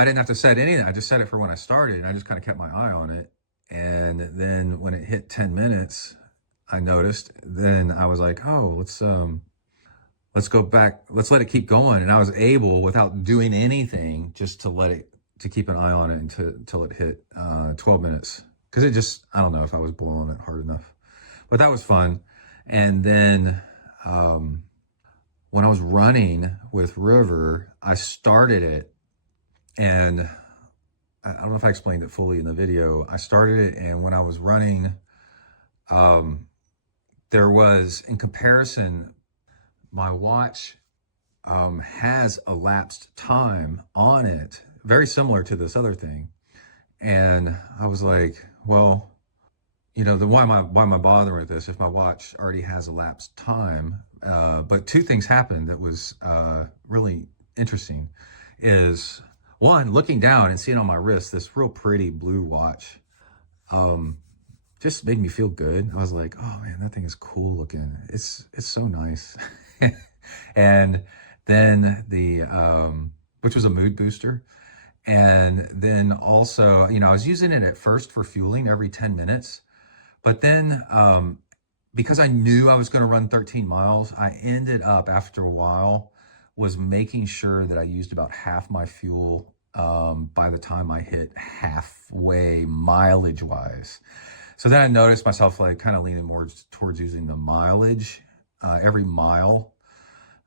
didn't have to set anything. I just set it for when I started, and I just kind of kept my eye on it. And then when it hit 10 minutes, I noticed, then I was like, oh, let's go back. Let's let it keep going. And I was able, without doing anything, just to keep an eye on it until it hit 12 minutes. Cause I don't know if I was blowing it hard enough, but that was fun. And then, when I was running with River, I started it, and I don't know if I explained it fully in the video. I started it, and when I was running, there was, in comparison, my watch has elapsed time on it, very similar to this other thing. And I was like, well, why am I bothering with this if my watch already has elapsed time? But two things happened that was really interesting. Is one, looking down and seeing on my wrist this real pretty blue watch, just made me feel good. I was like, oh man, that thing is cool looking. It's so nice. And then which was a mood booster. And then also, I was using it at first for fueling every 10 minutes, but then, because I knew I was going to run 13 miles, I ended up, after a while, was making sure that I used about half my fuel by the time I hit halfway mileage-wise. So then I noticed myself kind of leaning more towards using the mileage every mile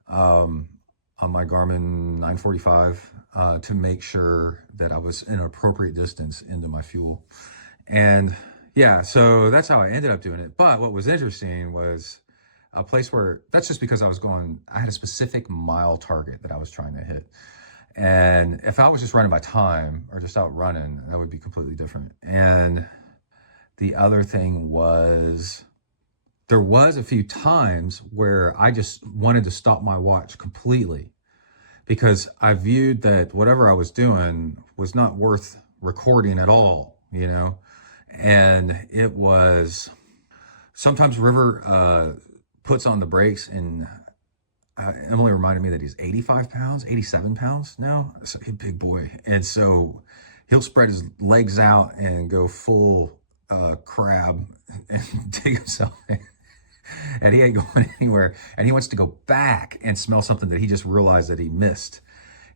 on my Garmin 945 to make sure that I was in an appropriate distance into my fuel. And yeah, so that's how I ended up doing it. But what was interesting was a place where, that's just because I had a specific mile target that I was trying to hit. And if I was just running by time or just out running, that would be completely different. And the other thing was, there was a few times where I just wanted to stop my watch completely, because I viewed that whatever I was doing was not worth recording at all, And it was, sometimes River puts on the brakes, and Emily reminded me that he's 85 pounds, 87 pounds now. So he's a big boy. And so he'll spread his legs out and go full crab and dig himself in. And he ain't going anywhere. And he wants to go back and smell something that he just realized that he missed.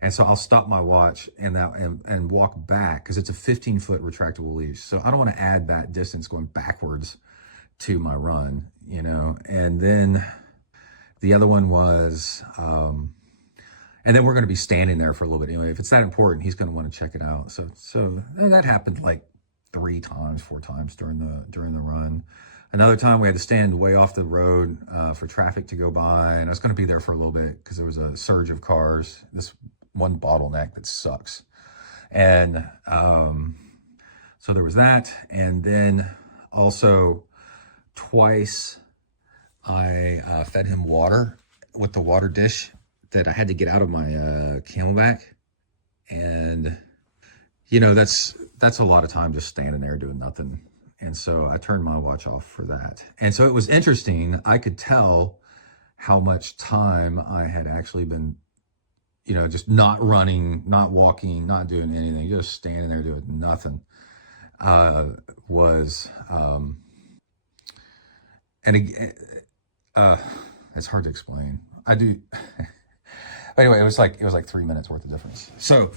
And so I'll stop my watch and walk back, because it's a 15-foot retractable leash. So I don't want to add that distance going backwards to my run, And then the other one was, and then we're going to be standing there for a little bit anyway. If it's that important, he's going to want to check it out. So that happened like 4 times during the run. Another time we had to stand way off the road for traffic to go by, and I was going to be there for a little bit because there was a surge of cars. This one bottleneck that sucks. And so there was that. And then also twice I fed him water with the water dish that I had to get out of my Camelback. And, that's a lot of time just standing there doing nothing. And so I turned my watch off for that. And so it was interesting. I could tell how much time I had actually been, just not running, not walking, not doing anything, just standing there doing nothing. It's hard to explain. I do. Anyway, it was like 3 minutes worth of difference. So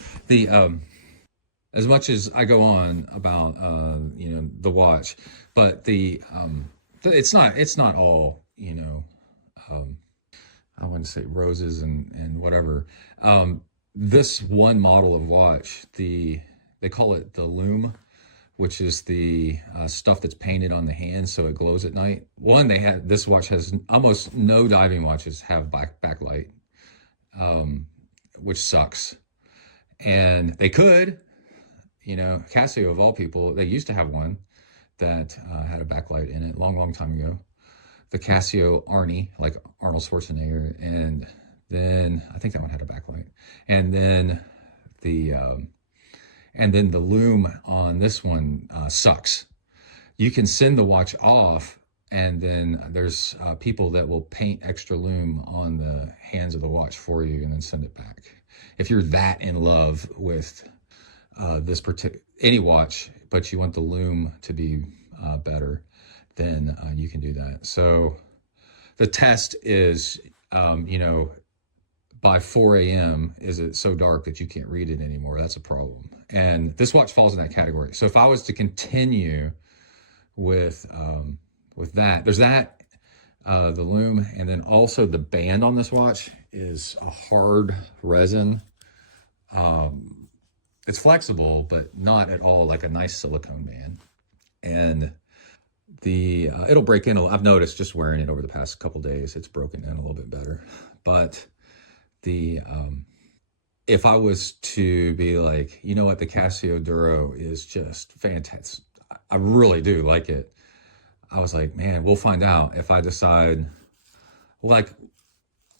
as much as I go on about the watch, but it's not all I wouldn't say roses and whatever. This one model of watch, they call it the Lume, which is the stuff that's painted on the hand so it glows at night. This watch has almost no diving watches have backlight, which sucks. And they could. Casio of all people, they used to have one that had a backlight in it long time ago. The Casio Arnie, like Arnold Schwarzenegger, and then I think that one had a backlight. And then the Lume on this one sucks. You can send the watch off And then there's people that will paint extra lume on the hands of the watch for you and then send it back. If you're that in love with this particular any watch, but you want the lume to be better, then you can do that. So the test is, by 4 a.m., is it so dark that you can't read it anymore? That's a problem. And this watch falls in that category. So if I was to continue with that, there's that, the lume, and then also the band on this watch is a hard resin. It's flexible, but not at all like a nice silicone band. And it'll break in. I've noticed just wearing it over the past couple days, it's broken in a little bit better. But if I was to be like, you know what, the Casio Duro is just fantastic. I really do like it. I was like, man, we'll find out if I decide, like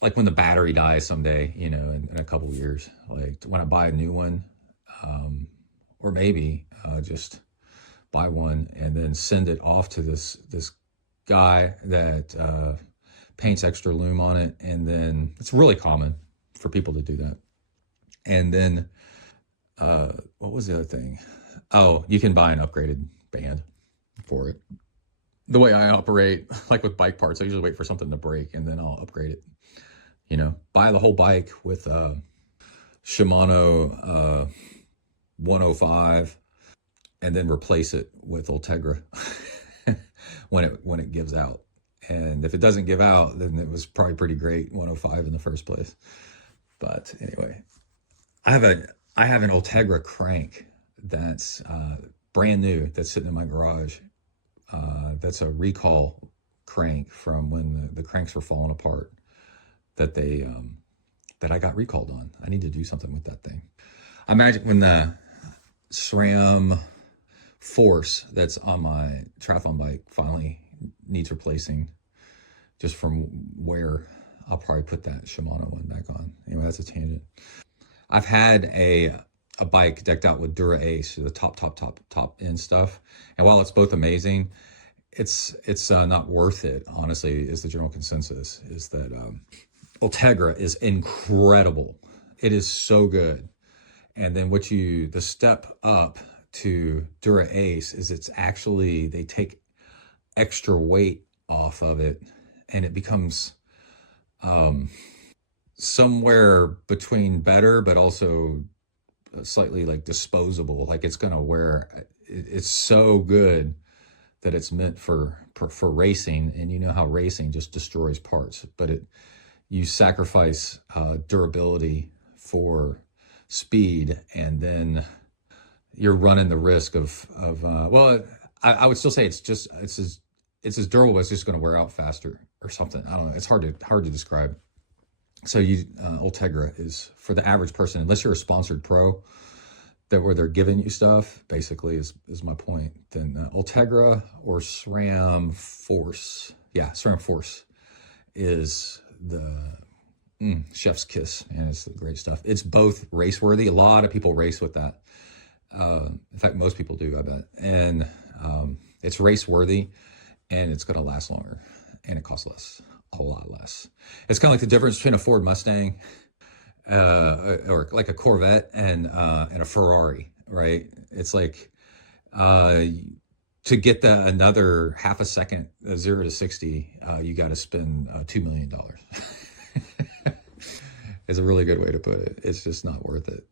when the battery dies someday, in a couple of years, like when I buy a new one, or maybe just buy one and then send it off to this guy that paints extra lume on it. And then it's really common for people to do that. And then what was the other thing? Oh, you can buy an upgraded band for it. The way I operate, like with bike parts, I usually wait for something to break and then I'll upgrade it. Buy the whole bike with Shimano 105 and then replace it with Ultegra when it gives out. And if it doesn't give out, then it was probably pretty great 105 in the first place. But anyway, I have an Ultegra crank that's brand new, that's sitting in my garage. That's a recall crank from when the cranks were falling apart that I got recalled on. I need to do something with that thing. I imagine when the SRAM Force that's on my triathlon bike finally needs replacing, just from wear, I'll probably put that Shimano one back on. Anyway, that's a tangent. I've had a bike decked out with Dura Ace, the top end stuff. And while it's both amazing, it's not worth it, honestly, is the general consensus, is that Ultegra is incredible. It is so good. And then the step up to Dura Ace is they take extra weight off of it and it becomes somewhere between better, but also slightly like disposable. Like it's going to wear, it's so good that it's meant for racing. And you know how racing just destroys parts, but you sacrifice durability for speed, and then you're running the risk of I would still say it's as durable, but it's just going to wear out faster or something. I don't know. It's hard to describe. So Ultegra is for the average person, unless you're a sponsored pro, where they're giving you stuff, basically is my point. Then Ultegra or SRAM Force. Yeah, SRAM Force is the chef's kiss, and it's great stuff. It's both race worthy. A lot of people race with that. In fact, most people do, I bet. And it's race worthy, and it's going to last longer, and it costs less, a lot less. It's kind of like the difference between a Ford Mustang or like a Corvette and a Ferrari, right? It's like to get another half a second, 0 to 60, you got to spend $2 million. It's a really good way to put it. It's just not worth it.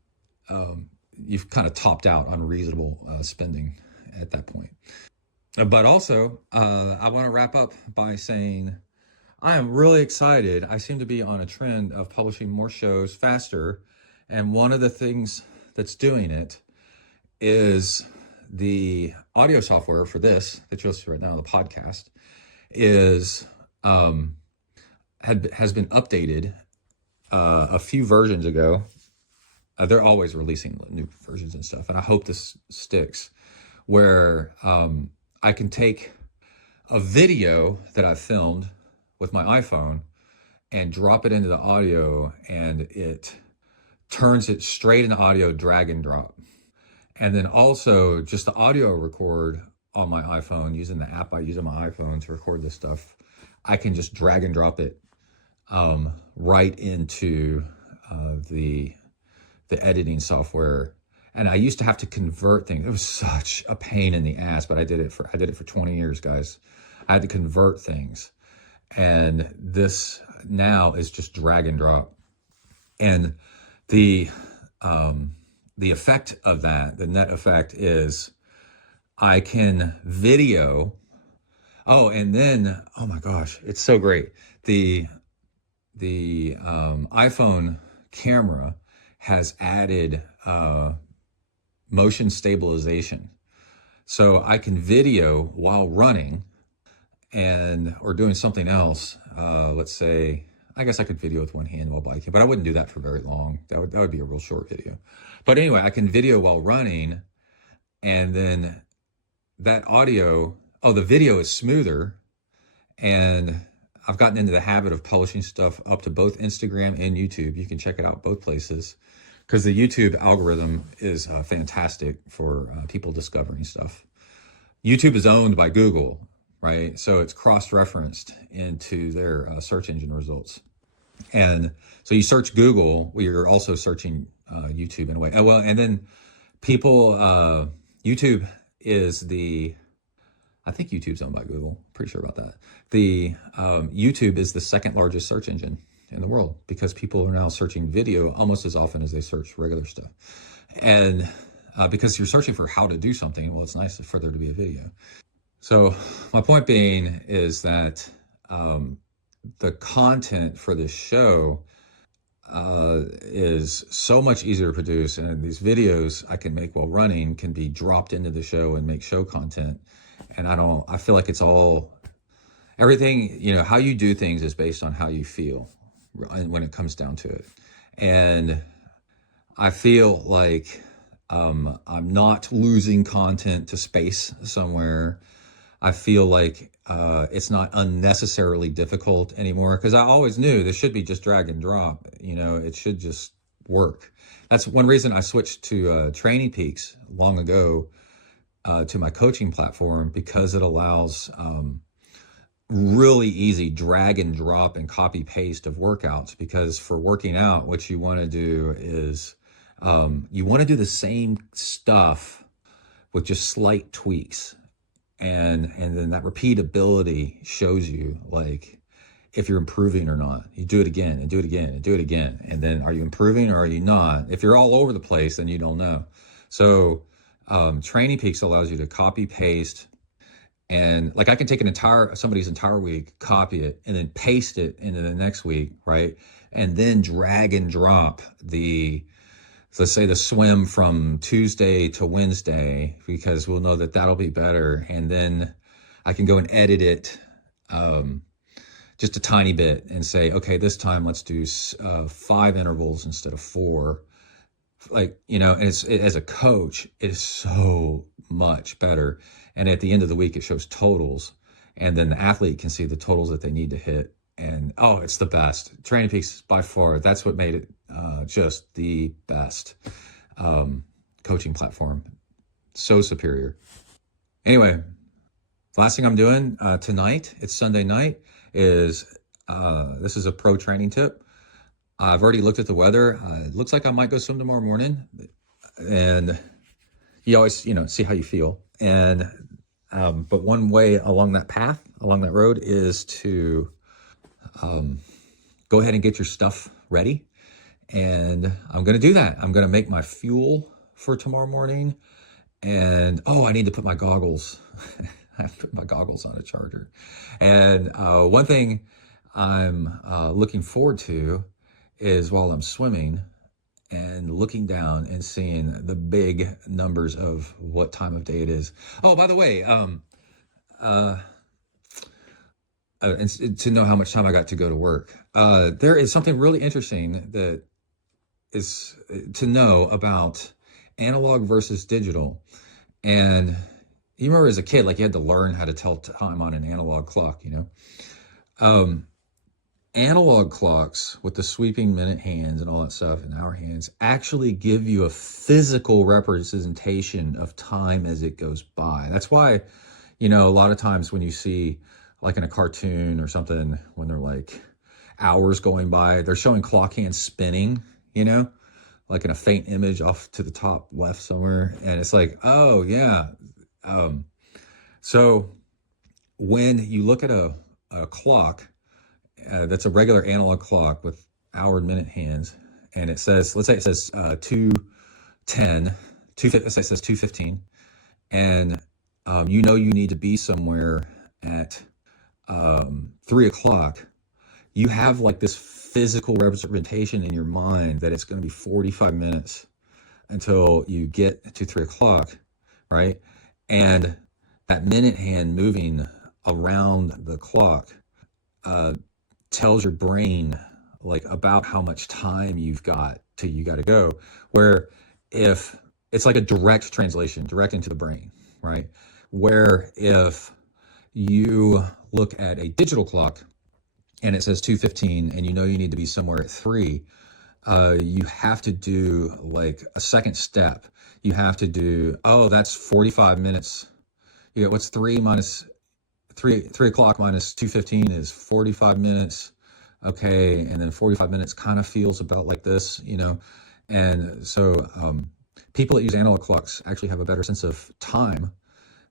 You've kind of topped out on reasonable spending at that point. But also, I want to wrap up by saying I am really excited. I seem to be on a trend of publishing more shows faster. And one of the things that's doing it is the audio software for this that you'll see right now, the podcast, has been updated a few versions ago. They're always releasing new versions and stuff, and I hope this sticks, where I can take a video that I filmed with my iPhone and drop it into the audio, and it turns it straight into audio, drag and drop. And then also just the audio record on my iPhone, using the app I use on my iPhone to record this stuff, I can just drag and drop it right into the editing software. And I used to have to convert things. It was such a pain in the ass, but I did it for 20 years, guys. I had to convert things. And this now is just drag and drop. And the effect of that, the net effect is I can video. Oh, and then, oh my gosh, it's so great. The iPhone camera has added motion stabilization. So I can video while running or doing something else. Let's say, I guess I could video with one hand while biking, but I wouldn't do that for very long. That would be a real short video. But anyway, I can video while running, and then that audio, the video is smoother. And I've gotten into the habit of publishing stuff up to both Instagram and YouTube. You can check it out both places, because the YouTube algorithm is fantastic for people discovering stuff. YouTube is owned by Google, right? So it's cross-referenced into their search engine results. And so you search Google, you're also searching YouTube in a way. Well, and then YouTube is I think YouTube's owned by Google. Pretty sure about that. YouTube is the second largest search engine in the world, because people are now searching video almost as often as they search regular stuff. And because you're searching for how to do something, well, it's nice for there to be a video. So my point being is that the content for this show is so much easier to produce, and these videos I can make while running can be dropped into the show and make show content. And I feel like it's everything, how you do things is based on how you feel when it comes down to it. And I feel like I'm not losing content to space somewhere. I feel like it's not unnecessarily difficult anymore, because I always knew this should be just drag and drop. It should just work. That's one reason I switched to Training Peaks long ago to my coaching platform, because it allows really easy drag and drop and copy paste of workouts. Because for working out, what you want to do is you want to do the same stuff with just slight tweaks. And then that repeatability shows you, like, if you're improving or not. You do it again and do it again and do it again. And then, are you improving or are you not? If you're all over the place, then you don't know. So Training Peaks allows you to copy paste. And like, I can take somebody's entire week, copy it, and then paste it into the next week, right? And then drag and drop let's say the swim from Tuesday to Wednesday, because we'll know that that'll be better. And then I can go and edit it just a tiny bit and say, okay, this time let's do 5 intervals instead of 4. And as a coach, it is so much better. And at the end of the week, it shows totals. And then the athlete can see the totals that they need to hit. And it's the best. Training Peaks, by far, that's what made it just the best coaching platform. So superior. Anyway, the last thing I'm doing tonight, it's Sunday night, is this is a pro training tip. I've already looked at the weather. It looks like I might go swim tomorrow morning. And you always, see how you feel. And but one way along that road, is to go ahead and get your stuff ready. And I'm going to do that. I'm going to make my fuel for tomorrow morning. And I need to put my goggles. I have to put my goggles on a charger. And one thing I'm looking forward to is, while I'm swimming and looking down and seeing the big numbers of what time of day it is. Oh, by the way, and to know how much time I got to go to work. There is something really interesting that is to know about analog versus digital. And you remember as a kid, like, you had to learn how to tell time on an analog clock, Analog clocks with the sweeping minute hands and all that stuff, and hour hands, actually give you a physical representation of time as it goes by. That's why You know, a lot of times when you see like in a cartoon or something, when they're like hours going by, they're showing clock hands spinning, you know, like in a faint image off to the top left somewhere. And it's like, oh yeah. So when you look at a clock, that's a regular analog clock with hour and minute hands, and it says, let's say it says 2:10, let's say it says 2:15, and you know you need to be somewhere at 3 o'clock. You have like this physical representation in your mind that it's going to be 45 minutes until you get to 3 o'clock, right? And that minute hand moving around the clock tells your brain like about how much time you've got till you got to go. Where if it's like a direct translation, direct into the brain, right? Where if you look at a digital clock and it says 2:15 and you know you need to be somewhere at 3, you have to do like a second step. You have to do, oh, that's 45 minutes. You know, what's 3 o'clock minus 2:15 is 45 minutes. Okay. And then 45 minutes kind of feels about like this, you know? And so people that use analog clocks actually have a better sense of time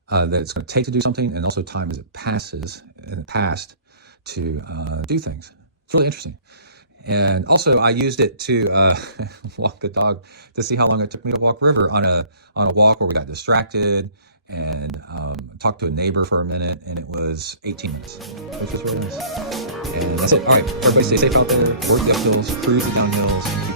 that it's going to take to do something, and also time as it passes in the past to do things. It's really interesting. And also I used it to walk the dog to see how long it took me to walk River on a walk where we got distracted, and talked to a neighbor for a minute, and it was 18 minutes, which was really nice. And that's it. All right, everybody stay safe out there, work the uphills, cruise the downhills,